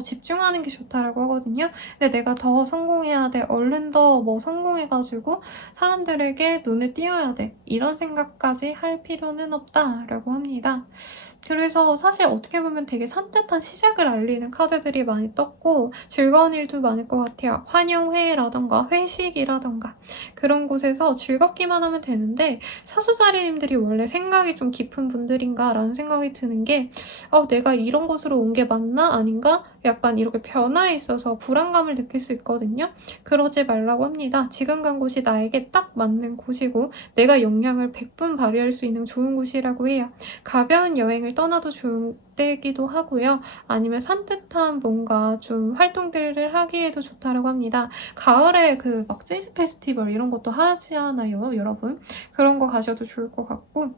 집중하는 게 좋다라고 하거든요. 근데 내가 더 성공해야 돼. 얼른 더 뭐 성공해가지고 사람들에게 눈에 띄어야 돼. 이런 생각까지 할 필요는 없다라고 합니다. 그래서 사실 어떻게 보면 되게 산뜻한 시작을 알리는 카드들이 많이 떴고 즐거운 일도 많을 것 같아요. 환영회라던가 회식이라던가 그런 곳에서 즐겁기만 하면 되는데 사수자리님들이 원래 생각이 좀 깊은 분들인가 라는 생각이 드는 게 내가 이런 곳으로 온 게 맞나? 아닌가? 약간 이렇게 변화에 있어서 불안감을 느낄 수 있거든요. 그러지 말라고 합니다. 지금 간 곳이 나에게 딱 맞는 곳이고 내가 역량을 100분 발휘할 수 있는 좋은 곳이라고 해요. 가벼운 여행을 떠나도 좋은 때기도 하고요. 아니면 산뜻한 뭔가 좀 활동들을 하기에도 좋다라고 합니다. 가을에 그 막 재즈 페스티벌 이런 것도 하지 않아요, 여러분? 그런 거 가셔도 좋을 것 같고,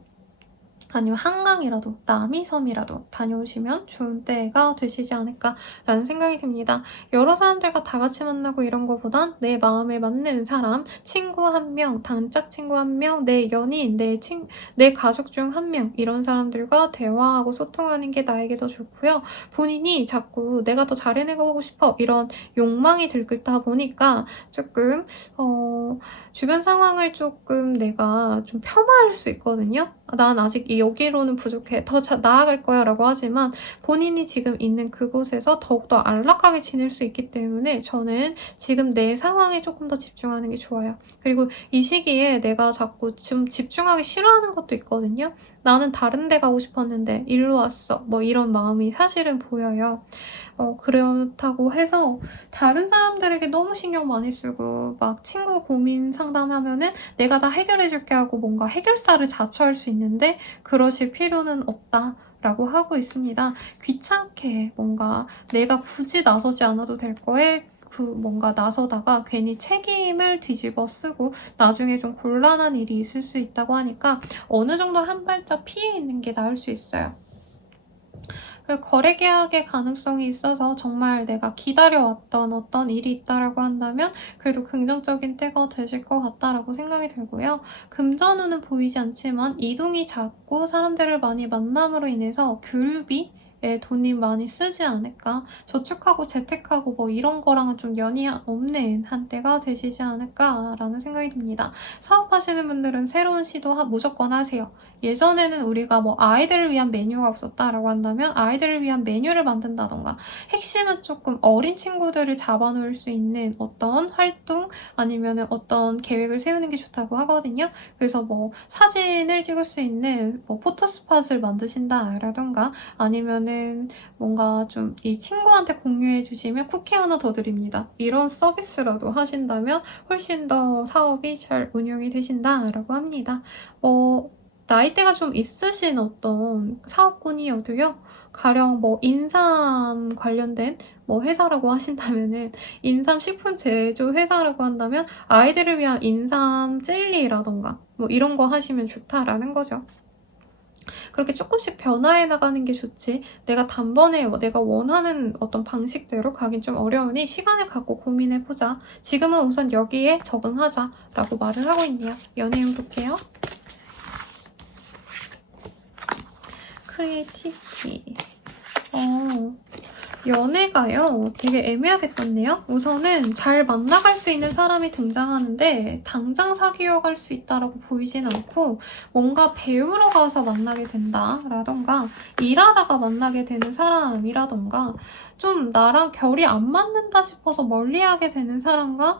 아니면 한강이라도 남이섬이라도 다녀오시면 좋은 때가 되시지 않을까라는 생각이 듭니다. 여러 사람들과 다 같이 만나고 이런 거보단 내 마음에 맞는 사람, 친구 한 명, 단짝 친구 한 명, 내 연인, 내 가족 중 한 명 이런 사람들과 대화하고 소통하는 게 나에게 더 좋고요. 본인이 자꾸 내가 더 잘해내고 싶어 이런 욕망이 들끓다 보니까 조금 주변 상황을 조금 내가 좀 폄하할 수 있거든요. 난 아직 여기로는 부족해. 더 나아갈 거야 라고 하지만 본인이 지금 있는 그곳에서 더욱더 안락하게 지낼 수 있기 때문에 저는 지금 내 상황에 조금 더 집중하는 게 좋아요. 그리고 이 시기에 내가 자꾸 좀 집중하기 싫어하는 것도 있거든요. 나는 다른 데 가고 싶었는데 일로 왔어. 뭐 이런 마음이 사실은 보여요. 그렇다고 해서 다른 사람들에게 너무 신경 많이 쓰고 막 친구 고민 상담하면은 내가 다 해결해줄게 하고 뭔가 해결사를 자처할 수 있는데 그러실 필요는 없다. 라고 하고 있습니다. 귀찮게 뭔가 내가 굳이 나서지 않아도 될 거에 뭔가 나서다가 괜히 책임을 뒤집어 쓰고 나중에 좀 곤란한 일이 있을 수 있다고 하니까 어느 정도 한 발짝 피해 있는 게 나을 수 있어요. 거래 계약의 가능성이 있어서 정말 내가 기다려왔던 어떤 일이 있다라고 한다면 그래도 긍정적인 때가 되실 것 같다라고 생각이 들고요. 금전운은 보이지 않지만 이동이 잦고 사람들을 많이 만남으로 인해서 교류비 에 돈이 많이 쓰지 않을까. 저축하고 재테크하고 뭐 이런 거랑은 좀 연이 없는 한때가 되시지 않을까라는 생각이 듭니다. 사업하시는 분들은 새로운 시도 무조건 하세요. 예전에는 우리가 뭐 아이들을 위한 메뉴가 없었다라고 한다면 아이들을 위한 메뉴를 만든다던가 핵심은 조금 어린 친구들을 잡아놓을 수 있는 어떤 활동 아니면 어떤 계획을 세우는 게 좋다고 하거든요. 그래서 뭐 사진을 찍을 수 있는 뭐 포토스팟을 만드신다라던가 아니면은 뭔가 좀 이 친구한테 공유해 주시면 쿠키 하나 더 드립니다. 이런 서비스라도 하신다면 훨씬 더 사업이 잘 운영이 되신다라고 합니다. 나이대가 좀 있으신 어떤 사업군이어도요. 가령 뭐 인삼 관련된 뭐 회사라고 하신다면은 인삼 식품 제조 회사라고 한다면 아이들을 위한 인삼 젤리라던가 뭐 이런 거 하시면 좋다라는 거죠. 그렇게 조금씩 변화해 나가는 게 좋지 내가 단번에 내가 원하는 어떤 방식대로 가긴 좀 어려우니 시간을 갖고 고민해보자. 지금은 우선 여기에 적응하자라고 말을 하고 있네요. 연애운 볼게요. 크리에이티비티. 연애가요. 되게 애매하게 떴네요. 우선은 잘 만나갈 수 있는 사람이 등장하는데 당장 사귀어 갈 수 있다라고 보이진 않고 뭔가 배우러 가서 만나게 된다라던가 일하다가 만나게 되는 사람이라던가 좀 나랑 결이 안 맞는다 싶어서 멀리하게 되는 사람과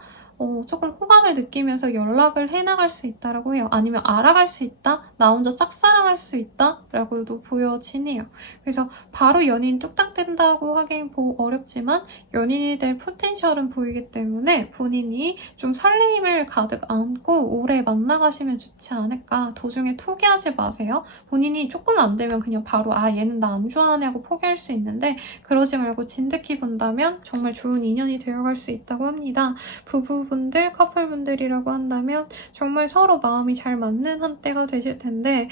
조금 호감을 느끼면서 연락을 해나갈 수 있다라고 해요. 아니면 알아갈 수 있다? 나 혼자 짝사랑할 수 있다? 라고도 보여지네요. 그래서 바로 연인 뚝딱 된다고 하긴 어렵지만 연인이 될 포텐셜은 보이기 때문에 본인이 좀 설레임을 가득 안고 오래 만나가시면 좋지 않을까. 도중에 포기하지 마세요. 본인이 조금 안 되면 그냥 바로 얘는 나 안 좋아하네 하고 포기할 수 있는데 그러지 말고 진득히 본다면 정말 좋은 인연이 되어갈 수 있다고 합니다. 부부분들, 커플분들이라고 한다면 정말 서로 마음이 잘 맞는 한때가 되실 텐데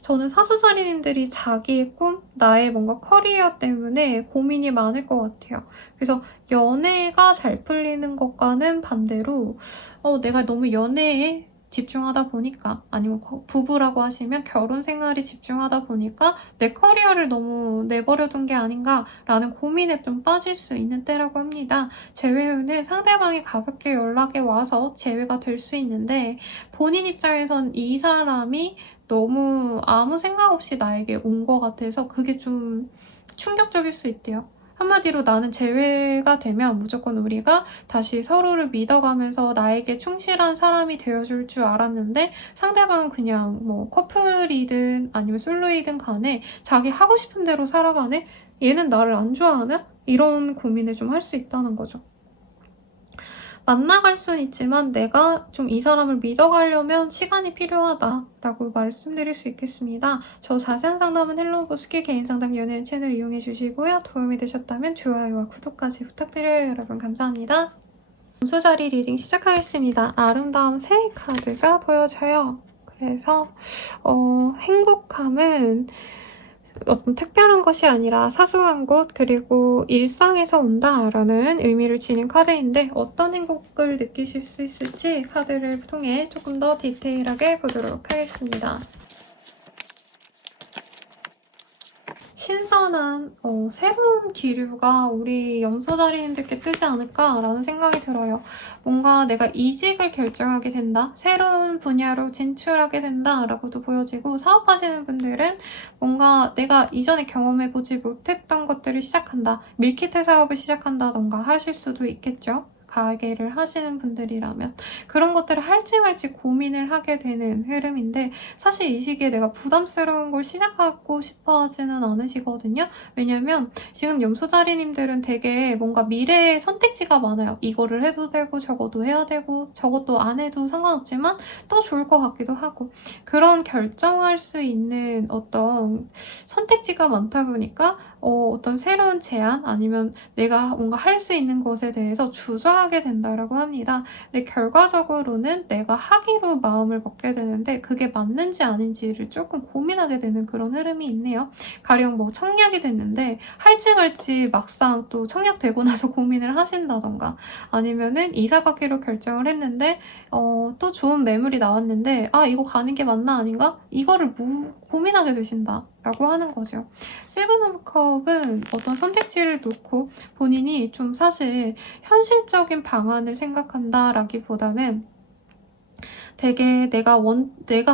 저는 사수자리님들이 자기의 꿈, 나의 뭔가 커리어 때문에 고민이 많을 것 같아요. 그래서 연애가 잘 풀리는 것과는 반대로 내가 너무 연애에 집중하다 보니까 아니면 부부라고 하시면 결혼 생활에 집중하다 보니까 내 커리어를 너무 내버려둔 게 아닌가라는 고민에 좀 빠질 수 있는 때라고 합니다. 재회 후는 상대방이 가볍게 연락에 와서 재회가 될 수 있는데 본인 입장에선 이 사람이 너무 아무 생각 없이 나에게 온 것 같아서 그게 좀 충격적일 수 있대요. 한마디로 나는 재회가 되면 무조건 우리가 다시 서로를 믿어가면서 나에게 충실한 사람이 되어줄 줄 알았는데 상대방은 그냥 뭐 커플이든 아니면 솔로이든 간에 자기 하고 싶은 대로 살아가네? 얘는 나를 안 좋아하나? 이런 고민을 좀 할 수 있다는 거죠. 만나갈 순 있지만 내가 좀 이 사람을 믿어가려면 시간이 필요하다라고 말씀드릴 수 있겠습니다. 저 자세한 상담은 헬로우보스키 개인상담 연예인 채널 이용해주시고요. 도움이 되셨다면 좋아요와 구독까지 부탁드려요. 여러분 감사합니다. 점수자리 리딩 시작하겠습니다. 아름다운 새해 카드가 보여져요. 그래서 행복함은 어떤 특별한 것이 아니라 사소한 것 그리고 일상에서 온다라는 의미를 지닌 카드인데 어떤 행복을 느끼실 수 있을지 카드를 통해 조금 더 디테일하게 보도록 하겠습니다. 신선한 새로운 기류가 우리 염소자리님들께 뜨지 않을까라는 생각이 들어요. 뭔가 내가 이직을 결정하게 된다, 새로운 분야로 진출하게 된다라고도 보여지고, 사업하시는 분들은 뭔가 내가 이전에 경험해보지 못했던 것들을 시작한다, 밀키트 사업을 시작한다던가 하실 수도 있겠죠. 가게를 하시는 분들이라면 그런 것들을 할지 말지 고민을 하게 되는 흐름인데, 사실 이 시기에 내가 부담스러운 걸 시작하고 싶어 하지는 않으시거든요. 왜냐면 지금 염소자리님들은 되게 뭔가 미래의 선택지가 많아요. 이거를 해도 되고 저것도 해야 되고 저것도 안 해도 상관없지만 또 좋을 것 같기도 하고, 그런 결정할 수 있는 어떤 선택지가 많다 보니까 어떤 새로운 제안 아니면 내가 뭔가 할 수 있는 것에 대해서 주저하게 된다라고 합니다. 근데 결과적으로는 내가 하기로 마음을 먹게 되는데 그게 맞는지 아닌지를 조금 고민하게 되는 그런 흐름이 있네요. 가령 뭐 청약이 됐는데 할지 말지 막상 또 청약되고 나서 고민을 하신다던가, 아니면은 이사 가기로 결정을 했는데 또 좋은 매물이 나왔는데 이거 가는 게 맞나 아닌가? 이거를 고민하게 되신다라고 하는 거죠. 세븐 오브 컵은 어떤 선택지를 놓고 본인이 좀 사실 현실적인 방안을 생각한다라기보다는 되게 내가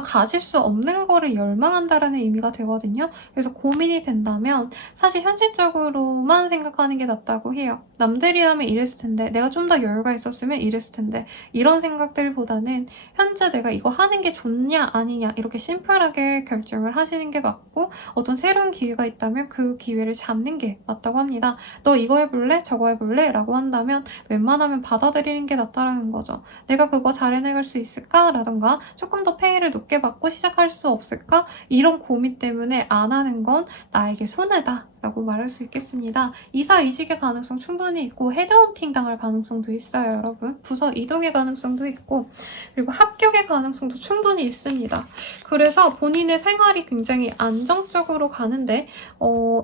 가질 수 없는 거를 열망한다라는 의미가 되거든요. 그래서 고민이 된다면 사실 현실적으로만 생각하는 게 낫다고 해요. 남들이라면 이랬을 텐데, 내가 좀 더 여유가 있었으면 이랬을 텐데, 이런 생각들보다는 현재 내가 이거 하는 게 좋냐 아니냐 이렇게 심플하게 결정을 하시는 게 맞고, 어떤 새로운 기회가 있다면 그 기회를 잡는 게 맞다고 합니다. 너 이거 해볼래? 저거 해볼래? 라고 한다면 웬만하면 받아들이는 게 낫다라는 거죠. 내가 그거 잘 해내갈 수 있을까? 라던가 조금 더 페이를 높게 받고 시작할 수 없을까? 이런 고민 때문에 안 하는 건 나에게 손해다 라고 말할 수 있겠습니다. 이사 이직의 가능성 충분히 있고, 헤드헌팅 당할 가능성도 있어요, 여러분. 부서 이동의 가능성도 있고, 그리고 합격의 가능성도 충분히 있습니다. 그래서 본인의 생활이 굉장히 안정적으로 가는데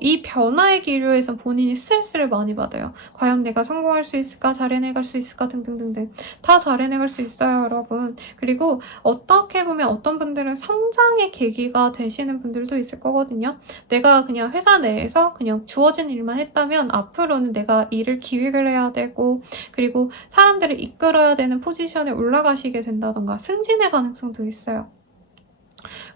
이 변화의 기류에서 본인이 스트레스를 많이 받아요. 과연 내가 성공할 수 있을까? 잘 해내갈 수 있을까? 등등등등. 다 잘 해내갈 수 있어요, 여러분. 그리고 어떻게 보면 어떤 분들은 성장의 계기가 되시는 분들도 있을 거거든요. 내가 그냥 회사 내에서 그냥 주어진 일만 했다면 앞으로는 내가 일을 기획을 해야 되고, 그리고 사람들을 이끌어야 되는 포지션에 올라가시게 된다던가 승진의 가능성도 있어요.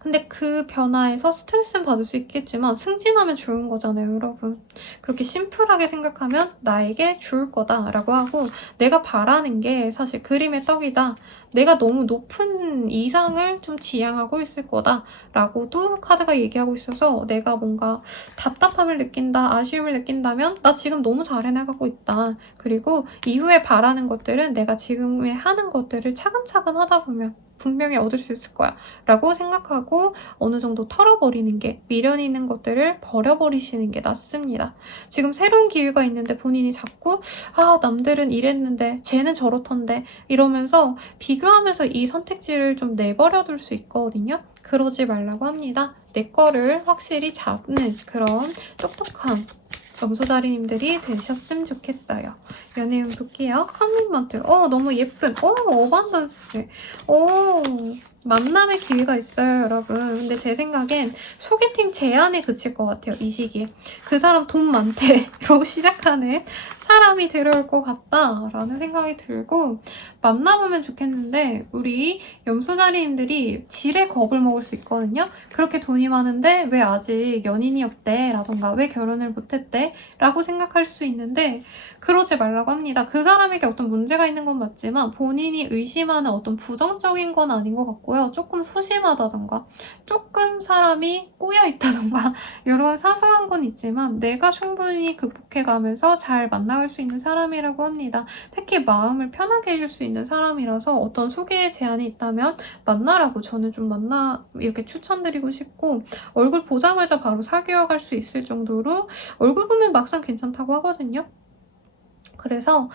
근데 그 변화에서 스트레스는 받을 수 있겠지만 승진하면 좋은 거잖아요, 여러분. 그렇게 심플하게 생각하면 나에게 좋을 거다라고 하고, 내가 바라는 게 사실 그림의 떡이다, 내가 너무 높은 이상을 좀 지향하고 있을 거다라고도 카드가 얘기하고 있어서, 내가 뭔가 답답함을 느낀다, 아쉬움을 느낀다면 나 지금 너무 잘 해나가고 있다. 그리고 이후에 바라는 것들은 내가 지금에 하는 것들을 차근차근 하다 보면 분명히 얻을 수 있을 거야 라고 생각하고 어느 정도 털어버리는 게, 미련이 있는 것들을 버려버리시는 게 낫습니다. 지금 새로운 기회가 있는데 본인이 자꾸 남들은 이랬는데 쟤는 저렇던데 이러면서 비교하면서 이 선택지를 좀 내버려둘 수 있거든요. 그러지 말라고 합니다. 내 거를 확실히 잡는 그런 똑똑한 염소자리님들이 되셨으면 좋겠어요. 연애운 볼게요. 커밋먼트. 너무 예쁜. 어반던스. 만남의 기회가 있어요, 여러분. 근데 제 생각엔 소개팅 제안에 그칠 것 같아요, 이 시기에. 그 사람 돈 많대. 이러고 시작하는 사람이 들어올 것 같다라는 생각이 들고, 만나보면 좋겠는데 우리 염소자리인들이 지레 겁을 먹을 수 있거든요. 그렇게 돈이 많은데 왜 아직 연인이 없대? 라던가 왜 결혼을 못했대? 라고 생각할 수 있는데 그러지 말라고 합니다. 그 사람에게 어떤 문제가 있는 건 맞지만 본인이 의심하는 어떤 부정적인 건 아닌 것 같고, 있고요. 조금 소심하다던가 조금 사람이 꼬여있다던가 이런 사소한 건 있지만 내가 충분히 극복해가면서 잘 만나갈 수 있는 사람이라고 합니다. 특히 마음을 편하게 해줄 수 있는 사람이라서 어떤 소개 제안이 있다면 만나라고 저는 좀 이렇게 추천드리고 싶고, 얼굴 보자마자 바로 사귀어 갈 수 있을 정도로 얼굴 보면 막상 괜찮다고 하거든요. 그래서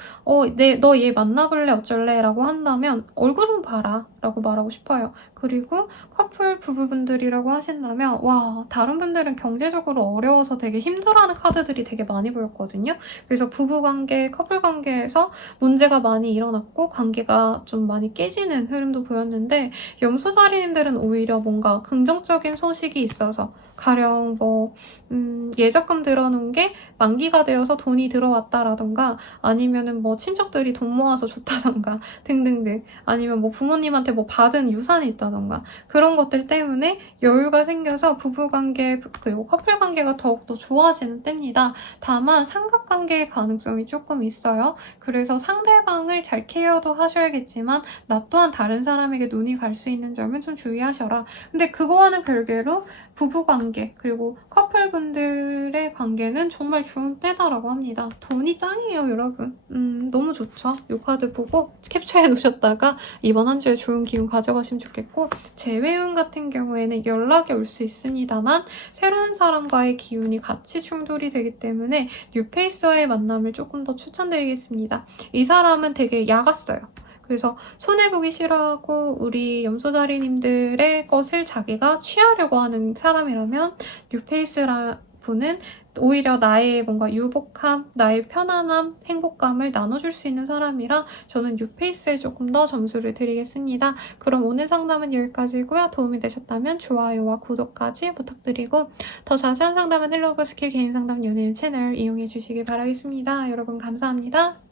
너 얘 만나볼래 어쩔래? 라고 한다면 얼굴은 봐라 라고 말하고 싶어요. 그리고 커플 부부분들이라고 하신다면 와, 다른 분들은 경제적으로 어려워서 되게 힘들어하는 카드들이 되게 많이 보였거든요. 그래서 부부관계, 커플관계에서 문제가 많이 일어났고 관계가 좀 많이 깨지는 흐름도 보였는데, 염소자리님들은 오히려 뭔가 긍정적인 소식이 있어서 가령 예적금 들어놓은 게 만기가 되어서 돈이 들어왔다라던가, 아니면은 친척들이 돈 모아서 줬다던가 등등등, 아니면 부모님한테 받은 유산이 있다던가, 그런 것들 때문에 여유가 생겨서 부부관계 그리고 커플관계가 더욱더 좋아지는 때입니다. 다만 삼각관계의 가능성이 조금 있어요. 그래서 상대방을 잘 케어도 하셔야겠지만 나 또한 다른 사람에게 눈이 갈 수 있는 점은 좀 주의하셔라. 근데 그거와는 별개로 부부관계 그리고 커플분들의 관계는 정말 좋은 때다라고 합니다. 돈이 짱이에요, 여러분. 너무 좋죠. 이 카드 보고 캡처해 놓으셨다가 이번 한 주에 좋은 기운 가져가시면 좋겠고, 재회운 같은 경우에는 연락이 올 수 있습니다만 새로운 사람과의 기운이 같이 충돌이 되기 때문에 뉴페이스와의 만남을 조금 더 추천드리겠습니다. 이 사람은 되게 야갔어요. 그래서 손해보기 싫어하고 우리 염소자리님들의 것을 자기가 취하려고 하는 사람이라면 뉴페이스라 분은 오히려 나의 뭔가 유복함, 나의 편안함, 행복감을 나눠줄 수 있는 사람이라 저는 뉴페이스에 조금 더 점수를 드리겠습니다. 그럼 오늘 상담은 여기까지고요. 도움이 되셨다면 좋아요와 구독까지 부탁드리고, 더 자세한 상담은 헬로우버스킬 개인 상담 연예인 채널 이용해 주시길 바라겠습니다. 여러분 감사합니다.